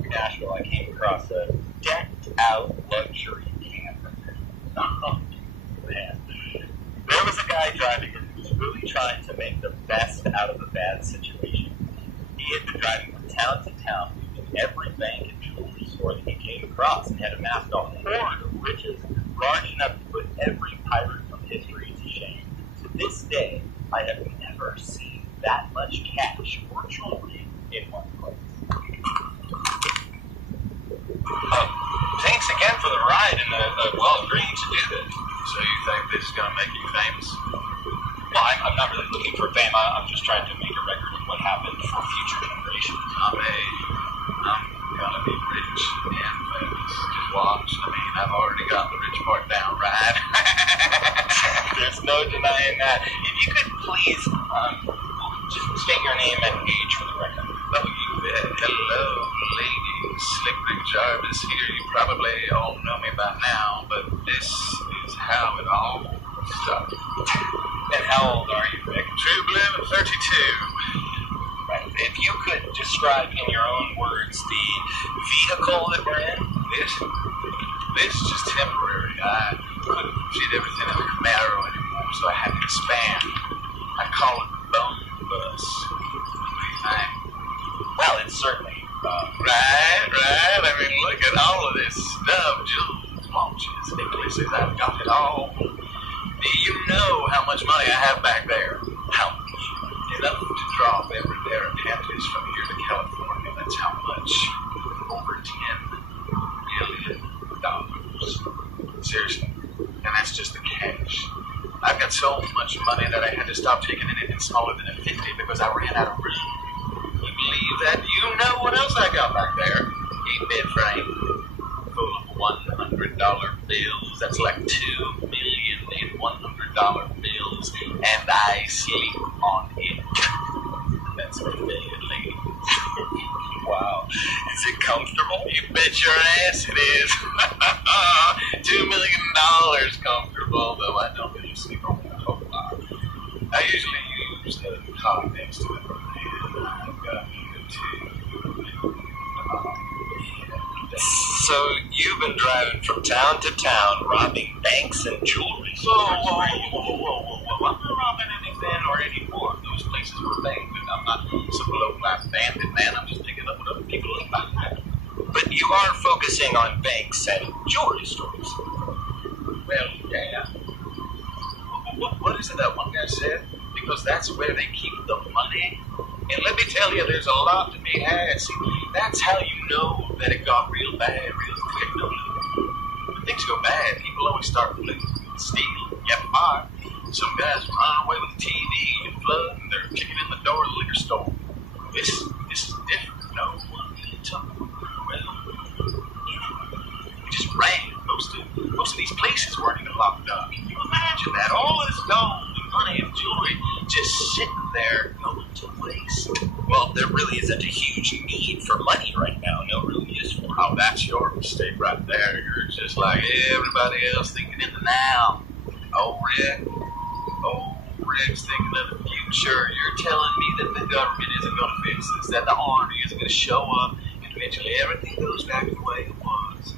In Nashville, I came across a decked-out luxury camper. Oh, man. There was a guy driving it who was really trying to make the best out of a bad situation. He had been driving from town to town, leaving every bank and jewelry store that he came across, and had amassed a hoard of riches large enough to put every pirate from history to shame. this day, I have never seen that much cash or jewelry in one place. Thanks again for the ride and agreeing to do this. So you think this is going to make you famous? Well, I'm not really looking for fame. I'm just trying to make a record of what happened for future generations. I'm going to be rich and famous. Just watch. I mean, I've already got the rich part down right. There's no denying that. If you could please just state your name and age for the record. Oh, you bet. Hello, ladies. Slick Rick Jarvis here. You probably all know me by now, but this is how it all started. And how old are you, Rick? True blue, I'm 32. Right. If you could describe in your own words the vehicle that we're in. This is just temporary. I couldn't fit everything in the Camaro anymore, so I had to expand. I call it the bone bus. What do you think? Well, it's certainly... Right. I mean, look at all of this stuff. Jewels, watches, necklaces. I've got it all. Do you know how much money I have back there? How much? Enough to drop every pair of panties from here to California. That's how much. Over $10 million. Seriously. And that's just the cash. I've got so much money that I had to stop taking anything smaller than a 50 because I ran out of room. You believe that? You know what else I got back there? A bed frame full of $100 bills. That's like $2 million in $100 bills, and I sleep on it. That's for $1 million, lady. Wow. Is it comfortable? You bet your ass it is. $2 million comfortable, though I don't really sleep on it a whole lot. I usually use the cot next to it. I've got So you've been driving from town to town, robbing banks and jewelry stores. Whoa. I'm not robbing anything or any more. Those places were abandoned. I'm not some low-life bandit, man. I'm just picking up what other people left. But you are focusing on banks and jewelry stores. Well, yeah. What is it that one guy said? Because that's where they keep the money. And let me tell you, there's a lot to be had. See, that's how you know that it got real bad real quick, don't you? When things go bad, people always start to steal, get fired. Some guys run away with the TV and flood, and they're kicking in the door of the liquor store. This is different. No one really took it. Well, we just ran. Most of these places weren't even locked up. Can you imagine that? All this gold and money and jewelry just sitting there going to waste. Well, there really isn't a huge need for money right now. No real use for it. Oh, that's your mistake right there. You're just like everybody else thinking in the now. Oh, Rick's thinking of the future. You're telling me that the government isn't going to fix this, that the army isn't going to show up, and eventually everything goes back to the way it was.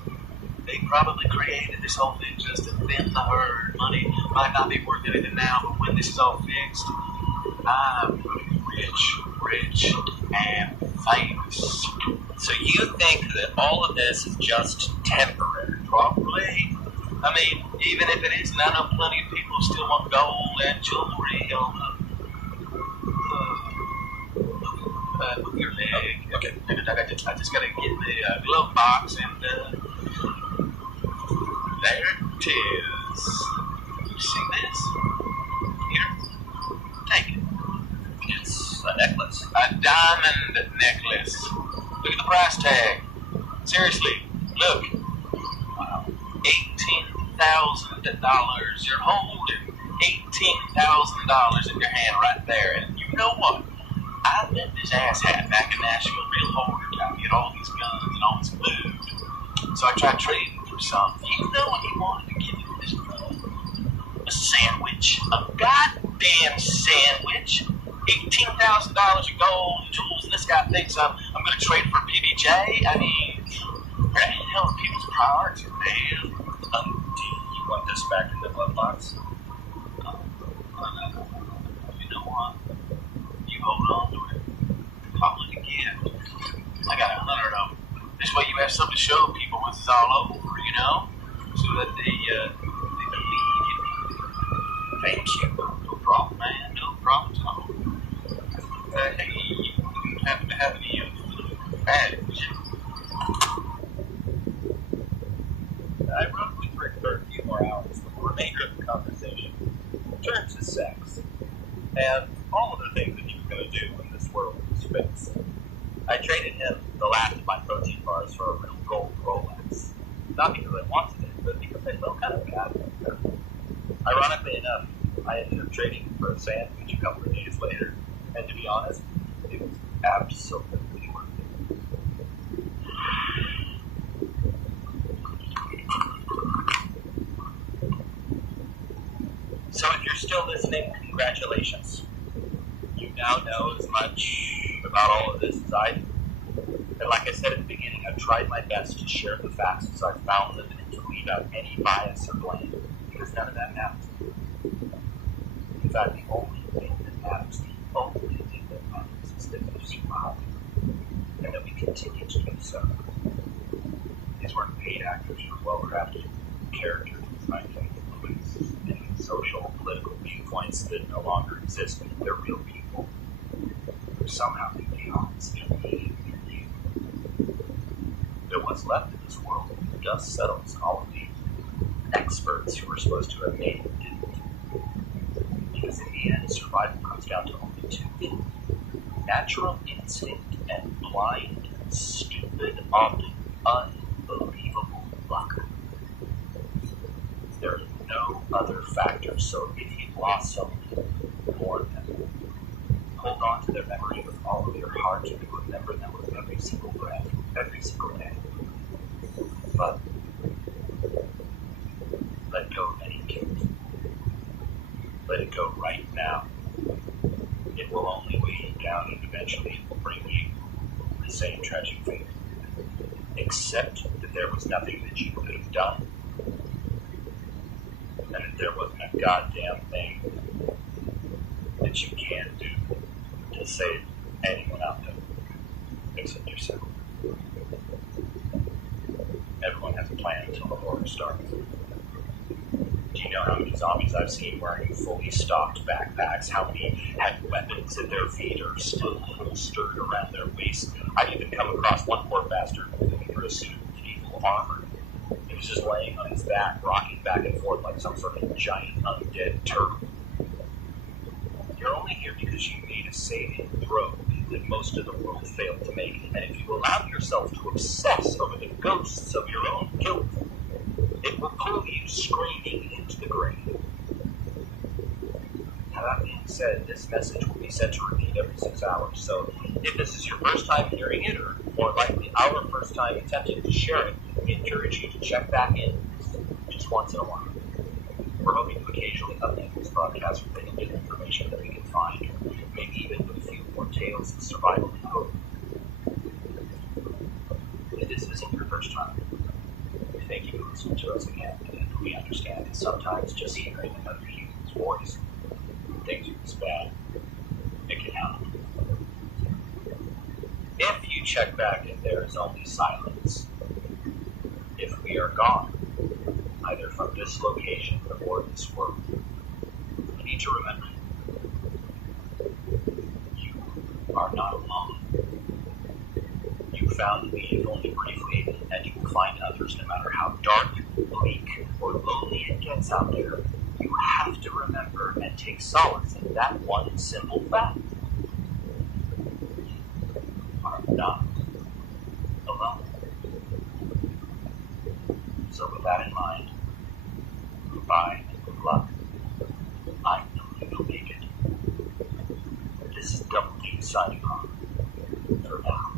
They probably created this whole thing just to thin the herd. Money might not be worth anything now, but when this is all fixed, I'm going to be rich and famous. So you think that all of this is just temporary? Probably. I mean, even if it isn't, I know plenty of people still want gold and jewelry on with your leg. Okay. I just gotta get the glove box and there it is. You see this? Here? Take it. It's a necklace. A diamond necklace. Look at the price tag. Seriously, look. Wow. $18,000. You're holding $18,000 in your hand right there. And you know what? I met this asshat back in Nashville, real hoarder type. He had all these guns and all this food. So I tried trading for something. You know what he wanted to give me for this money? A sandwich. A goddamn sandwich. $18,000 of gold and jewels, and this guy thinks I'm going to trade for PBJ? I mean, where the hell are people's priorities, man? Do you want this back in the glove box? You know what? You hold on to it. Call it a gift. I got 100 of them. This way you have something to show people once it's all over, you know? So that they believe you. Thank you. No problem. problem, Tom? Hey, you happen to have any badge? I rode with Rick for a few more hours, but the remainder of the conversation turned to sex and all of the things that he was going to do when this world was fixed. I traded him the last of my protein bars for a real gold Rolex. Not because I wanted it, but because I felt kind of bad about it. Ironically enough, I ended up trading for a sandwich a couple of days later, and to be honest, it was absolutely worth it. So if you're still listening, congratulations. You now know as much about all of this as I do. And like I said at the beginning, I've tried my best to share the facts as I've found them and to leave out any bias or blame, because none of that matters. In fact, the only thing that matters, the only thing that matters is that we survive, and that we continue to do so. These weren't paid actors or well-crafted characters trying to influence any social, political viewpoints that no longer exist. They're real people who somehow can be honest and me and you. They're what's left in this world when the dust settles, and all of the experts who were supposed to have made it didn't. Because in the end, survival comes down to only two things: natural instinct and blind, stupid, often unbelievable luck. There is no other factor, so if you've lost something, mourn them. Hold on to their memory with all of your heart and remember them with every single breath, every single day. But let go of any guilt. Let it go right now. It will only weigh you down, and eventually it will bring you the same tragic fate. Except that there was nothing that you could have done, and that there wasn't a goddamn thing that you can do to save anyone out there except yourself. Everyone has a plan until the horror starts. Do you know how many zombies I've seen wearing fully stocked backpacks? How many had weapons at their feet or still holstered around their waist? I've even come across one poor bastard through a suit of medieval armor. He was just laying on his back, rocking back and forth like some sort of giant undead turtle. You're only here because you made a saving throw that most of the world failed to make. And if you allow yourself to obsess over the ghosts of your own guilt, it will pull you screaming into the grave. Now, that being said, this message will be set to repeat every 6 hours. So if this is your first time hearing it, or more likely our first time attempting to share it, we encourage you to check back in just once in a while. We're hoping to occasionally update this broadcast with any new information that we can find, maybe even with a few more tales of survival and hope. If this isn't your first time, we thank you for listening to us again, and we understand that sometimes just hearing another human's voice, things are this bad, it can happen. If you check back and there is only silence, if we are gone, either from this location or this world, you need to remember, you are not alone. You found me if only briefly, and you will find others no matter how dark, bleak, or lonely it gets out there. You have to remember and take solace in that one simple fact. You are not alone. So with that in mind, goodbye and good luck. I know you will make it. This is Double D signing off for now.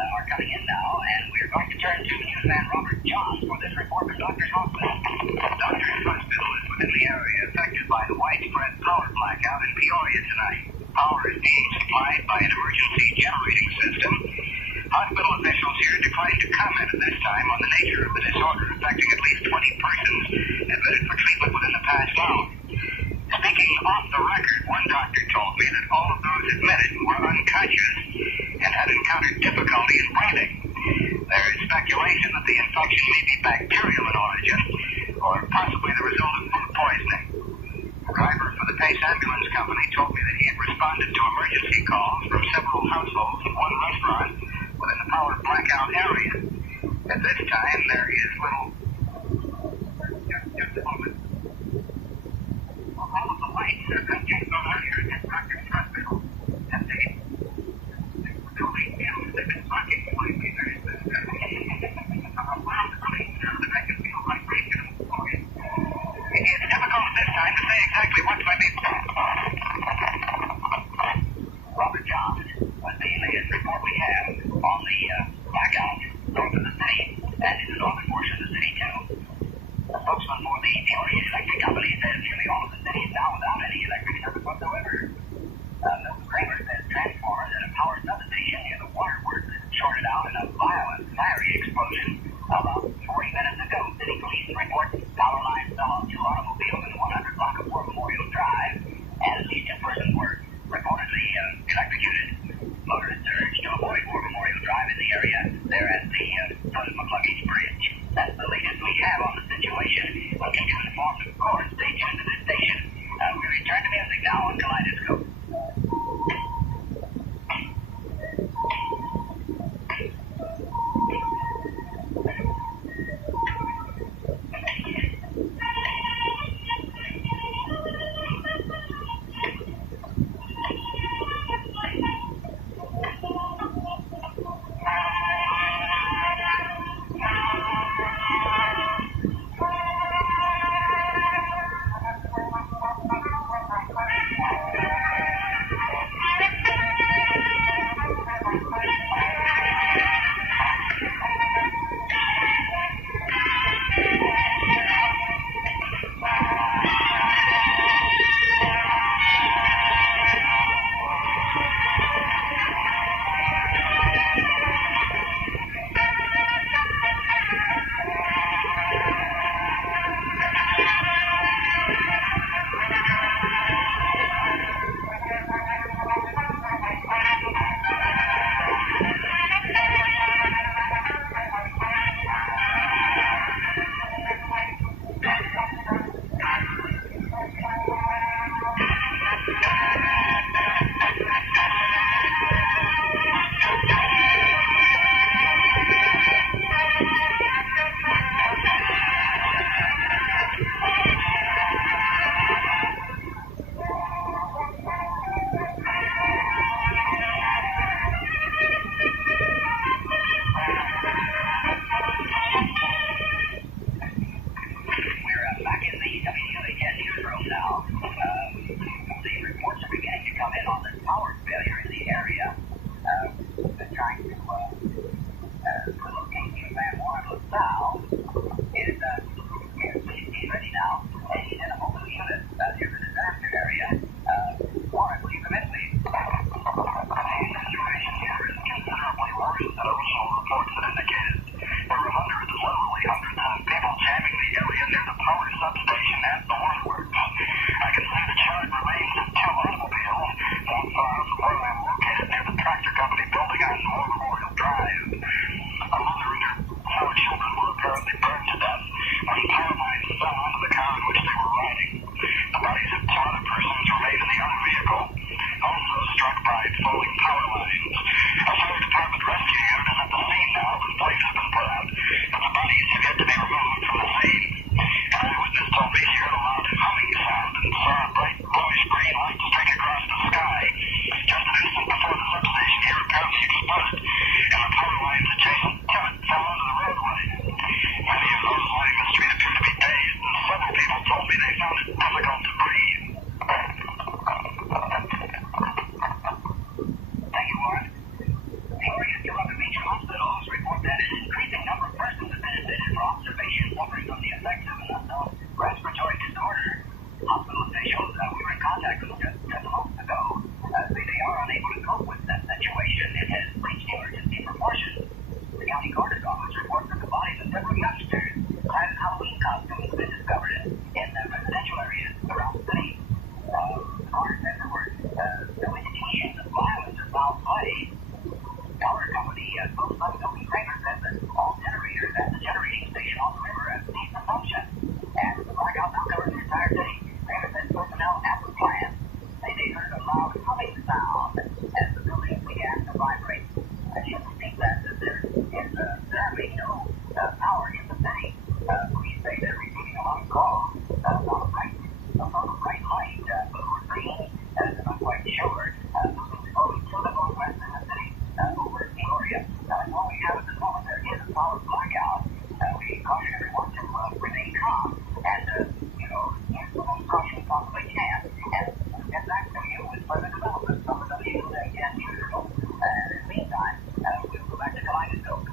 are coming in now, and we're going to turn to newsman Robert Johns for this report from Doctors Hospital. Doctors Hospital is within the area affected by the widespread power blackout in Peoria tonight. Power is being supplied by an emergency generating system. Hospital officials here declined to comment at this time on the nature of the disorder affecting at least 20 persons admitted for treatment within the past hour. Speaking off the record, one doctor told me that all of those admitted were unconscious and had encountered difficulty in breathing. There is speculation that the infection may be bacterial in origin or possibly the result of food poisoning. The driver for the Pace Ambulance Company told me that he had responded to emergency calls from several households and one restaurant within the power blackout area. At this time, there is little... Just a moment. All of the lights are just on here at Doctors Hospital. And they were totally dim. They've been blocking slightly. There's a lot of lights now that I can feel vibration of the floor. It's difficult at this time to say exactly what might be... Robert Johns was the latest report we have on the blackout north of the city and in the northern portion of the city too. A spokesman for the Peoria Electric Company says nearly all of the city is now without any electric service whatsoever. Milton Kramer says transformers at a power substation near the waterworks shorted out in a violent fiery explosion about 40 minutes ago. City police report power lines fell on two automobiles in the 100 block of War Memorial Drive, and at least two persons were reportedly electrocuted. Motorists urged to avoid War Memorial Drive in the area there at the foot of McCluggage Bridge. That's the latest we have on the situation. We'll keep you informed, of course. Stay tuned to this station. We return to music now on Kaleidoscope. Falling power lines. A fire department rescue unit is at the scene now. several youngsters had Halloween costumes been discovered in residential areas around the city. Cars everywhere. No indication of violence or foul play. Power company spokesman Tony Kramer said that all generators at the generating station on the river have ceased to function. And the blackout now covers the entire city. Kramer said personnel at the plant say they heard a loud humming sound as the building began to vibrate. And you can think that there is sadly no power in the city. Police say they're receiving a lot of calls on a bright light, blue or green, they're not quite sure. Moving slowly to the northwest in the city, over in Peoria. What we have at the moment, there is a power blackout. We caution everyone to remain calm and, use the most caution you possibly can. And get back to you with further developments on the WUA as usual. In the meantime, we'll go back to Kaleidoscope.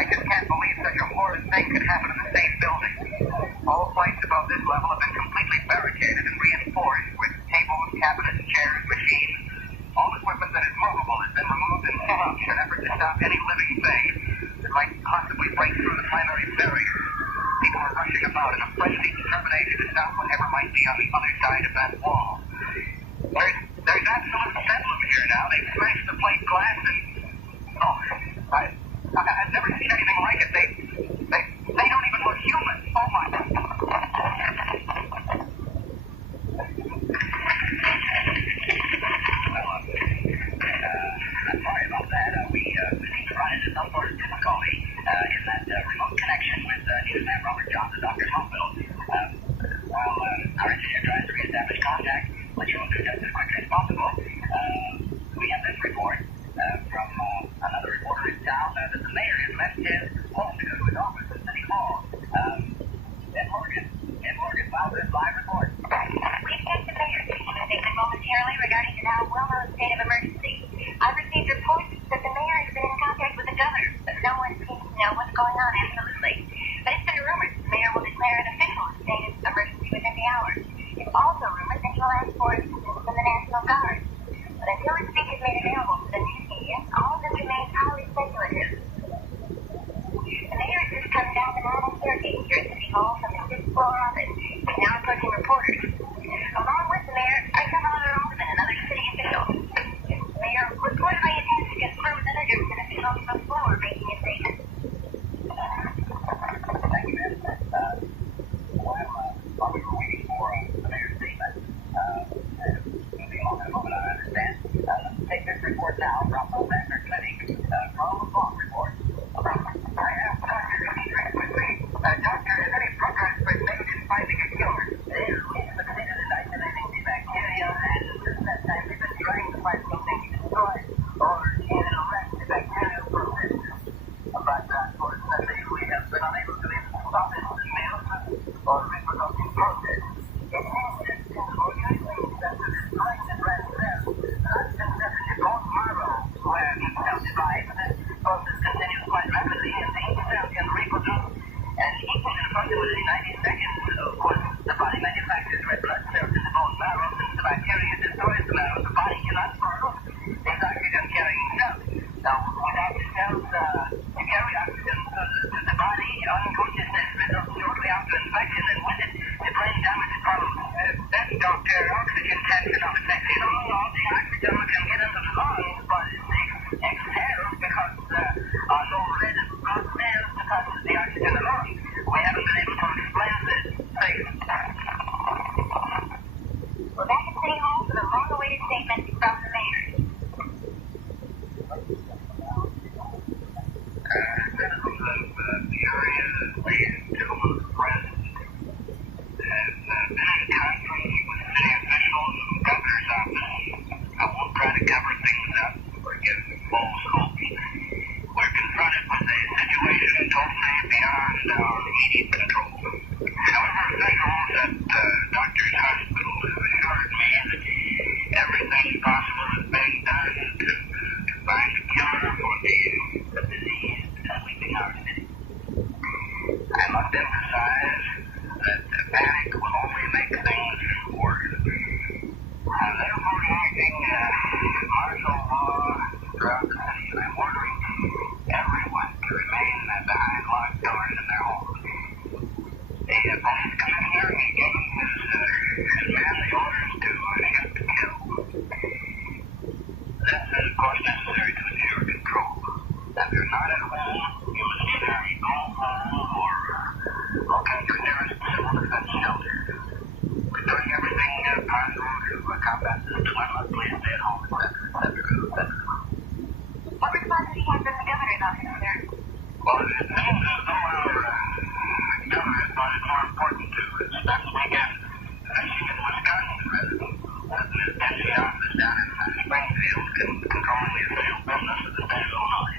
I just can't believe such a horrid thing could happen in the same building. All flights above this level have been completely barricaded and reinforced with tables, cabinets, chairs, machines. All equipment that is movable has been removed and set up in an effort to stop any living thing that might possibly break through the primary barrier. People are rushing about in a frenzied determination to stop whatever might be on the other side of that wall. There's absolute bedlam here now. They've smashed the plate glass and... Oh, I've never seen anything like it. They don't even look human. Oh, my... I'm sorry about that. We seem to run into some sort of difficulty in that remote connection with newsman Robert Johns at Doctor's Hospital. While our engineer tries to reestablish contact, which we'll do just as quickly as possible, we have this report from another reporter in town that the mayor has left his home to go to his office at City Hall. Ed Morgan filed this live report. We've sent the mayor to issue a statement momentarily regarding the now well-known state of emergency. I've received reports that the mayor has been in contact with the governor, but no one seems to know what's going on absolutely. But it's been rumored the mayor will declare an official state of emergency within the hour. It's also rumored that he will ask for assistance from the National Guard. But until his speech is made available to the news media, all of this remains highly speculative. The mayor has just come down the normal staircase here at City Hall from the 6th floor office. He's now approaching reporters. Along with the mayor are several other aldermen and other city officials. The mayor reportedly intends to confer with other government officials before making a statement. Thank you, ma'am. While we were waiting for the mayor's statement, it'll be along in a moment, I understand. Let's take this report now from the Wagner Clinic, from the Vaughn report. I have Dr. very quickly. Doctor, has any progress been made in finding a cure? They have succeeded in isolating the bacteria, and since that time they've been trying to find something to destroy or even arrest the bacterial process. But unfortunately, we have been unable to even stop its smears or reproductive process. It has this organism that is destroying the red cells, the bone marrow, where it cells divide. This process continues quite rapidly, and each cell can reproduce and equal in approximately 90 seconds. Of course, the body manufactures red blood cells in the bone marrow. Since the bacteria destroys the marrow, the body cannot produce these oxygen-carrying cells. Now, without the cells to carry oxygen to the body, unconsciousness results shortly after infection, and with it, the brain damage follows. Then, doctor, oxygen tanks are not affected. The oxygen can get into the lungs, but they exhale because no red blood cells passes the oxygen along. We haven't been able to explain this. We're back at City Hall for the long-awaited statement from the mayor. Citizens of the area, ladies and gentlemen of the press, has been in contact with city officials and the governor's office. I won't try to cover things up or give full scope. We're confronted with a situation totally beyond our immediate control. However, officials at Doctor's Hospital have assured me that everything possible is being done to find a cure for the disease sweeping our city. I must emphasize that panic will only make things worse. Therefore, acting martial law throughout the city, and I'm ordering everyone to remain behind locked doors in their homes. The police commissioner has given his men the orders to shoot to kill. This is, of course, necessary to ensure control. If you're not at home, you must either go home or locate your nearest civil defense shelter. We're doing everything possible to combat this dilemma. Please stay at home, etc. What response have you had from the governor's office, sir? Well, it seems as though our governor thought it more important to spend the weekend Michigan, Wisconsin residents than his Tennessee office down in Springfield, controlling the official business of the state of Illinois.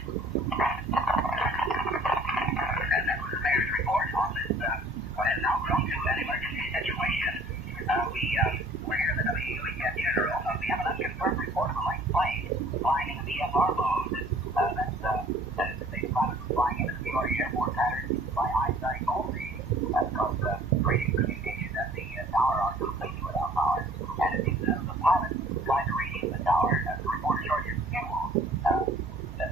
And that was the mayor's report on this now grown to an emergency situation. We're here in the WUEF General. We have an unconfirmed report of a light plane flying in the VFR mode. That is the same pilot flying into the Peoria Airport pattern by eyesight only. Because radio communication at the tower are completely without power. And it seems that the pilot tried to radio the tower as the reporter shorted fuel. Because the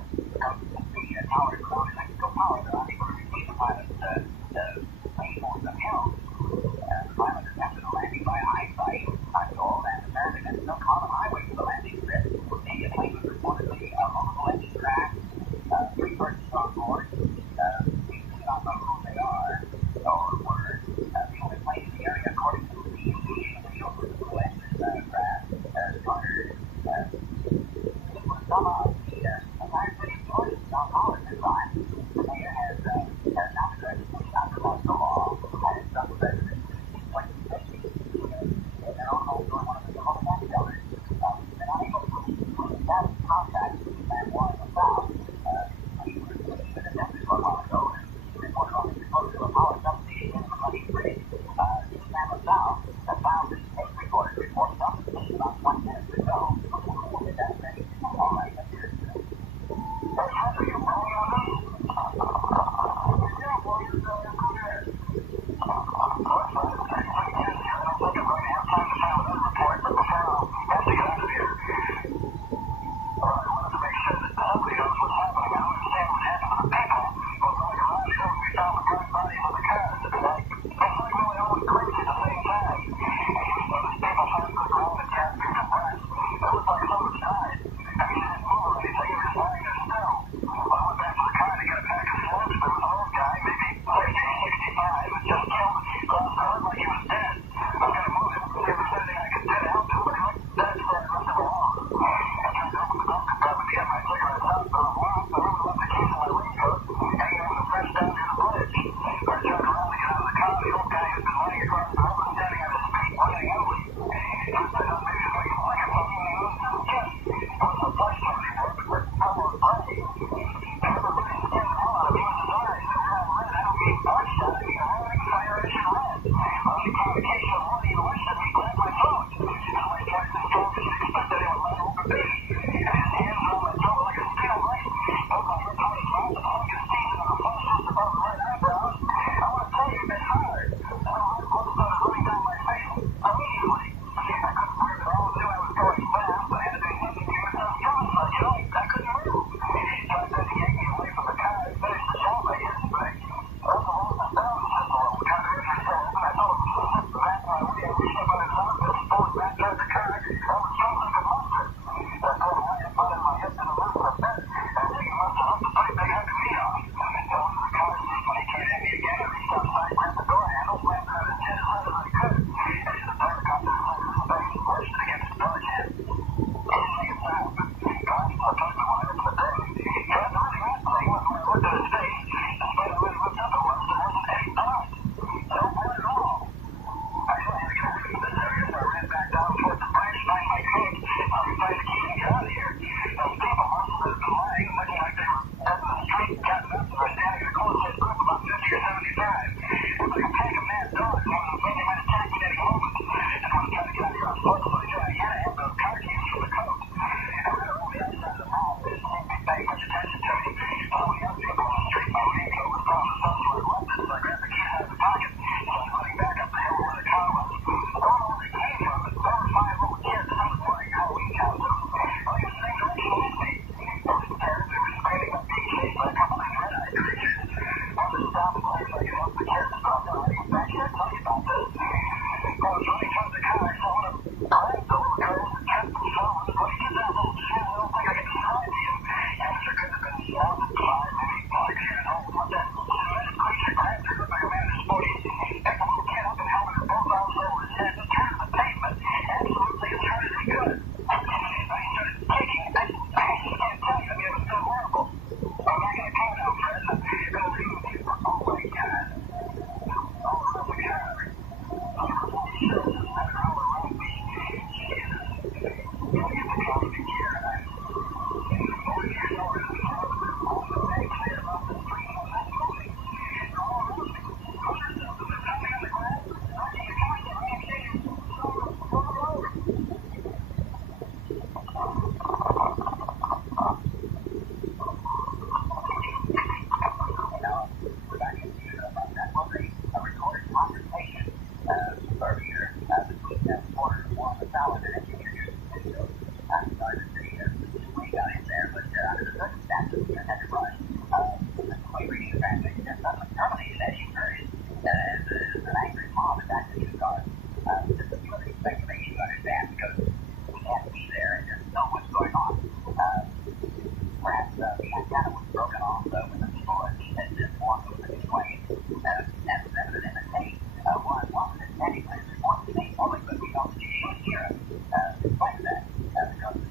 tower is without electrical power, they're unable to receive the pilot's plane force uphill. The pilot attempted a landing by eyesight, I'm told, and apparently there's no common highway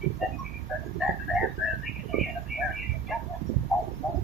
He said he was the standard answer as the condition of the area in general.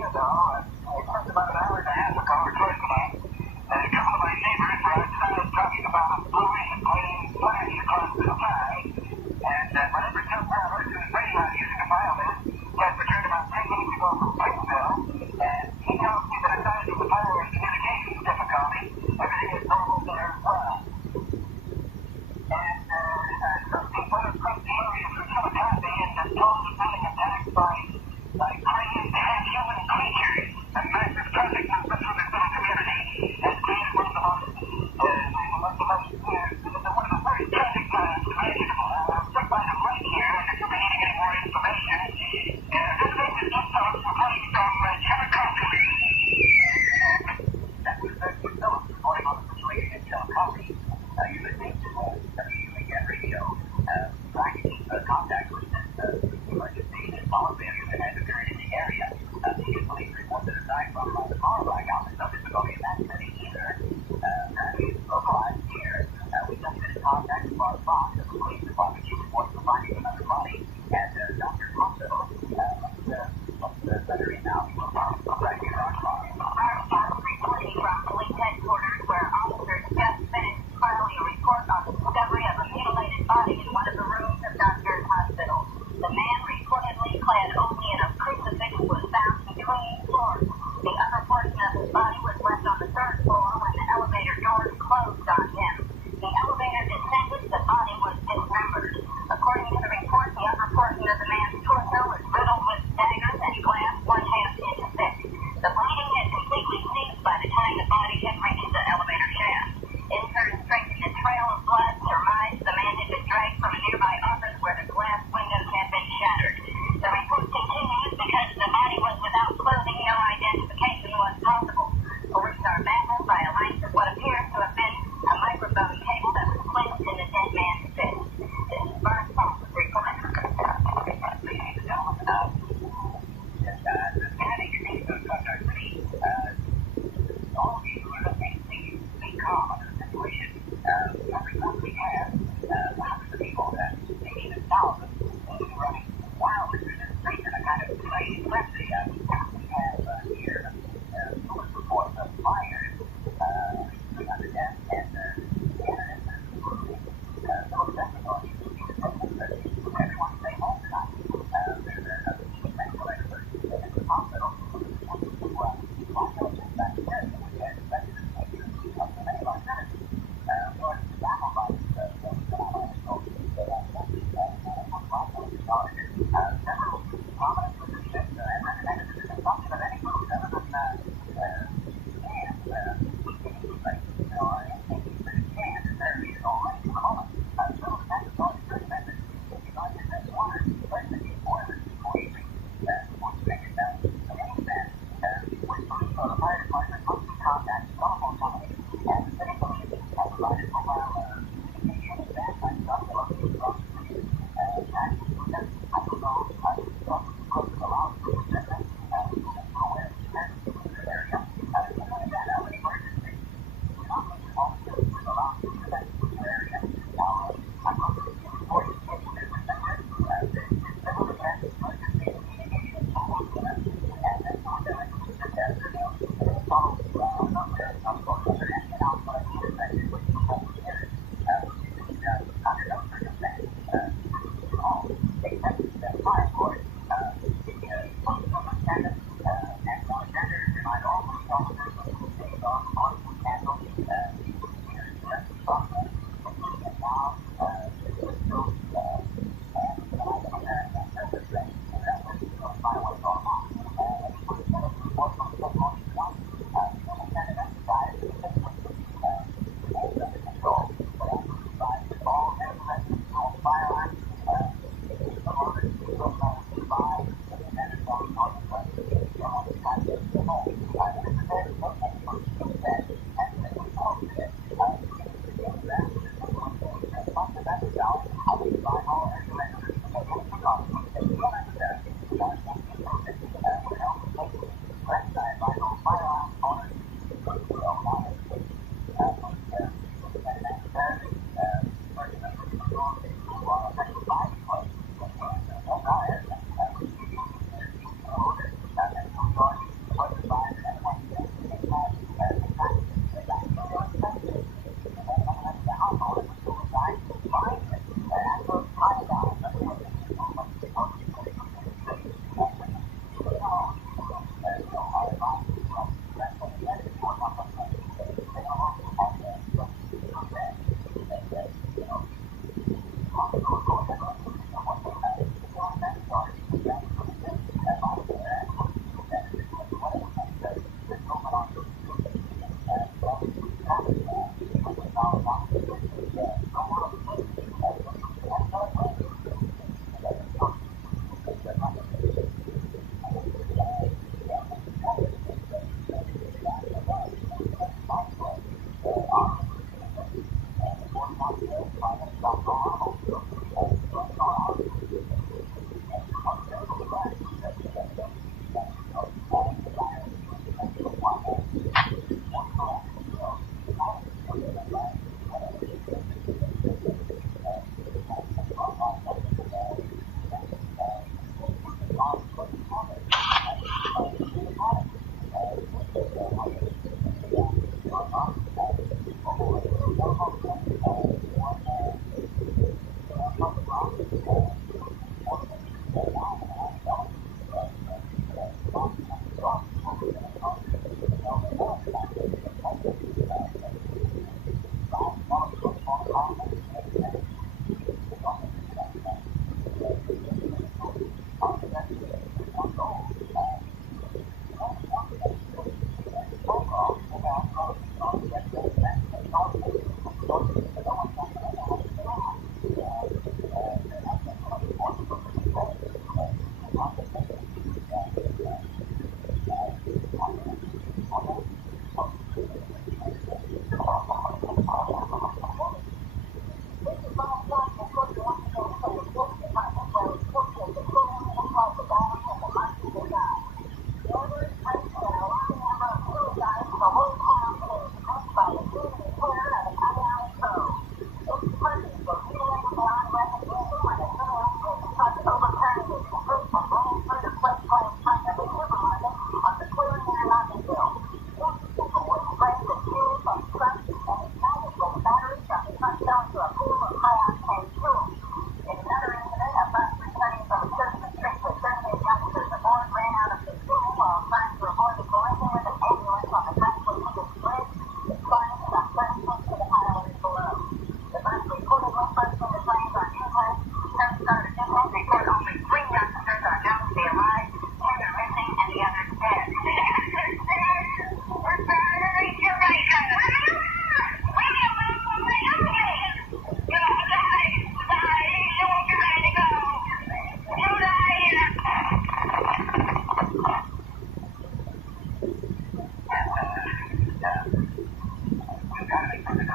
you know, it took about an hour and a half ago or close to that. A couple of my neighbors were outside talking about a bluish green flash across the sky. And whenever Joe Powers, who was waiting on using a violin, just returned about 10 minutes ago from Pikeville, and he tells me that aside from the fire's communications difficulty, everything is normal there as well. And some people across the area from Chillicothe and told of being attacked by crazed half-human creatures. A massive traffic movement through this little community has created one of the most tragic times imaginable. I'll stick by them right here, and if you're needing any more information, this is just from Chillicothe. That was Phillips reporting on the situation in Chillicothe. You're listening to WUAM Radio. Trying to keep contact with this emergency and follow failure that has occurred in the area. Because police report that aside from the car blackout, there's no difficulty in that city either. Apparently it's localized here. We just been in contact with Bart Fox of the police department. She reports the finding of another body at Doctor's Hospital. Let's let her in now. Right here on Fox. Bart Fox reporting from police headquarters where officers just finished filing a report on the discovery of a mutilated body in one of the rooms of Doctor's Hospital. The man reportedly clad only in a crucifix was found between floors. The upper portion of his body was left on the third floor when the elevator doors closed on him. The elevator descended, the body was dismembered. According to the report, the upper portion of the man's torso was riddled with daggers and glass 1/2 inch thick. The bleeding had completely ceased by the time the body had reached the elevator shaft. Interns tracing the trail of blood surmised the man had been dragged from a nearby office where the glass windows had been shattered. The report continues because the body was without clothing, no identification was possible. Police are baffled by a length of what appears to have been a microphone cable that was placed in the dead man's fist. This is Bart Fox reporting. Ladies and gentlemen, the panic seems to have touched our city. All of you who are listening, please be calm under the situation. Every month we have hundreds of people, maybe even thousands, running wildly through the streets in a kind of crazy frenzy. We have here numerous reports of fires, 300 deaths, and everyone stay home tonight. There's a medical expert in the hospital who back there, which has affected the nature of many of our citizens. Was baffled by this phenomenon. Several prominent physicians and recommended the consumption of any food other than canned. Canned is very reasonable rate for the moment. Several defendants already recommended if you're going to get this water, especially before eating, before drinking that. In any event, with police or the fire department must be contact the telephone company, and the city police have provided mobile communication staff by some of the streets. I don't know how to talk to the loud assistance, where the area. That emergency. We're not going to also allow the area. Now, I'm going to report the case that was separate. Several events, emergency communication, and then follow a number of social and outside affected with the whole community. Under those circumstances, all except the fire court, the police superintendent, and Alexander remind all police officers of the days on handle the arrest process, including now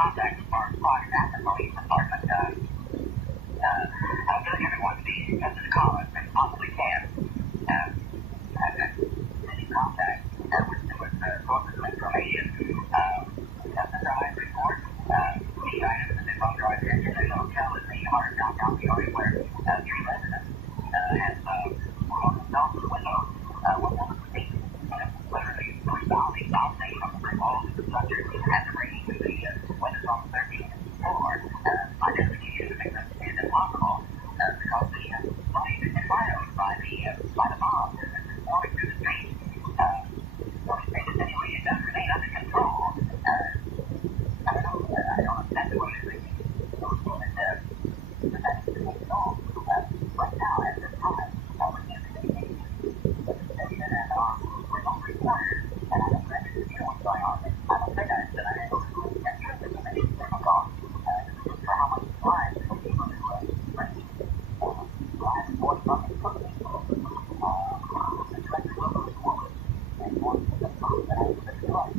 contact as far as fire at the police department. I'll get everyone to be as calm as they possibly can. Any contact with sources of information. That's the drive report. The items in the phone drive entered at a hotel in the heart of downtown Peoria where three residents had knocked the window. One woman was being literally pushed down the balcony from the brick walls of the structure and the ringing to the windows on the 13th floor. Identification makes that stand impossible because the money has been violated by the mob going through the street. Police say that anyway, it does remain under control. I don't know exactly what you're thinking. Those women but that's the case all. Right now, at this time, we're in the station and we're on reporters, and I don't reckon to hear what's going on. I don't think I've been able to capture this information from a call for how much lives people who lives for something from people. The director of those women and one of the folks that has been destroyed.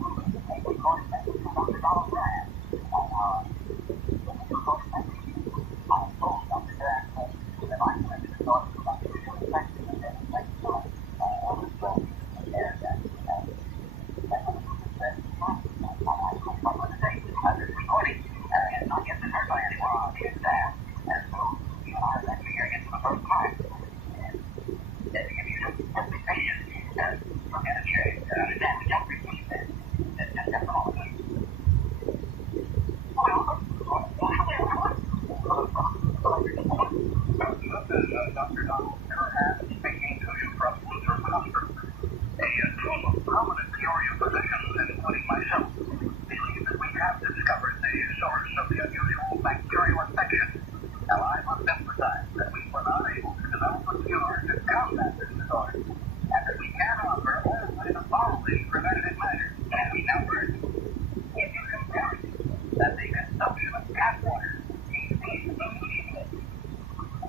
And we call it message from Dr. Donald Grant. And we call it message. I told Dr. Grant that I collected the thoughts of Dr. Grant and then thank you for this show there that this recording has not yet been heard by anyone on the staff. And so you and I are actually hearing it for the first time. And if you just be patient, we'll get it here. Understand, we don't repeat this. That's all. Dr. Donald Curran speaking to you from Lutheran Hospital. A team of prominent Peoria physicians, including myself, believe that we have discovered the source of the unusual bacterial infection. Now, I must emphasize that we were not able to develop a cure to combat this disorder, and that we can offer only the following preventative measures. And we number it. If you compare it, that the consumption of tap water increases immediately.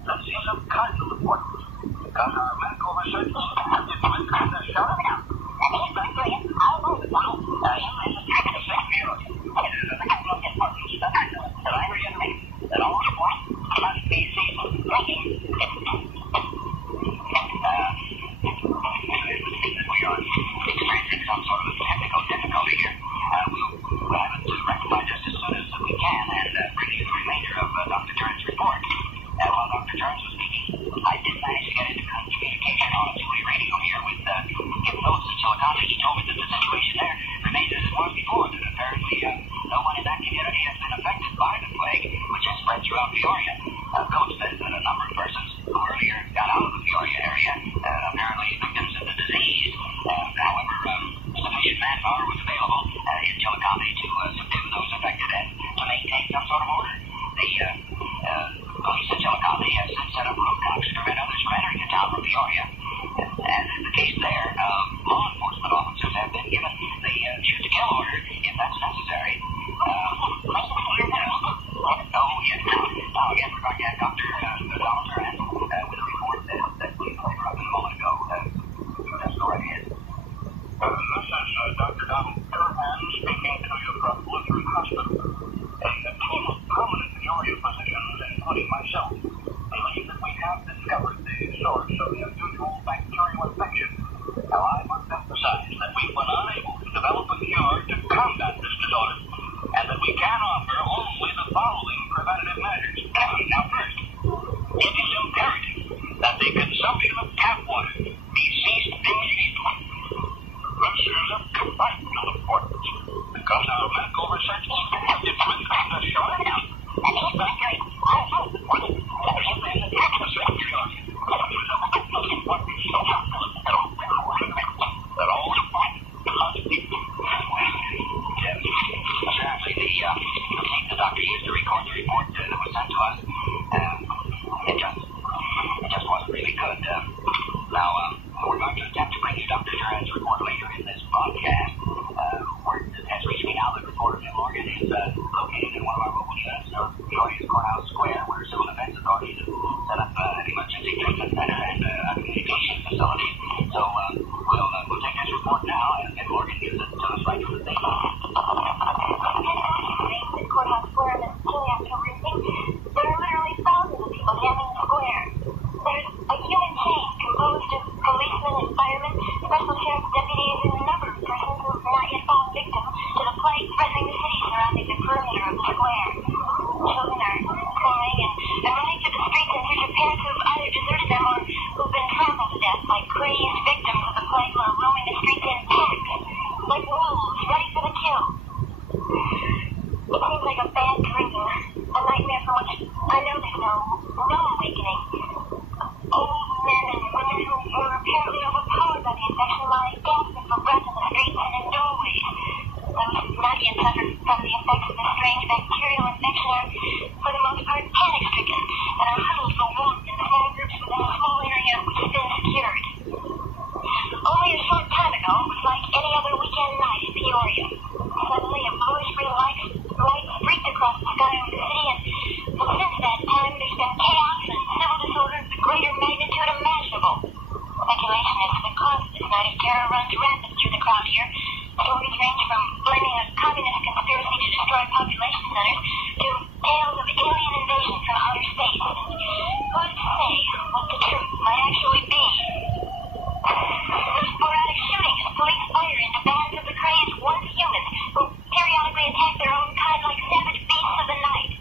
This is of vital importance because our medical research has demonstrated that shutting out any bacteria all over the world is a type of bacteria. It is of utmost importance that I reiterate that all support must be seasoned. We are experiencing some sort of technical difficulty here. We'll have it rectified just as soon as we can and bring you the remainder of Dr. Turner's report. While Dr. Jones was speaking, I did manage to get into communication on a two-way radio here with Hypnosis in Chillicothe. He told me that the situation there remains as it was before, that apparently no one in that community has been affected by the plague, which has spread throughout Peoria. Coach says that a number of persons who earlier got out of the Peoria area, apparently victims of the disease. However, sufficient manpower was available in Chillicothe to subdue those affected and to maintain some sort of order. The police in Chillicothe has since set up roadblocks to prevent others from entering the town from Peoria. And in the case there, law enforcement officers have been given the shoot-to-kill order if that's necessary. Now again, we're going to have Dr. Donald Curran with a report that we played up a moment ago. Let's go right ahead. This is Dr. Donald Curran speaking to you from Lutheran Hospital. A team of prominent Peoria physicians, including myself, believe that we have discovered the source of the unusual bacterial infection. Now, I must emphasize that we were not able to develop a cure to combat this disorder, and that we can offer only the following preventative measures. Now, first, it is imperative that the consumption of tap water be ceased immediately. This is of vital importance because our medical research has demonstrated that shutting out any bacteria all over the world is a type of bacteria. It is of utmost importance that all support must be apparently the doctor used to record the report that was sent to us. It just wasn't really good. Now, we're going to attempt to bring you Dr. Curran's report later in this broadcast. Word has reached me now that reporter Jim Morgan is located in one of our mobile units of Peoria's Courthouse Square, where civil defense authorities have set up an emergency treatment center and a communication facility. So we'll take this report now, and Morgan gives it to us right from the station. Courthouse from the effects of a strange bacterial infection are, for the most part, panic-stricken and are huddled for warmth in small groups within a small area which has been secured. Only a short time ago, it was like any other weekend night in Peoria. Suddenly, a bluish-green light streaked across the sky over the city, and since that time, there's been chaos and civil disorder of the greater magnitude imaginable. Speculation as to the cause of this night of terror runs rampant through the crowd here. Stories range from blaming a communist conspiracy to destroy population centers to tales of alien invasion from outer space. Who's to say what the truth might actually be? There's sporadic shooting as police fire into bands of the crazed once humans who periodically attack their own kind like savage beasts of the night.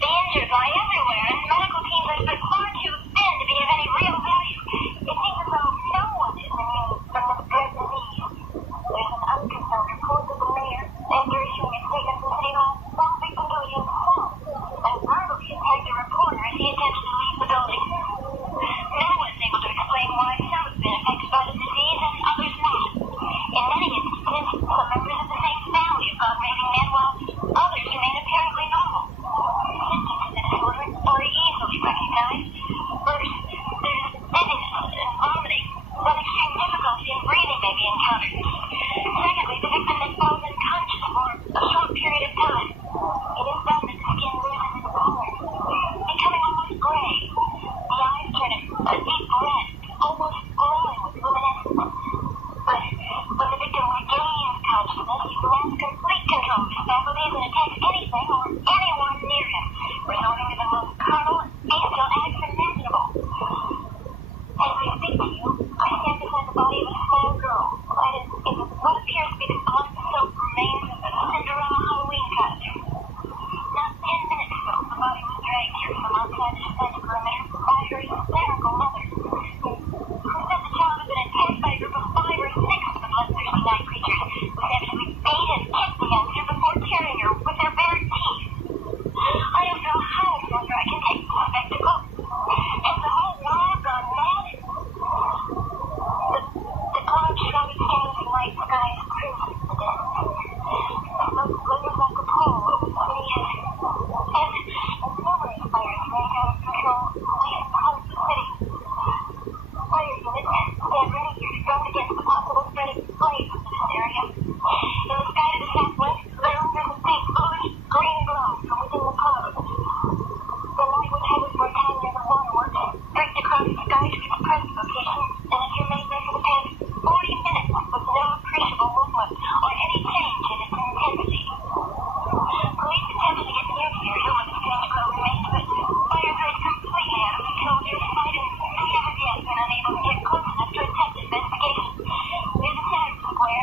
The injured lie everywhere, and medical teams are but far too thin to be of any real value. It seems as though no one is immune from this dread disease. There's an unconfirmed report that the mayor, after issuing a statement to City Hall, fell victim to it himself and brutally attacked a reporter as he attempted to leave the building. No one is able to explain why some have been affected by the disease and others not. In many instances, some members of the same family have gone raving mad while others remain apparently normal. Symptoms of the disorder are easily recognized. First, there's dizziness and vomiting, then extreme difficulty in breathing may be encountered. Secondly, the victim then falls unconscious for a short period of time. It is then that the skin loses its color, becoming almost gray. The eyes turn a deep red, almost glowing with luminescence. But when the victim regains consciousness, he lost complete control of his faculties and attacks anything or anyone near him, resorting to the most carnal and bestial acts imaginable. As we speak to you, I stand beside the body of a small girl, clad in what appears to be the blood-soaked remains of a Cinderella Halloween costume. Not 10 minutes ago, the body was dragged here from outside the defense perimeter by her hysterical mother, who said the child had been attacked by a group of 5 or 6 of the bloodthirsty night creatures, who savagely beat and kicked the youngster before tearing her with their bare teeth. I don't know how much longer I can take this spectacle. Has the whole world gone mad? The cloud-shrouded scales of night sky is crimson in the distance. The smoke glimmers like a pole over the city as numerous fires rage out of control, leaving parts of the city. Fire units stand ready here to guard against the possible spread of flames into this area. In the sky to the southwest, there lingers a faint bluish green glow from within the clouds. The light was headed for a time near the waterworks, streaked across the sky to its present location, and it remained there for the past 40 minutes with no appreciable movement or any change in its intensity. Police attempted to get near the area where the strange glow remained, but fire raged completely out of control near the site, and they have as yet been unable to get close enough to attempt investigation. Near the center of the square,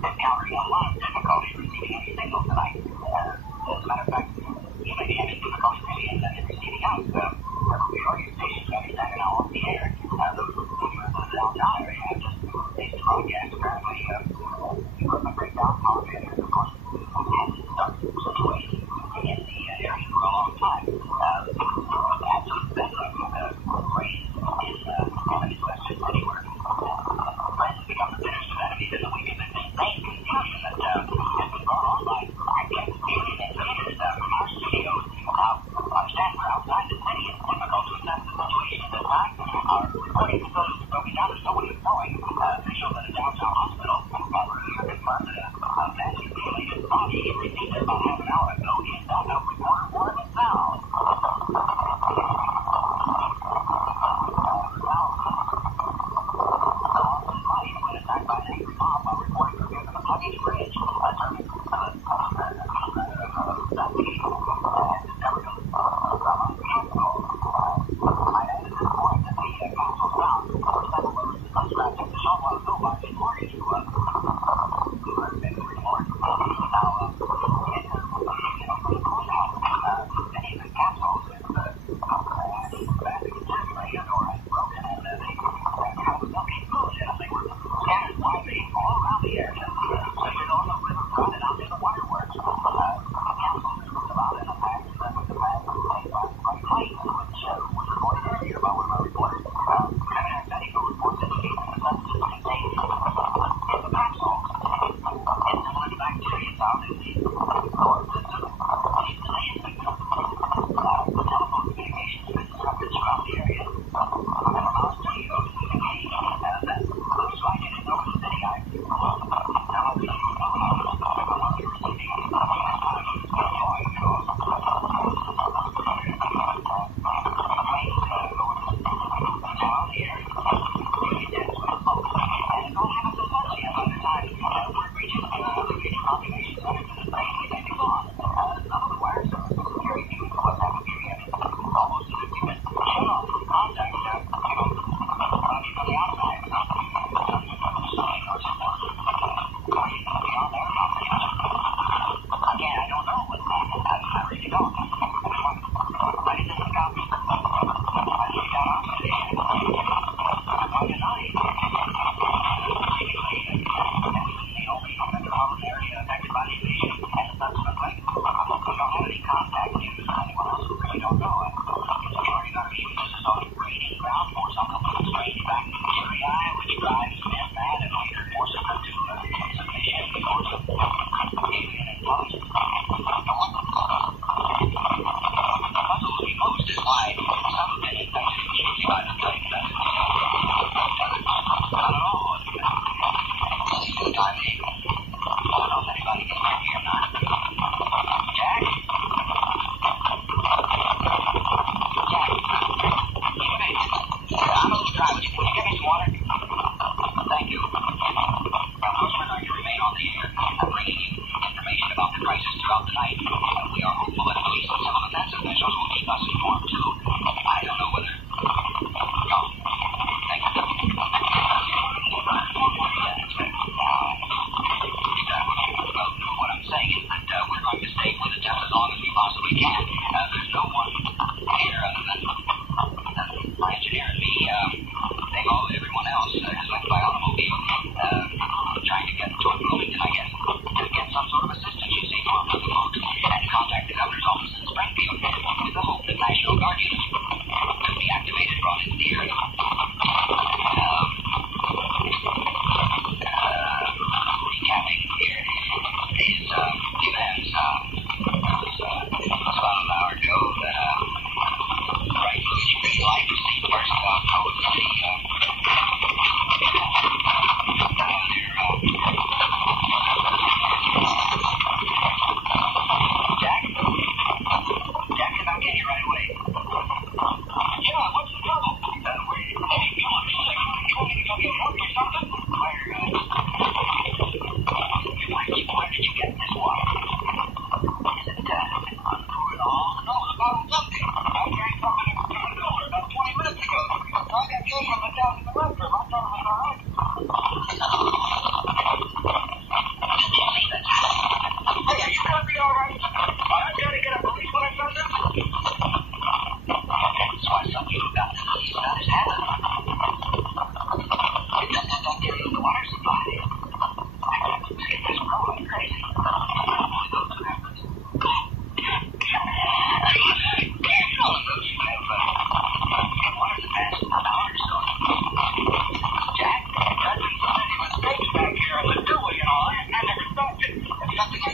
encountering a lot of difficulty receiving any signal tonight. As a matter of fact, you may be having difficulty receiving us. Several Peoria stations that are now on the air. Those listeners in the downtown area have just ceased to broadcast. Apparently, equipment breakdown, power failures, of course, and stuck situation in the area for a long time. Absolute bedlam, rain in the Western city where friends have become the biggest enemies in the week of this insane confusion that has been brought on by alien invaders from our studios. Our staff are outside the city. It's difficult to assess the situation at this time. Our recording facilities are broken down. There's no way of knowing. Officials at a downtown hospital earlier confirmed that a badly mutilated body received about half an hour ago in downtown reporter Warren Sound.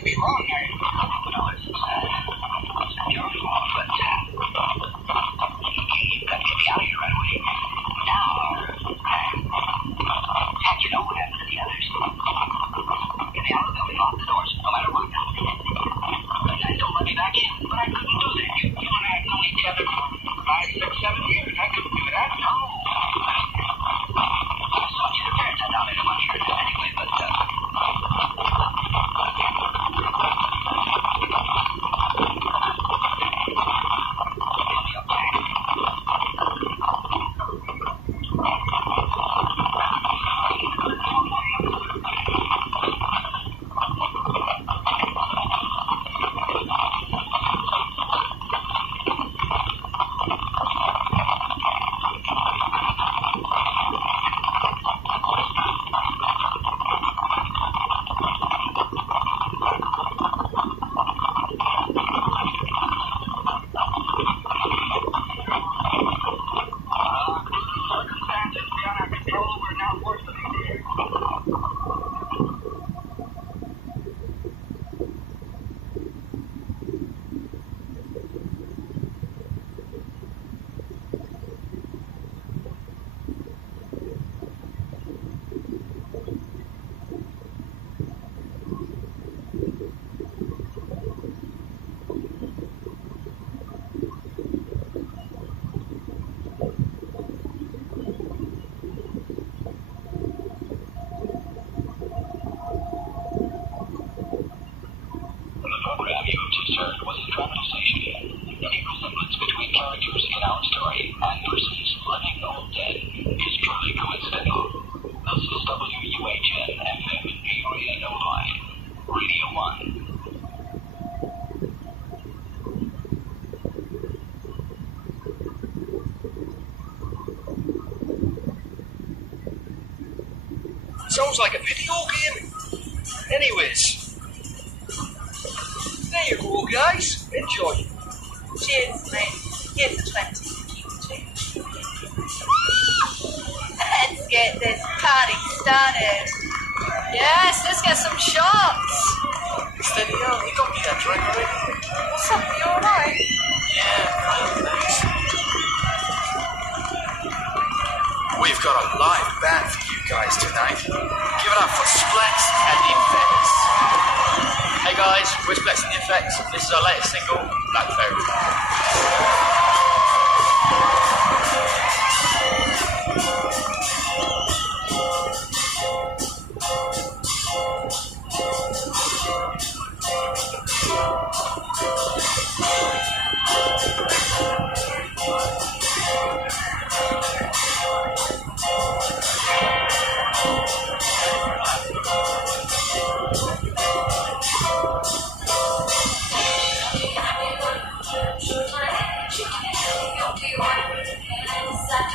be wrong there. No, it's your fault, but you've got to get me out of here right away. Now, how'd you know what happened to the others? Get me out, they'll be locked the doors, no matter what. Don't let me back in, but I couldn't do that. You and I have known each other for 5, 6, 7 years. I couldn't do that. No. I saw you there. I doubt I don't want to hear that anyway, but sounds like a video game. Anyways, there you go, guys. Enjoy. Cheers, mate. Here's the 20. Keep the change. Let's get this party started. Yes, let's get some shots. Steady on. You got me that drink already. What's up? You alright? Yeah, thanks. We've got a live band for you guys tonight. Give it up for Splats and the Effects. Hey guys, we're Splats and the Effects. This is our latest single, Black Fairy. Inside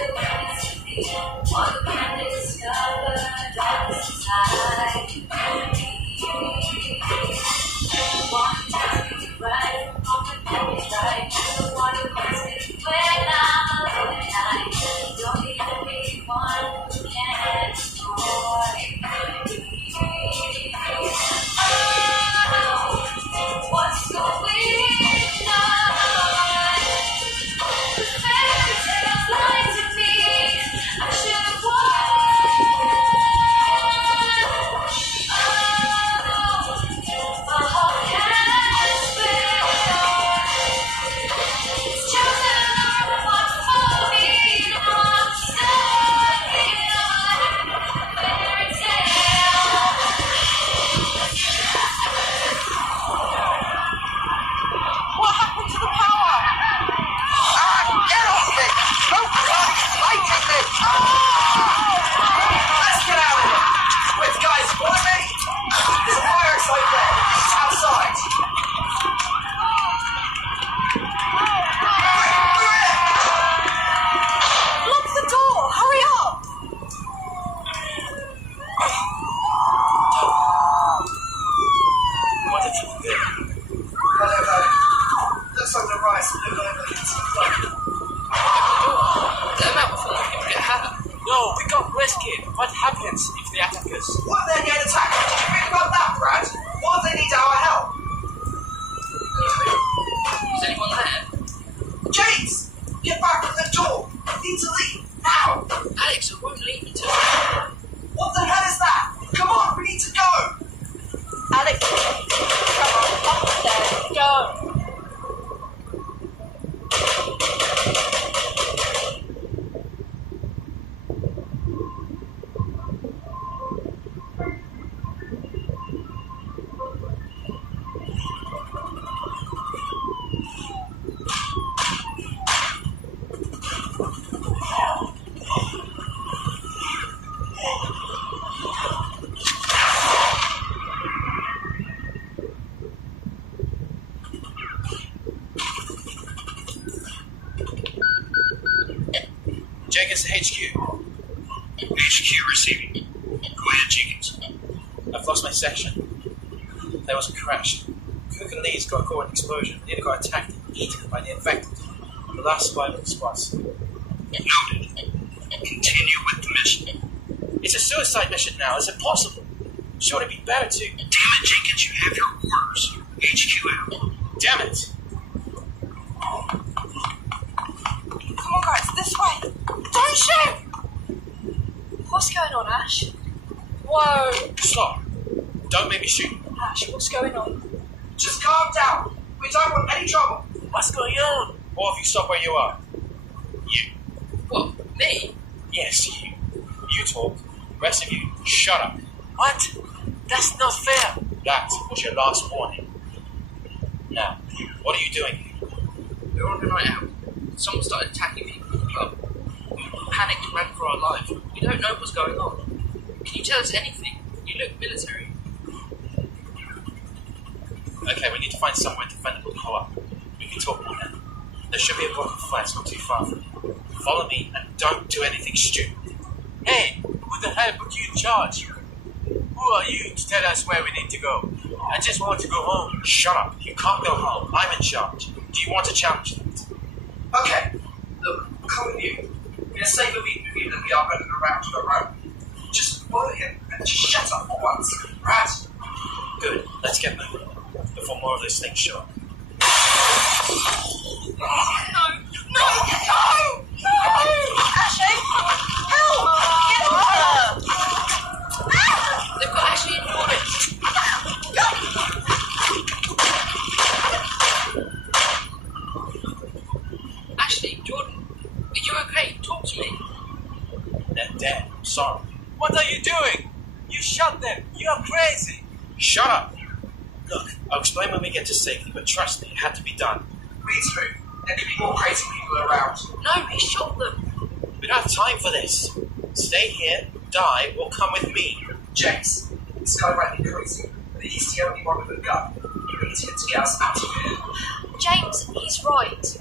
against the HQ. HQ receiving. Go ahead, Jenkins. I've lost my section. There was a crash. Cook and Lee's got caught in an explosion. Nearly got attacked and eaten by the infected. The last surviving squads. Noted. Continue with the mission. It's a suicide mission now. Is it possible? Sure, it'd be better to... Damn it, Jenkins, you have your orders. HQ out. Damn it! Come on, guys, this way. Don't shoot! What's going on, Ash? Whoa. Stop. Don't make me shoot. Ash, what's going on? Just calm down. We don't want any trouble. What's going on? All of you stop where you are. You. What, me? Yes, you. You talk. The rest of you, shut up. What? That's not fair. That was your last warning. Now, what are you doing? We were on a night out. Someone started attacking people in the club. We panicked and ran for our lives. We don't know what's going on. Can you tell us anything? You look military. Okay, we need to find somewhere defendable to pull up. We can talk more then. There should be a block of flats not too far from you. Follow me and don't do anything stupid. Hey, who the hell put you in charge? Who are you to tell us where we need to go? I just want to go home. Shut up. You can't go home. I'm in charge. Do you want to challenge that? Okay, look, we'll come with you. We're safer being with you than we are running around on the road. Just follow him and just shut up for once, right? Good. Let's get moving before more of those things show up. No! Ashley! Help! Get her! They've got Ashley in Norwich. Ashley, Jordan, are you okay? Talk to me. They're dead. I'm sorry. What are you doing? You shot them. You're crazy. Shut up. Look, I'll explain when we get to safety, but trust me, it had to be done. Me too. There could be more crazy people around. No, he shot them. We don't have time for this. Stay here, die, or come with me. James, this guy might be crazy, but he's the only one with a gun. We need to get us out of here. James, he's right.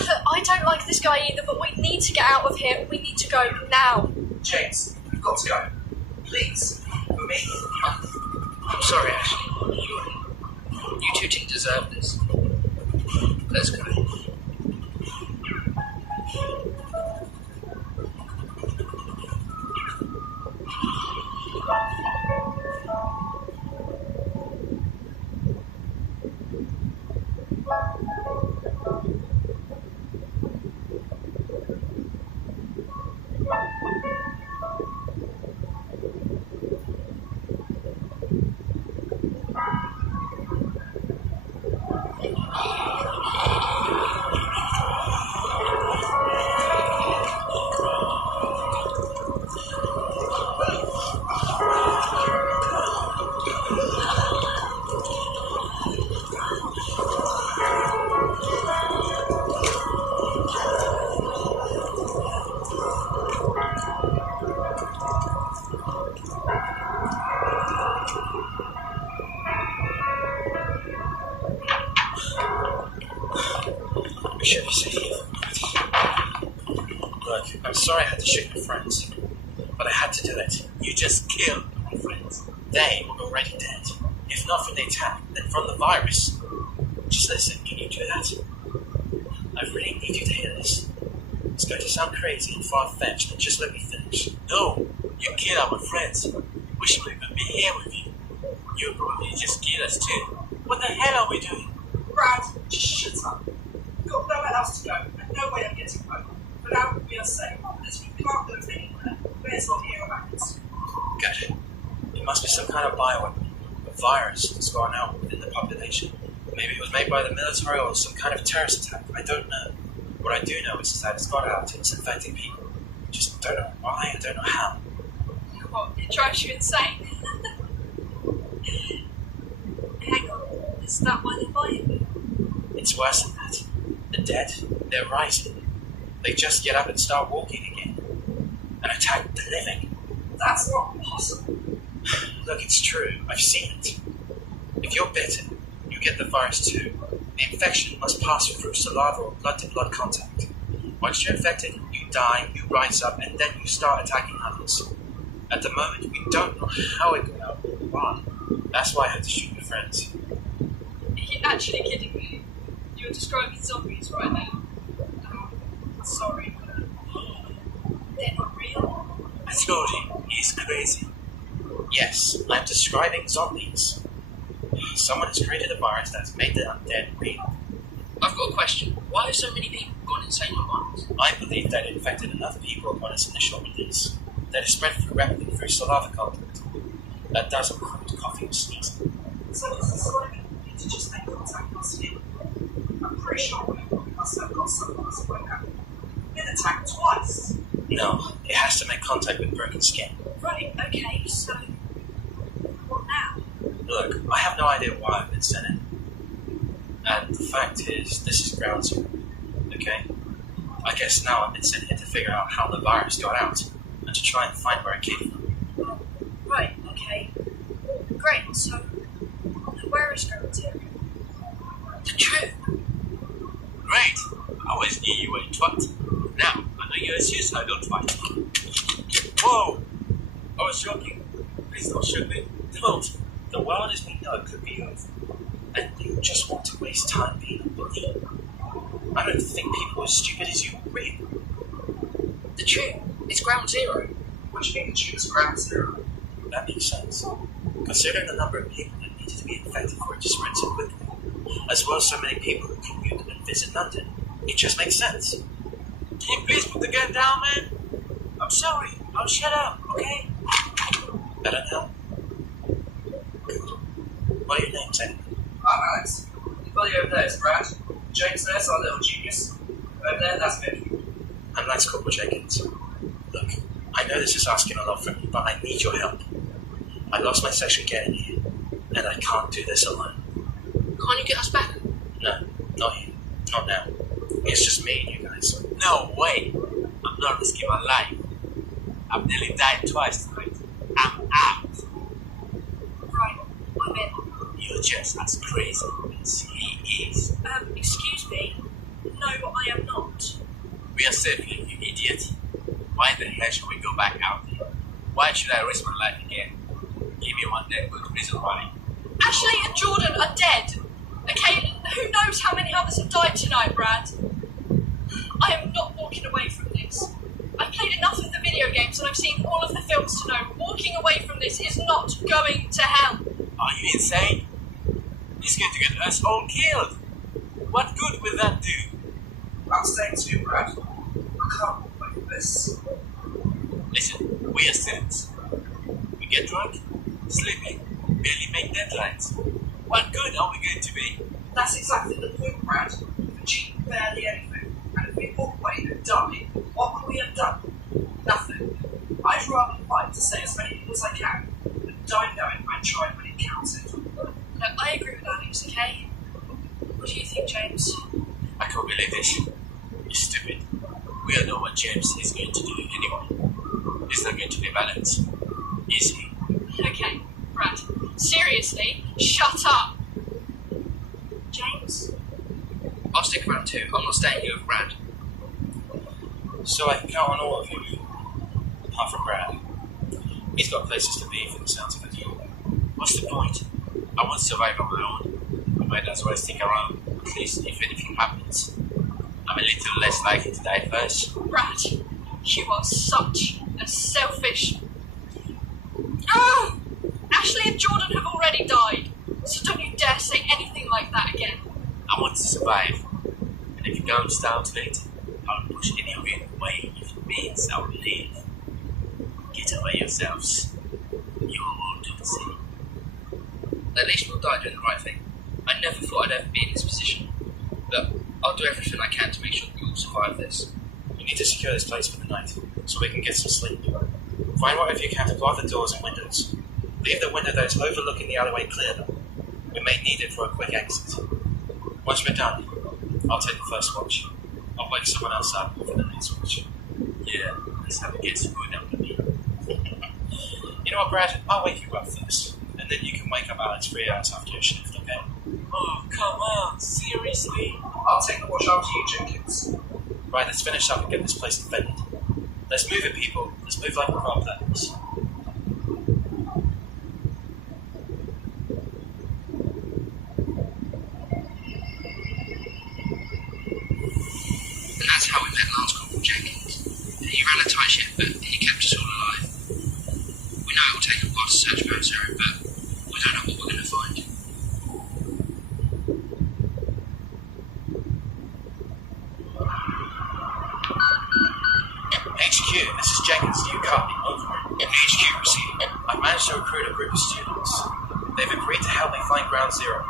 I don't like this guy either, but we need to get out of here. We need to go now. James, we've got to go. Please, for me. I'm sorry, Ashley. You two didn't deserve this. Let's go. We should be safe. Look, I'm sorry I had to shoot my friends, but I had to do it. You just killed my friends. They were already dead. If not from the attack, then from the virus. Just listen, can you do that? I really need you to hear this. It's going to sound crazy and far-fetched, but just let me finish. No, you killed our friends. We should even be here with you. You probably just killed us too. What the hell are we doing? Brad, just shut up. We've got nowhere else to go and no way of getting home. For now, we are safe. As we can't go anywhere, may as well hear about this. Good. It must be some kind of bioweapon. A virus that's gone out within the population. Maybe it was made by the military or some kind of terrorist attack. I don't know. What I do know is that it's got out and it's infecting people. Just don't know why, I don't know how. What, it drives you insane? Hang on, is that why they're biting you? It's worse than that. The dead, they're rising. They just get up and start walking again. And attack the living. That's not possible. Look, it's true. I've seen it. If you're bitten, you get the virus too. The infection must pass through saliva or blood-to-blood contact. Once you're infected, you die, you rise up, and then you start attacking others. At the moment, we don't know how it got out or why. That's why I had to shoot my friends. Are you actually kidding me? You're describing zombies right now. Sorry, but they're not real. I told you, he's crazy. Yes, I'm describing zombies. Someone has created a virus that's made the undead real. I've got a question. Why have so many people gone insane at once? I believe that it infected enough people upon its initial release that it spread rapidly through saliva contact. That does include coughing or sneezing. So does this sort of need to just make contact with skin? I'm pretty sure we must have got someone else like that. Been attacked twice. No, it has to make contact with broken skin. Right, okay, so what now? Look, I have no idea why I've been sent in. And the fact is, this is ground zero, okay? I guess now I've been sent here to figure out how the virus got out, and to try and find where it came from. Right, okay. Great, so where is ground zero? The truth. Great. I always knew you were a twat. Now, I know you're a suicidal twat. Whoa! I was joking. Please don't shoot me. Don't. The world as we know it could be over. And you just want to waste time being a bully. I don't think people as stupid as you are real. The truth. It's ground zero. Which means you choose ground zero. That makes sense. Considering the number of people that needed to be infected for it to spread so quickly, as well as so many people who commute and visit London, it just makes sense. Can you please put the gun down, man? I'm sorry. I'll shut up, okay? Better now? Good. What are your names, anyway? I'm Alex. The buddy over there is Brad. James there's our little genius. Over there, that's Mick. I'm Lance Corporal Jenkins. Look, I know this is asking a lot from you, but I need your help. I lost my section getting here, and I can't do this alone. Can't you get us back? No, not here. Not now. It's just me and you guys. No way. I'm not risking my life. I've nearly died twice tonight. I'm out. Right, I'm in. You're just as crazy as he is. Excuse me? No, I am not. We are safe here, you idiot. Why the hell should we go back out there? Why should I risk my life again? Give me one damn good reason why. Ashley and Jordan are dead. Okay, who knows how many others have died tonight, Brad? I am not walking away from this. I've played enough of the video games and I've seen all of the films to know walking away from this is not going to hell. Are you insane? He's going to get us all killed. What good will that do? I'm staying too, Brad. I can't walk away from this. Listen, we are students. We get drunk, sleeping, barely make deadlines. What good are we going to be? That's exactly the point, Brad. We achieve barely anything. And if we walk away and die, what will we have done? Nothing. I'd rather fight to save as many people as I can, than die knowing I tried when it counted. Look, I agree with Alex, okay? What do you think, James? I can't believe this. You're stupid. We all know what James is going to do anyway. He's not going to be balanced. Is he? Okay, Brad. Seriously, shut up! James? I'll stick around too. I'm not staying here with Brad. So I can count on all of you, apart from Brad. He's got places to be for the sounds of it. What's the point? I won't survive on my own. I might as well stick around, at least if anything happens. I'm a little less likely to die first. Brad, you are such a selfish... Oh! Ashley and Jordan have already died, so don't you dare say anything like that again. I want to survive, and if it comes down to it, I'll push any of you away if it means I'll live. Get over yourselves. You will all do the same. At least we'll die doing the right thing. I never thought I'd ever be in this position. But I'll do everything I can to make sure we all survive this. We need to secure this place for the night, so we can get some sleep. Find whatever you can to block the doors and windows. Leave the window that is overlooking the alleyway clear though. We may need it for a quick exit. Once we're done, I'll take the first watch. I'll wake someone else up for the next watch. Yeah, let's have a guess who would help me. You know what, Brad? I'll wake you up first, and then you can wake up Alex 3 hours after your shift, okay? Oh, come on, seriously? I'll take the watch after you, Jenkins. Right, let's finish up and get this place defended. Let's move it, people. Let's move like we're on purpose. And that's how we met Lance Corporal Jenkins. He ran a tight ship, but he kept us all alive. We know it will take a while to search Mount Zero, but we don't know what we're going to find. HQ, this is Jenkins. Do you copy? Over. HQ, received. I've managed to recruit a group of students. They've agreed to help me find Ground Zero.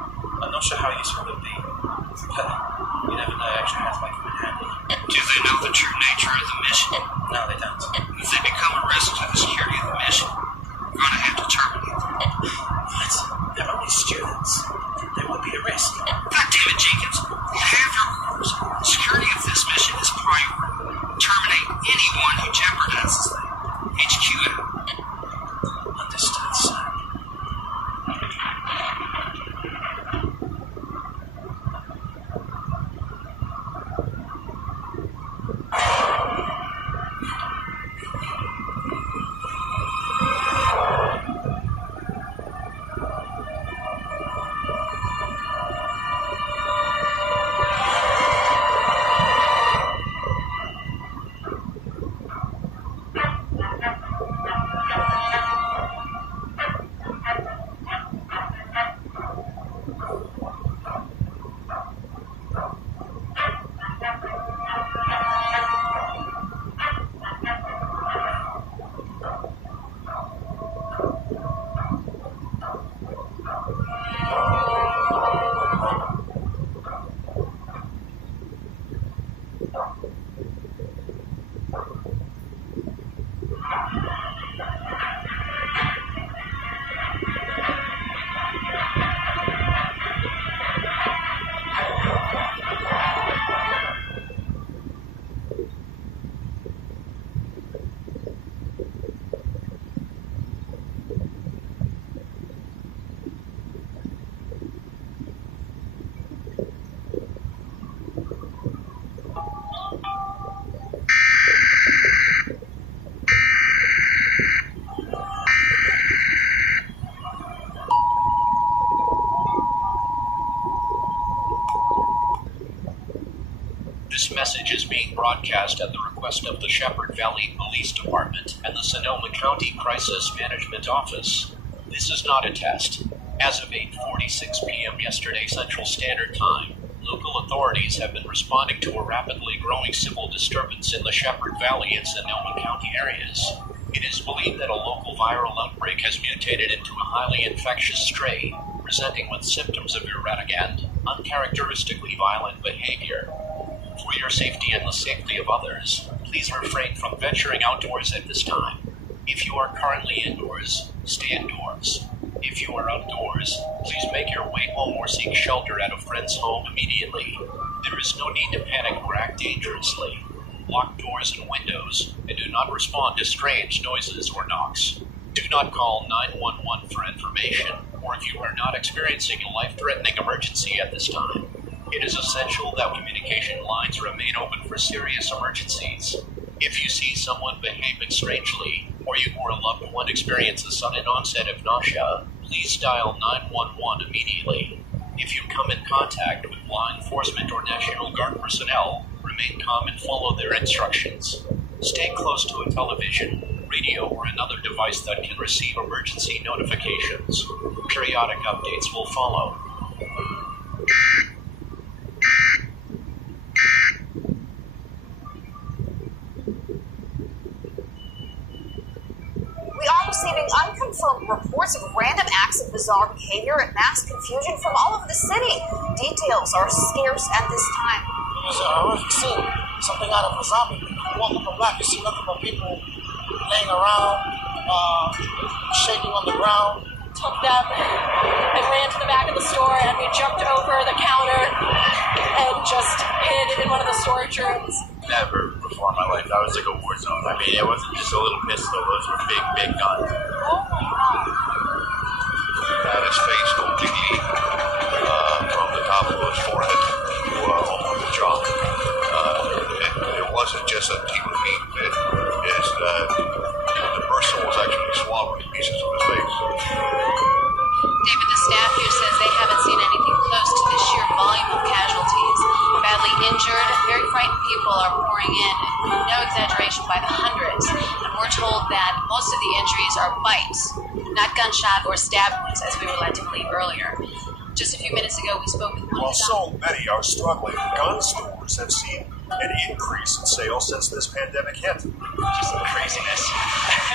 I'm not sure how useful they'll be. But you never know, extra hands might come in handy. Do they know the true nature of the mission? No, they don't. If they become a risk to the security of the mission, we're going to have to terminate them. What? They're only students. They would be a risk. God damn it, Jenkins. You have your orders. Security of this mission is priority. Terminate anyone who jeopardizes them. HQ out. Understood, sir. This message is being broadcast at the request of the Shepherd Valley Police Department and the Sonoma County Crisis Management Office. This is not a test. As of 8:46 p.m. yesterday Central Standard Time, local authorities have been responding to a rapidly growing civil disturbance in the Shepherd Valley and Sonoma County areas. It is believed that a local viral outbreak has mutated into a highly infectious strain, presenting with symptoms of erratic and uncharacteristically violent behavior. For your safety and the safety of others, please refrain from venturing outdoors at this time. If you are currently indoors, stay indoors. If you are outdoors, please make your way home or seek shelter at a friend's home immediately. There is no need to panic or act dangerously. Lock doors and windows, and do not respond to strange noises or knocks. Do not call 911 for information, or if you are not experiencing a life-threatening emergency at this time. It is essential that communication lines remain open for serious emergencies. If you see someone behaving strangely, or you or a loved one experience a sudden onset of nausea, please dial 911 immediately. If you come in contact with law enforcement or National Guard personnel, remain calm and follow their instructions. Stay close to a television, radio, or another device that can receive emergency notifications. Periodic updates will follow. We are receiving unconfirmed reports of random acts of bizarre behavior and mass confusion from all over the city. Details are scarce at this time. It was a horrific scene. Something out of a zombie. You walk up a block, you see nothing but people laying around, shaking on the ground. Took them and ran to the back of the store, and we jumped over the counter and just hid in one of the storage rooms. Never before in my life. That was like a war zone. I mean, it wasn't just a little pistol. Those were big, big guns. Oh my God. Had his face completely from the top of his forehead to almost the jaw. by the hundreds, and we're told that most of the injuries are bites, not gunshot or stab wounds, as we were led to believe earlier. Just a few minutes ago, we spoke with one. While so many are struggling, gun stores have seen an increase in sales since this pandemic hit. Just craziness.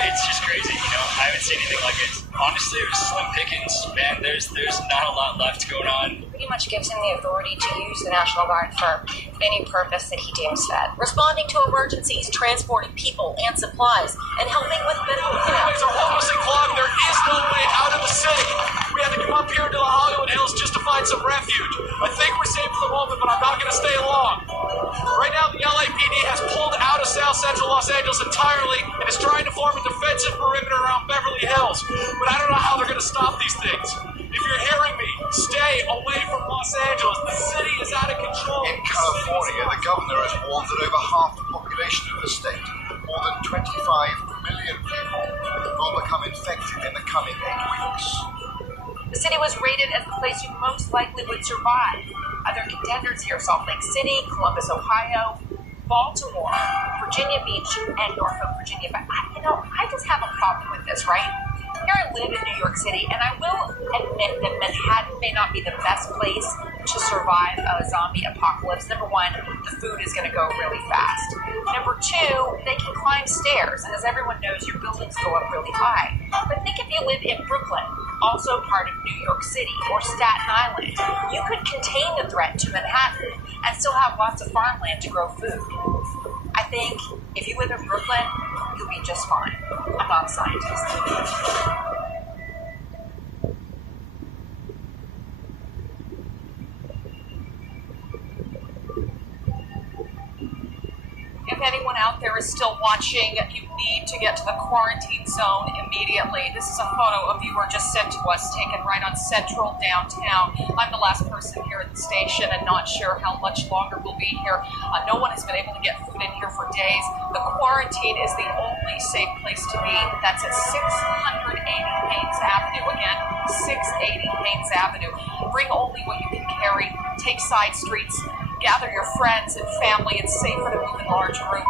It's just crazy, you know. I haven't seen anything like it. Honestly, it was slim pickings, man. There's not a lot left going on. Pretty much gives him the authority to use the National Guard for any purpose that he deems fit. Responding to emergencies, transporting people and supplies, and helping with medical care. Highways are hopelessly clogged. There is no way out of the city. We had to come up here to the Hollywood Hills just to find some refuge. I think we're safe for the moment, but I'm not going to stay long. Right now, the LAPD has pulled out of South Central Los Angeles entirely and is trying to form a defensive perimeter around Beverly Hills. But I don't know how they're going to stop these things. If you're hearing me, stay away from Los Angeles. The city is out of control. In California, the governor has warned that over half the population of the state, more than 25 million people, will become infected in the coming 8 weeks. The city was rated as the place you most likely would survive. Other contenders here: Salt Lake City, Columbus, Ohio, Baltimore, Virginia Beach, and Norfolk, Virginia. But I just have a problem with this, right? Here I live in New York City, and I will admit that Manhattan may not be the best place to survive a zombie apocalypse. Number one, the food is going to go really fast. Number two, they can climb stairs, and as everyone knows, your buildings go up really high. But think if you live in Brooklyn, also part of New York City, or Staten Island, you could contain the threat to Manhattan and still have lots of farmland to grow food. I think if you live in Brooklyn, you'll be just fine. I'm not a scientist. If anyone out there is still watching, you need to get to the quarantine zone immediately. This is a photo a viewer just sent to us, taken right on Central downtown. I'm the last person here at the station and not sure how much longer we'll be here. No one has been able to get food in here for days. The quarantine is the only safe place to be. That's at 680 Haynes Avenue. Again, 680 Haynes Avenue. Bring only what you can carry. Take side streets. Gather your friends and family. It's safer to move in large groups.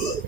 Ugh.